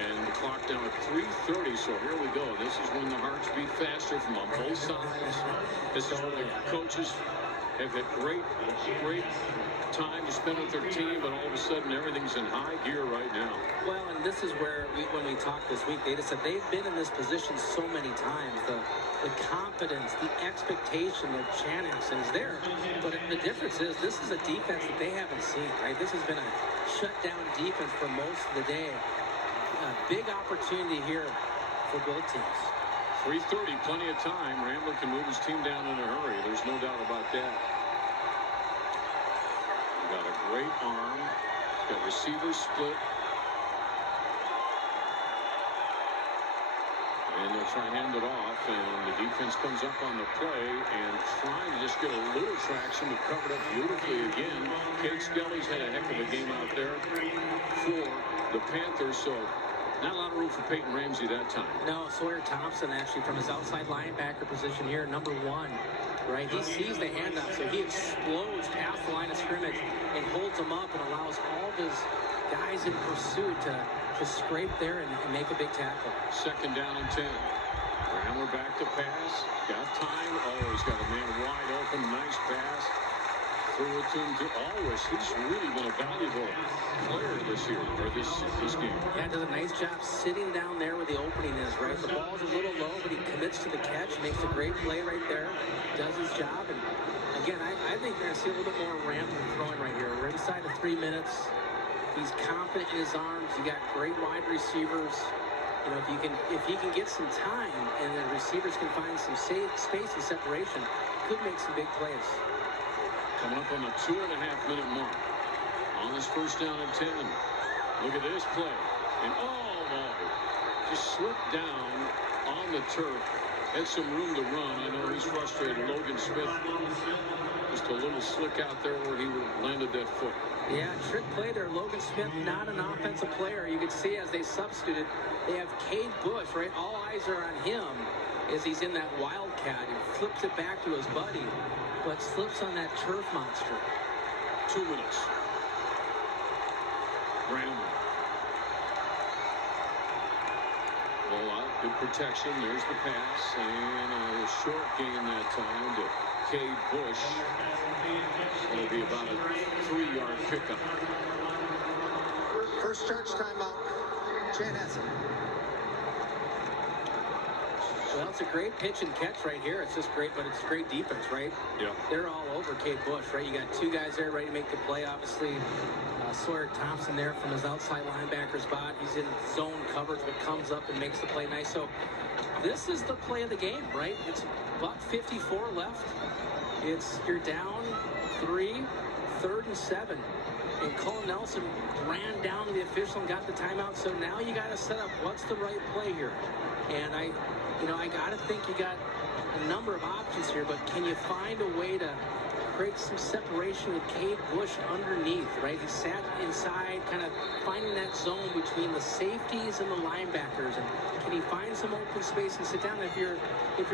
And the clock now at 3:30. So here we go. This is when the hearts beat faster from on both sides. This is where the coaches have had great time to spend with their team, but all of a sudden everything's in high gear right now. Well, and this is where when we talked this week, they just said they've been in this position so many times. The confidence, the expectation of Chanhassen is there. But the difference is this is a defense that they haven't seen, right? This has been a shutdown defense for most of the day. A big opportunity here for both teams. 3:30, plenty of time. Ramblin can move his team down in a hurry. There's no doubt about that. Got a great arm. Got receivers split. And they'll try and hand it off. And the defense comes up on the play and trying to just get a little traction, but covered up beautifully again. Cade Skelly's had a heck of a game out there for the Panthers. So not a lot of room for Peyton Ramsey that time. No, Sawyer Thompson actually from his outside linebacker position here, number 1. Right, he sees the handoff, so he explodes past the line of scrimmage and holds them up and allows all of his guys in pursuit to scrape there and make a big tackle. 2nd down and 10. Ramler back to pass. Got time. Oh, he's got a man wide open. Nice pass. Threw it to him to Always. He's really been a valuable player this year, or this game. Yeah, does a nice job sitting down there where the opening is, right? The ball's a little low, but he commits to the catch, makes a great play right there, does his job. And again, I think you're going to see a little bit more Ramler throwing right here. We're inside of 3 minutes. He's confident in his arms. You got great wide receivers. You know, if he can get some time and the receivers can find some space and separation, could make some big plays. Coming up on the 2.5-minute mark on this 1st down and 10. Look at this play. And oh boy, just slipped down on the turf. Had some room to run. I know he's frustrated. Logan Smith just a little slick out there where he landed that foot. Yeah, trick play there. Logan Smith, not an offensive player. You can see as they substituted, they have Cade Bush, right? All eyes are on him as he's in that wildcat. He flips it back to his buddy, but slips on that turf monster. 2 minutes. Ramler. Ball out, good protection. There's the pass, and a short gain that time to Cade Bush. It'll be about a 3-yard pickup. First charge timeout, Chanhassen. Well, it's a great pitch and catch right here. It's just great, but it's great defense, right? Yeah. They're all over Cade Bush, right? You got 2 guys there ready to make the play, obviously. Sawyer Thompson there from his outside linebacker spot. He's in zone coverage, but comes up and makes the play nice. So this is the play of the game, right? It's about 54 left. You're down 3, 3rd and 7. And Colin Nelson ran down to the official and got the timeout. So now you got to set up what's the right play here. And I got to think you got a number of options here, but can you find a way to create some separation with Cade Bush underneath, right? He sat inside, kind of finding that zone between the safeties and the linebackers. And can he find some open space and sit down? If you're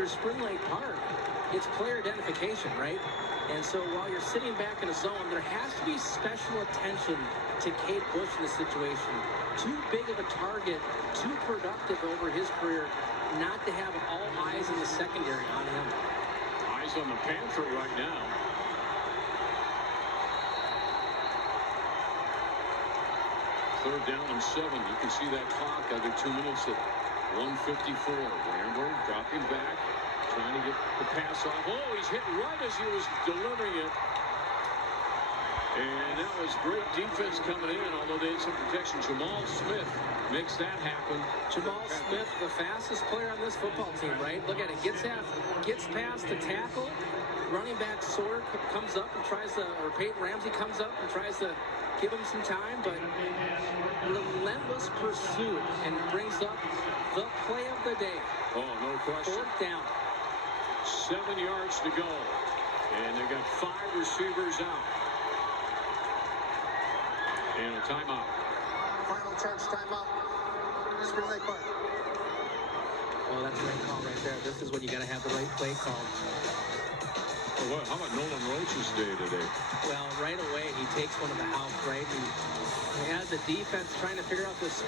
Spring Lake Park, it's player identification, right? And so while you're sitting back in a zone, there has to be special attention to Cade Bush in this situation. Too big of a target, too productive over his career, not to have all eyes in the secondary on him. Eyes on the Panther right now. Third down and 7. You can see that clock every 2 minutes at 1:54. Rambler dropping back, trying to get the pass off. Oh, he's hit right as he was delivering it. And that was great defense coming in, although they had some protection. Jamal Smith makes that happen. Jamal Smith, the fastest player on this football team, right? Look at it. Gets past the tackle. Running back Sawyer comes up and tries to, or Peyton Ramsey comes up and tries to give him some time, but relentless pursuit and brings up the play of the day. Oh, no question. Fourth down. 7 yards to go. And they got 5 receivers out. And a timeout. Final charge timeout. Spring Lake Park. Well, that's the right call right there. This is when you got to have the right play called. Oh, how about Nolan Roach's day today? Well, right away, he takes one of the house, right? He had the defense trying to figure out this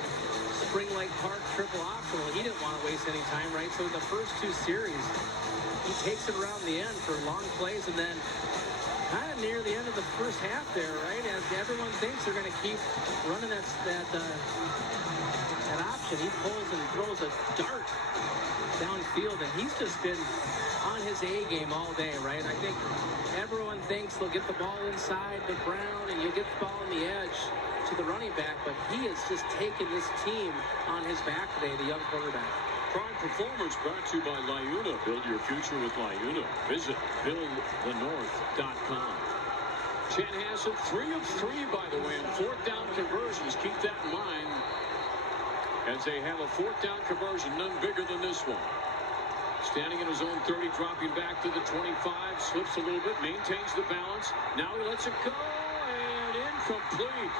Spring Lake Park triple option. Well, he didn't want to waste any time, right? So in the first 2 series, he takes it around the end for long plays, and then kind of near the end of the first half there, right? As everyone thinks they're going to keep running that option, he pulls and throws a dart downfield, and he's just been on his A game all day, right? I think everyone thinks they'll get the ball inside the ground and you'll get the ball on the edge to the running back, but he has just taken this team on his back today, the young quarterback. Prime Performance brought to you by Liuna. Build your future with Liuna. Visit buildthenorth.com. Chanhassen 3 of 3, by the way, in 4th down conversions. Keep that in mind as they have a 4th down conversion, none bigger than this one. Standing in his own 30, dropping back to the 25, slips a little bit, maintains the balance. Now he lets it go, and incomplete.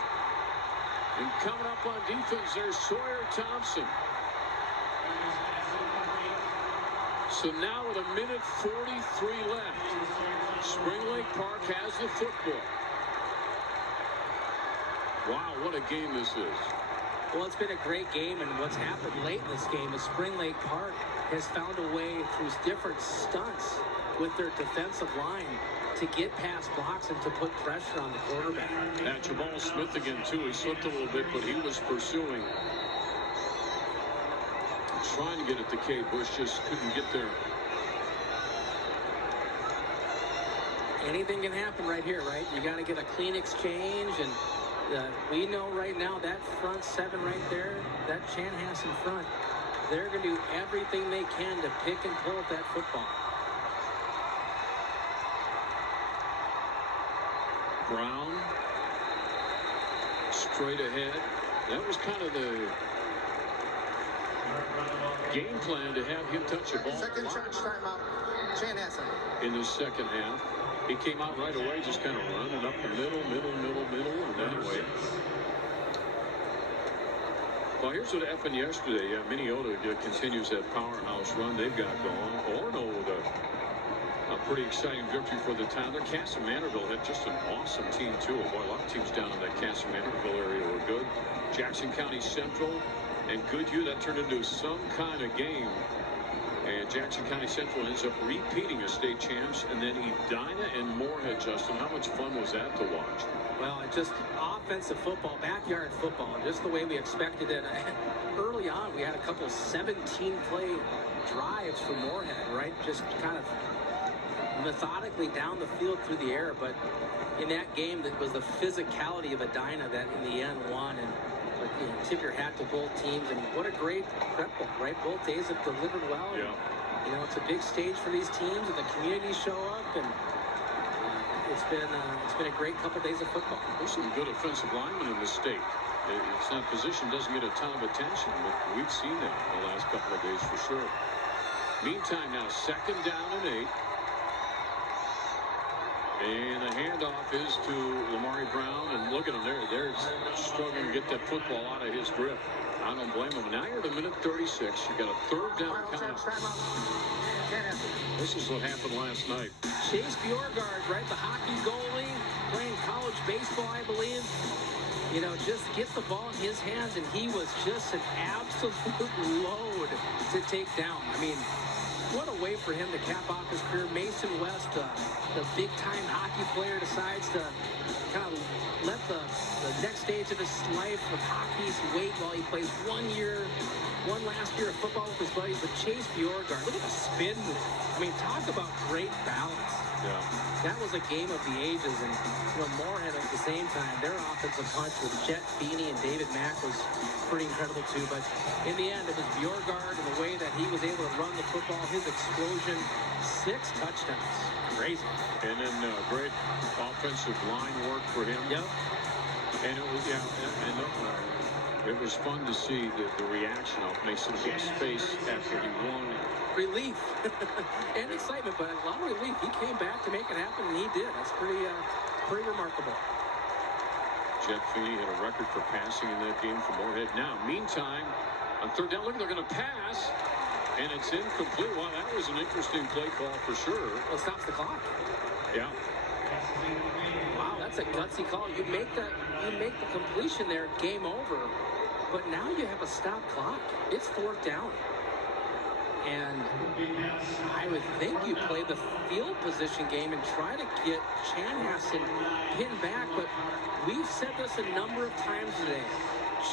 And coming up on defense, there's Sawyer Thompson. So now with 1:43 left, Spring Lake Park has the football. Wow, what a game this is. Well, it's been a great game, and what's happened late in this game is Spring Lake Park has found a way through different stunts with their defensive line to get past blocks and to put pressure on the quarterback. Yeah, Jamal Smith again, too. He slipped a little bit, but he was pursuing. Trying to get it to Cade Bush, just couldn't get there. Anything can happen right here, right? You got to get a clean exchange, and we know right now that front 7 right there, that Chanhassen front, they're going to do everything they can to pick and pull at that football. Brown straight ahead. That was kind of the game plan, to have him touch the ball. Second charge timeout. Chanhassen. In the second half. He came out right away, just kind of running up the middle, and anyway. Well, here's what happened yesterday. Yeah, Minnesota continues that powerhouse run they've got going. Orono with a pretty exciting victory for the town. Their Cassamanerville had just an awesome team, too. Boy, a lot of teams down in that Cassamanerville area were good. Jackson County Central and Goodhue, that turned into some kind of game. And Jackson County Central ends up repeating as state champs. And then Edina and Moorhead, Justin. How much fun was that to watch? Well, just offensive football, backyard football, just the way we expected it. Early on, we had a couple 17-play drives for Moorhead, right? Just kind of methodically down the field through the air. But in that game, that was the physicality of Edina that in the end won. And you know, tip your hat to both teams, and what a great prep book, right? Both days have delivered well. Yeah. You know, it's a big stage for these teams, and the community show up, and it's been a great couple days of football. There's some good offensive linemen in the state. It's not position doesn't get a ton of attention, but we've seen that in the last couple of days for sure. Meantime, now 2nd down and 8. And the handoff is to Lamari Brown, and look at him there. They're struggling to get that football out of his grip. I don't blame him. Now you're at a minute 36. You got a third down count. This is what happened last night. Chase Bjorgard, right? The hockey goalie, playing college baseball, I believe. You know, just get the ball in his hands, and he was just an absolute load to take down. I mean, what a way for him to cap off his career. Mason West, the big-time hockey player, decides to kind of let the next stage of his life of hockey wait while he plays one last year of football with his buddies. But Chase Bjorgard, look at the spin move. I mean, talk about great balance. Yeah. That was a game of the ages, and Moorhead at the same time, their offensive punch with Jet Feeney and David Mack was pretty incredible too. But in the end, it was Bjorgard and the way that he was able to run the football, his explosion, 6 touchdowns, crazy. And then great offensive line work for him. Yep. And it was it was fun to see the reaction of Mason West's face after he won. Relief and excitement, but a lot of relief. He came back to make it happen, and he did. That's pretty remarkable. Jet Feeney had a record for passing in that game for Moorhead. Now, meantime, on third down, look, they're going to pass, and it's incomplete. Wow, that was an interesting play call for sure. Well, it stops the clock. Yeah. Wow, that's a gutsy call. You make the completion there, game over. But now you have a stop clock. It's 4th down. And I would think you play the field position game and try to get Chanhassen pinned back. But we've said this a number of times today.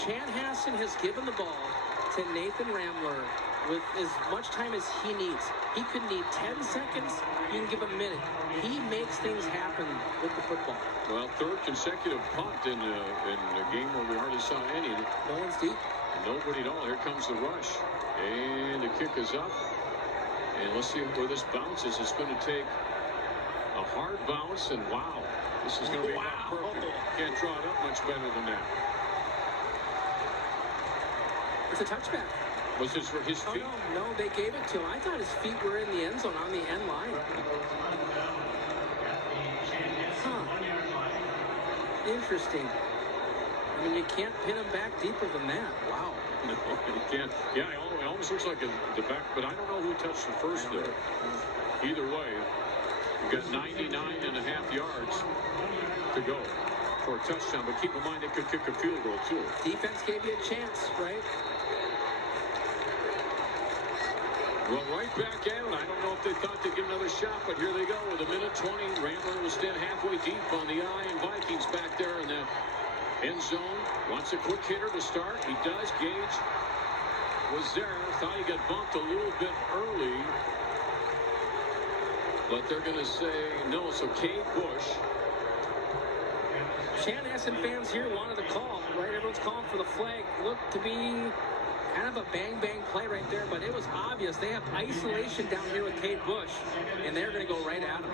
Chanhassen has given the ball to Nathan Ramler with as much time as he needs. He could need 10 seconds. You can give him a minute. He makes things happen with the football. Well, 3rd consecutive punt in a game where we hardly saw any. No one's deep. Nobody at all. Here comes the rush. And the kick is up. And let's see where this bounces. It's going to take a hard bounce. And wow, this is going to be about perfect. Can't draw it up much better than that. It's a touchback. Was this for his feet? Oh, no, they gave it to him. I thought his feet were in the end zone on the end line. Huh. Interesting. I mean, you can't pin him back deeper than that. Wow. No, you can't. Yeah, it almost looks like the back, but I don't know who touched the first there. Either way, you've got 99.5 yards to go for a touchdown, but keep in mind they could kick a field goal too. Defense gave you a chance, right? Well, right back at it. I don't know if they thought they'd get another shot, but here they go with a minute 20. Rambler will stand halfway deep on the eye, and Vikings back there in that end zone. Wants a quick hitter to start. He does. Gage was there. Thought he got bumped a little bit early. But they're going to say no. So Cade Bush. Chanhassen fans here wanted a call, right? Everyone's calling for the flag. Looked to be kind of a bang-bang play right there, but it was obvious. They have isolation down here with Cade Bush, and they're going to go right at him.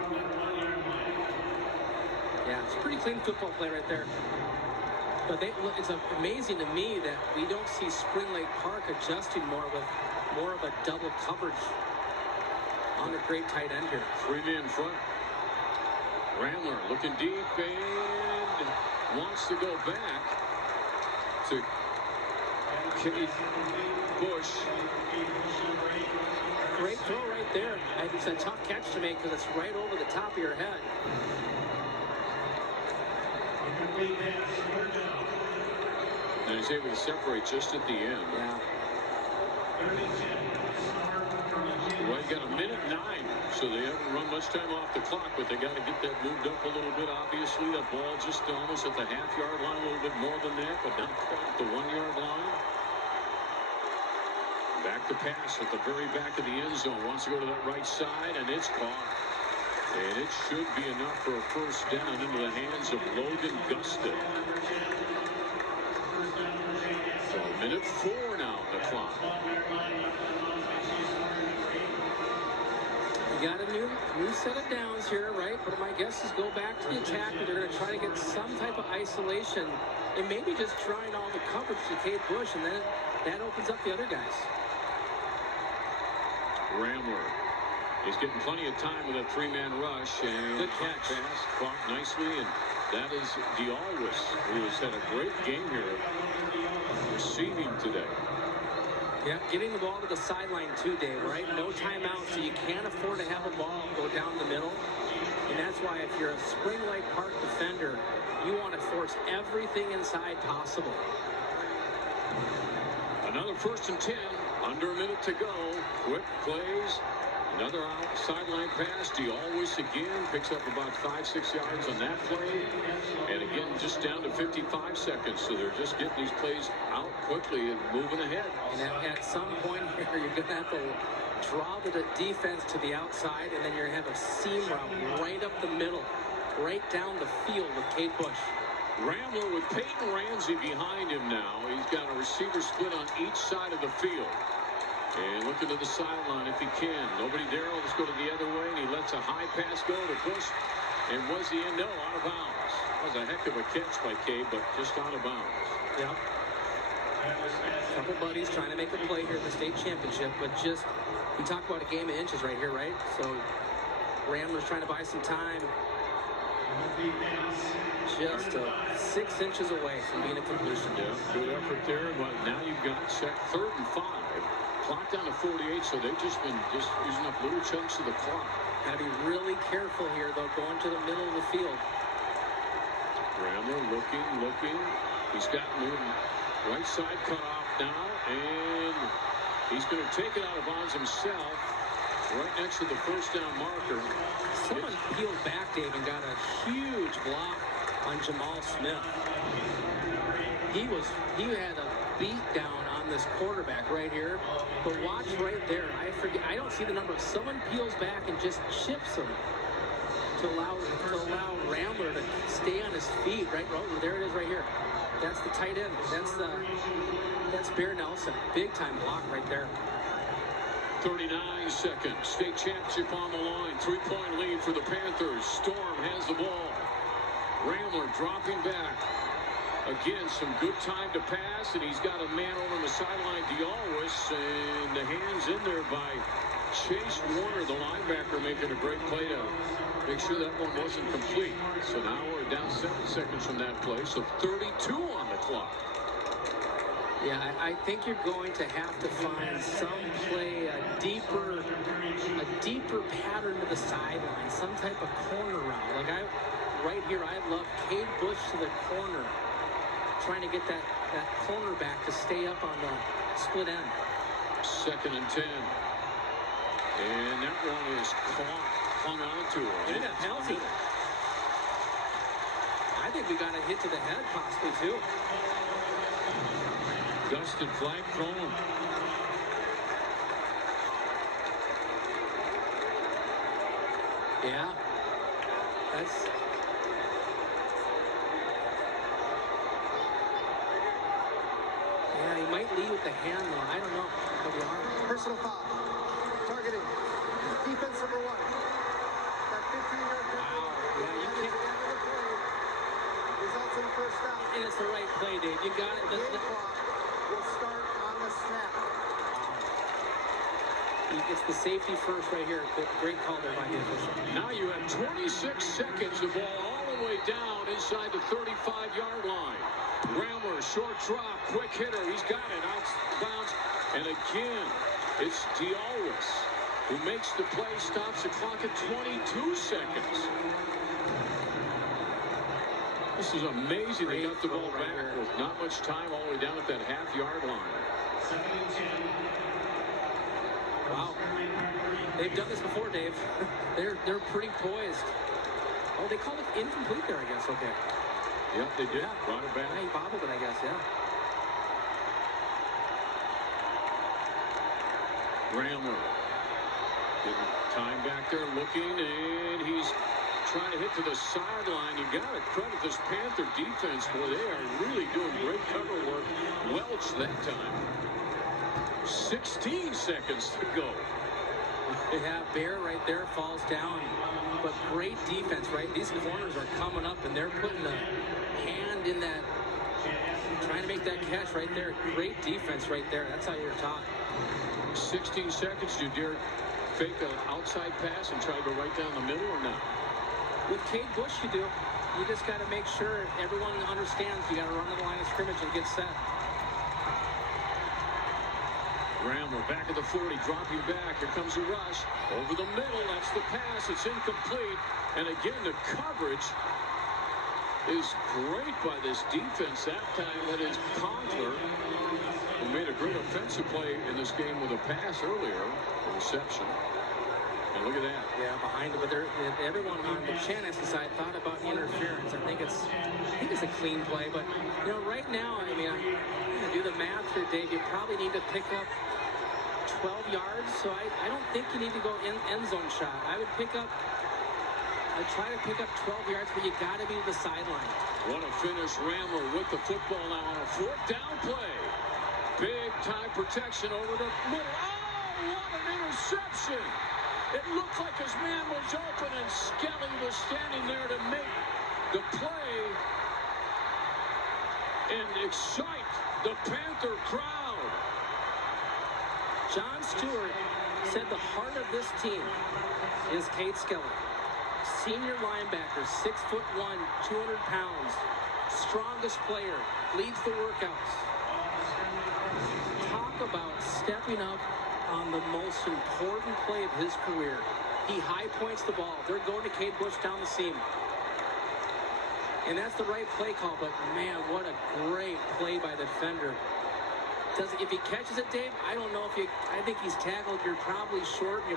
Yeah, it's a pretty clean football play right there. But it's amazing to me that we don't see Spring Lake Park adjusting more with more of a double coverage on the great tight end here. 3-man front. Rambler looking deep and wants to go back to Cade Bush. Great throw right there. It's a tough catch to make because it's right over the top of your head. And he's able to separate just at the end. Yeah. Well, you got a minute 9, so they haven't run much time off the clock, but they got to get that moved up a little bit. Obviously, that ball just almost at the half-yard line, a little bit more than that, but not quite the 1-yard line. Back to pass at the very back of the end zone. Wants to go to that right side, and it's caught. And it should be enough for a first down into the hands of Logan Gustin. So minute 4 now on the clock. You got a new set of downs here, right? But my guess is go back to the attack, and they're going to try to get some type of isolation, and maybe just trying all the coverage to Cade Bush, and then that opens up the other guys. Rambler He's getting plenty of time with a three-man rush. And good catch. Pass caught nicely. And that is DeAlwis, who has had a great game here receiving today. Yeah, getting the ball to the sideline too, Dave, right? No timeout, so you can't afford to have a ball go down the middle. And that's why if you're a Spring Lake Park defender, you want to force everything inside possible. Another 1st and 10, under a minute to go. Quick plays. Another out sideline pass. DeAlwis again picks up about 5-6 yards on that play. And again, just down to 55 seconds. So they're just getting these plays out quickly and moving ahead. And at some point here, you're going to have to draw the defense to the outside, and then you're going to have a seam route right up the middle, right down the field with Kate Bush. Rambler with Peyton Ramsey behind him now. He's got a receiver split on each side of the field. And looking to the sideline if he can. Nobody there. Let's go to the other way. And he lets a high pass go to Bush. And was he in? No, out of bounds. That was a heck of a catch by Cade, but just out of bounds. Yep. A couple buddies trying to make a play here at the state championship, but just, we talk about a game of inches right here, right? So Rambler's trying to buy some time. Just 6 inches away from being a completion. Yeah, good effort there. But now you've got 3rd and 5. Clock down to 48, so they've just been using up little chunks of the clock. Got to be really careful here, though, going to the middle of the field. Rambler looking. He's got moving. Right side cut off now, and he's going to take it out of bounds himself. Right next to the 1st down marker. Someone peeled back, Dave, and got a huge block on Jamal Smith. He had a beat down on this quarterback right here. But watch right there. I don't see the number. Someone peels back and just chips him to allow Rambler to stay on his feet. Right, there it is right here. That's the tight end. That's Bear Nelson. Big time block right there. 39 seconds. State championship on the line. 3-point lead for the Panthers. Storm has the ball. Rambler dropping back. Again, some good time to pass, and he's got a man over on the sideline, DeAlwis, and the hands in there by Chase Warner, the linebacker, making a great play to make sure that one wasn't complete. So now we're down 7 seconds from that play, so 32 on the clock. Yeah, I think you're going to have to find some play, a deeper pattern to the sideline, some type of corner route. Like right here, I love Cade Bush to the corner, trying to get that cornerback to stay up on the split end. 2nd and 10. And that one is hung on to it. And a penalty. I think we got a hit to the head possibly too. Gusted flag thrown. Yeah. Yeah, he might lead with the hand though. I don't know. Personal foul. Targeting. Defense number 1. That 15-yard penalty. Wow. Yeah, you can't. Results in a 1st down. And it's the right play, Dave. You got it. The clock will start on the snap. It's the safety first right here. Great call there by the official. Now you have 26 seconds. The ball all the way down inside the 35-yard line. Rambler, short drop, quick hitter. He's got it out of bounds. And again, it's DeAlwis who makes the play, stops the clock at 22 seconds. This is amazing. They got the ball back with not much time all the way down at that half-yard line. Wow. They've done this before, Dave. They're pretty poised. Oh, they called it incomplete there, I guess. Okay. Yep, they did. Brought it back. Yeah, he bobbled it, I guess, yeah. Rambler. Getting time back there looking, and he's trying to hit to the sideline. You got to credit this Panther defense. Boy, they are really doing great cover work. Welch that time. 16 seconds to go. They have Bear right there, falls down. But great defense, right? These corners are coming up, and they're putting a hand in that, trying to make that catch right there. Great defense right there. That's how you're taught. 16 seconds. You dare fake an outside pass and try to go right down the middle or not? With Cade Bush, you do. You just got to make sure everyone understands you got to run to the line of scrimmage and get set. Ramler back at the 40, dropping back. Here comes a rush. Over the middle, that's the pass. It's incomplete. And again, the coverage is great by this defense. That time, that is Conkler, who made a great offensive play in this game with a pass earlier, a reception. And look at that. Yeah, behind it, but everyone on the Chanhassen side thought about interference. I think it's a clean play, but you know, right now, I mean, I'm gonna do the math here, Dave. You probably need to pick up 12 yards, so I don't think you need to go end zone shot. I'd try to pick up 12 yards, but you got to be to the sideline. What a finish. Ramler with the football now on a fourth down play. Big time protection over the middle. Oh, what an interception. It looked like his man was open, and Skelly was standing there to make the play and excite the Panther crowd. John Stewart said the heart of this team is Cade Skelly. Senior linebacker, 6'1", 200 pounds, strongest player, leads the workouts. Talk about stepping up on the most important play of his career. He high points the ball. They're going to Cade Bush down the seam. And that's the right play call, but man, what a great play by the defender. If he catches it, Dave, I don't know if I think he's tackled. You're probably short. You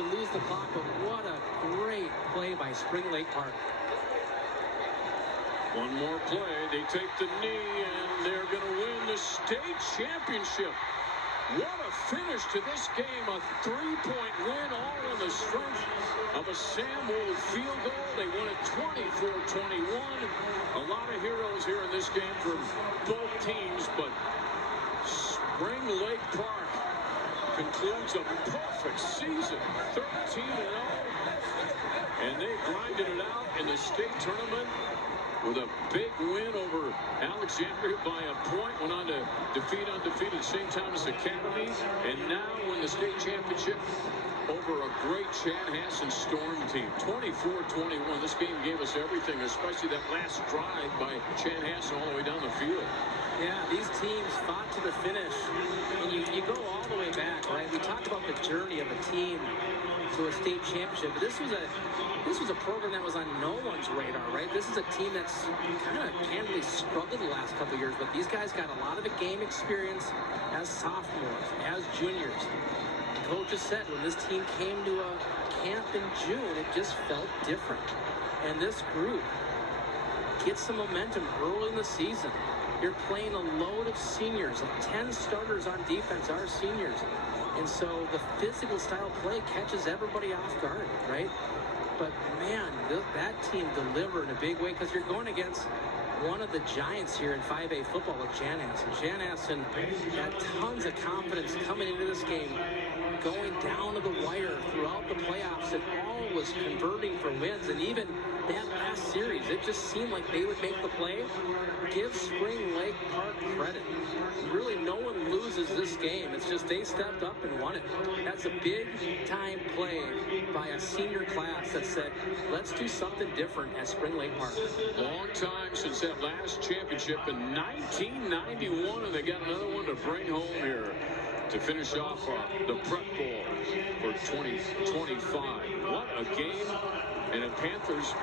lose the clock, but what a great play by Spring Lake Park. One more play. They take the knee, and they're going to win the state championship. What a finish to this game. A 3-point win, all on the strength of a Sam Wold field goal. They won it 24-21. A lot of heroes here in this game for both teams, but Spring Lake Park concludes a perfect season, 13-0, and they grinded it out in the state tournament with a big win over Alexandria by a point. Went on to defeat undefeated St. Thomas Academy, and now win the state championship over a great Chanhassen Storm team. 24-21. This game gave us everything, especially that last drive by Chanhassen all the way down the field. Yeah, these teams fought to the finish. And you go all the way back, right? We talked about the journey of a team to a state championship. But this was a program that was on no one's radar, right? This is a team that's kind of candidly struggled the last couple of years, but these guys got a lot of the game experience as sophomores, as juniors. The coach has said when this team came to a camp in June, it just felt different. And this group gets some momentum early in the season. You're playing a load of seniors. 10 starters on defense are seniors. And so the physical style play catches everybody off guard, right? But man, that team delivered in a big way because you're going against one of the giants here in 5A football with Chanhassen. Chanhassen had tons of confidence coming into this game, going down to the wire throughout the playoffs, and all was converting for wins. And even that last series, it just seemed like they would make the play. Give Spring Lake Park credit. Really, no one loses this game. It's just they stepped up and won it. That's a big-time play by a senior class that said, let's do something different at Spring Lake Park. Long time since that last championship in 1991, and they got another one to bring home here to finish off the Prep Bowl for 2025. What a game. And the Panthers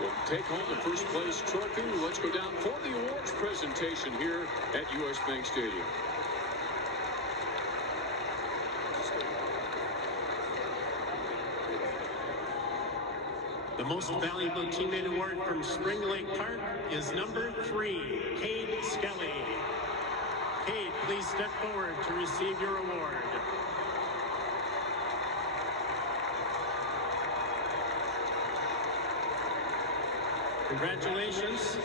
will take home the first place trophy. Let's go down for the awards presentation here at US Bank Stadium. The most valuable teammate award from Spring Lake Park is number 3, Cade Skelly. Cade, please step forward to receive your award. Congratulations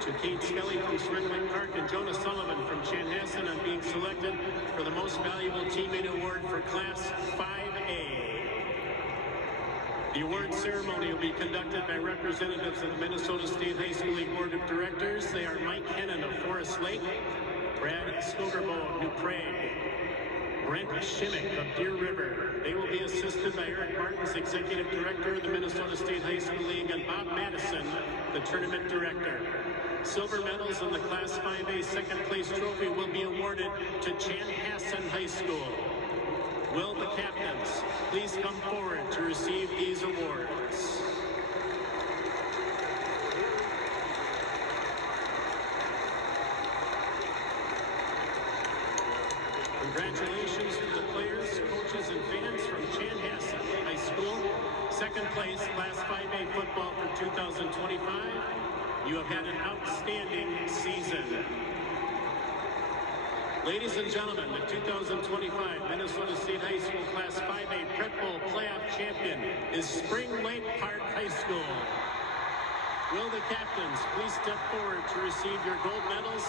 to Cade Skelly from Spring Lake Park and Jonah Sullivan from Chanhassen on being selected for the Most Valuable Teammate Award for Class 5A. The award ceremony will be conducted by representatives of the Minnesota State High School League Board of Directors. They are Mike Hennon of Forest Lake, Brad Skogerbo of New Prague, Brent Shimmick of Deer River. They will be assisted by Eric Martins, Executive Director of the Minnesota State High School League, and Bob Madison, the Tournament Director. Silver medals in the Class 5A second place trophy will be awarded to Chanhassen High School. Will the captains please come forward to receive these awards? Congratulations to the players, coaches, and fans from Chanhassen High School. Second place, Class 5A football for 2025. You have had an outstanding season. Ladies and gentlemen, the 2025 Minnesota State High School Class 5A Prep Bowl playoff champion is Spring Lake Park High School. Will the captains please step forward to receive your gold medals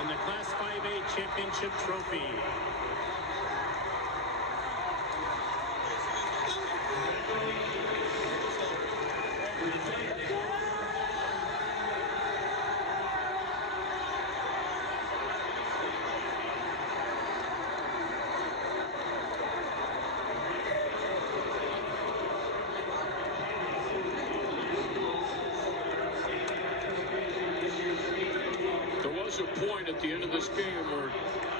and the Class 5A championship trophy? A point at the end of this game where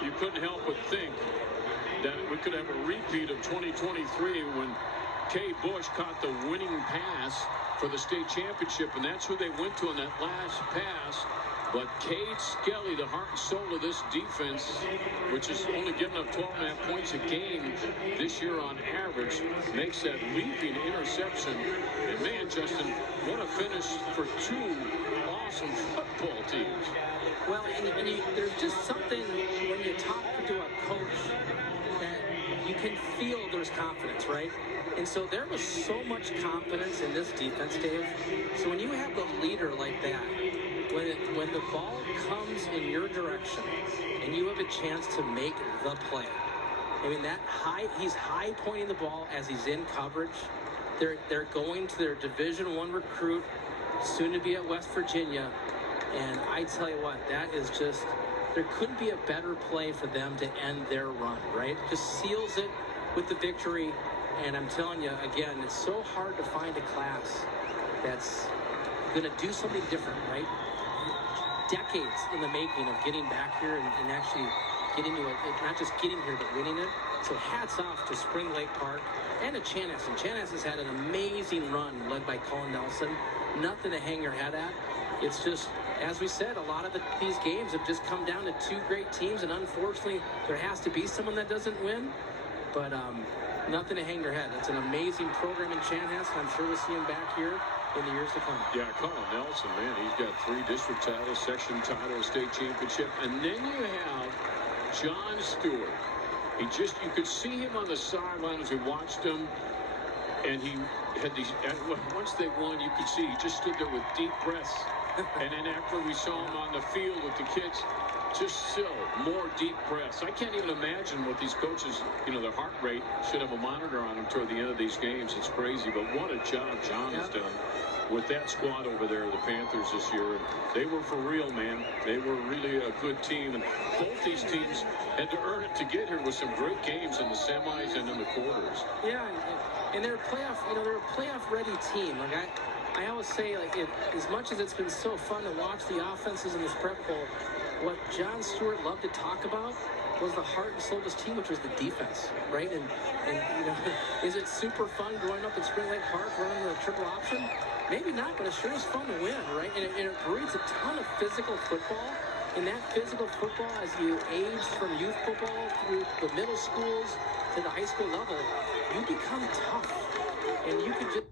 you couldn't help but think that we could have a repeat of 2023 when Kay Bush caught the winning pass for the state championship, and that's who they went to in that last pass. But Cade Skelly, the heart and soul of this defense, which is only giving up 12.5 points a game this year on average, makes that leaping interception. And man, Justin, what a finish for two awesome football teams. Well, and there's just something when you talk to a coach that you can feel there's confidence, right? And so there was so much confidence in this defense, Dave. So when you have the leader like that, when the ball comes in your direction and you have a chance to make the play, I mean, he's high pointing the ball as he's in coverage. They're going to their Division I recruit, soon to be at West Virginia. And I tell you what, that is just, there couldn't be a better play for them to end their run, right? Just seals it with the victory. And I'm telling you, again, it's so hard to find a class that's going to do something different, right? Decades in the making of getting back here and actually getting to it, not just getting here, but winning it. So hats off to Spring Lake Park and to Chanhassen. Chanhassen's had an amazing run led by Colin Nelson. Nothing to hang your head at. It's just, as we said, a lot of these games have just come down to two great teams, and unfortunately, there has to be someone that doesn't win. But nothing to hang your head. It's an amazing program in Chanhassen. I'm sure we'll see him back here in the years to come. Yeah, Colin Nelson, man, he's got 3 district titles, section title, state championship. And then you have John Stewart. You could see him on the sideline as we watched him. And he had these, once they won, you could see he just stood there with deep breaths. And then after we saw him on the field with the kids, just still more deep breaths. I can't even imagine what these coaches, their heart rate should have a monitor on them toward the end of these games. It's crazy, but what a job John has done with that squad over there, the Panthers this year. And they were for real, man. They were really a good team, and both these teams had to earn it to get here with some great games in the semis and in the quarters. Yeah, and they're a playoff, they're a playoff-ready team. Like I always say, as much as it's been so fun to watch the offenses in this prep bowl, what John Stewart loved to talk about was the heart and soul of his team, which was the defense, right? And is it super fun growing up in Spring Lake Park running the triple option? Maybe not, but it sure is fun to win, right? And it breeds a ton of physical football. And that physical football, as you age from youth football through the middle schools to the high school level, you become tough. And you can just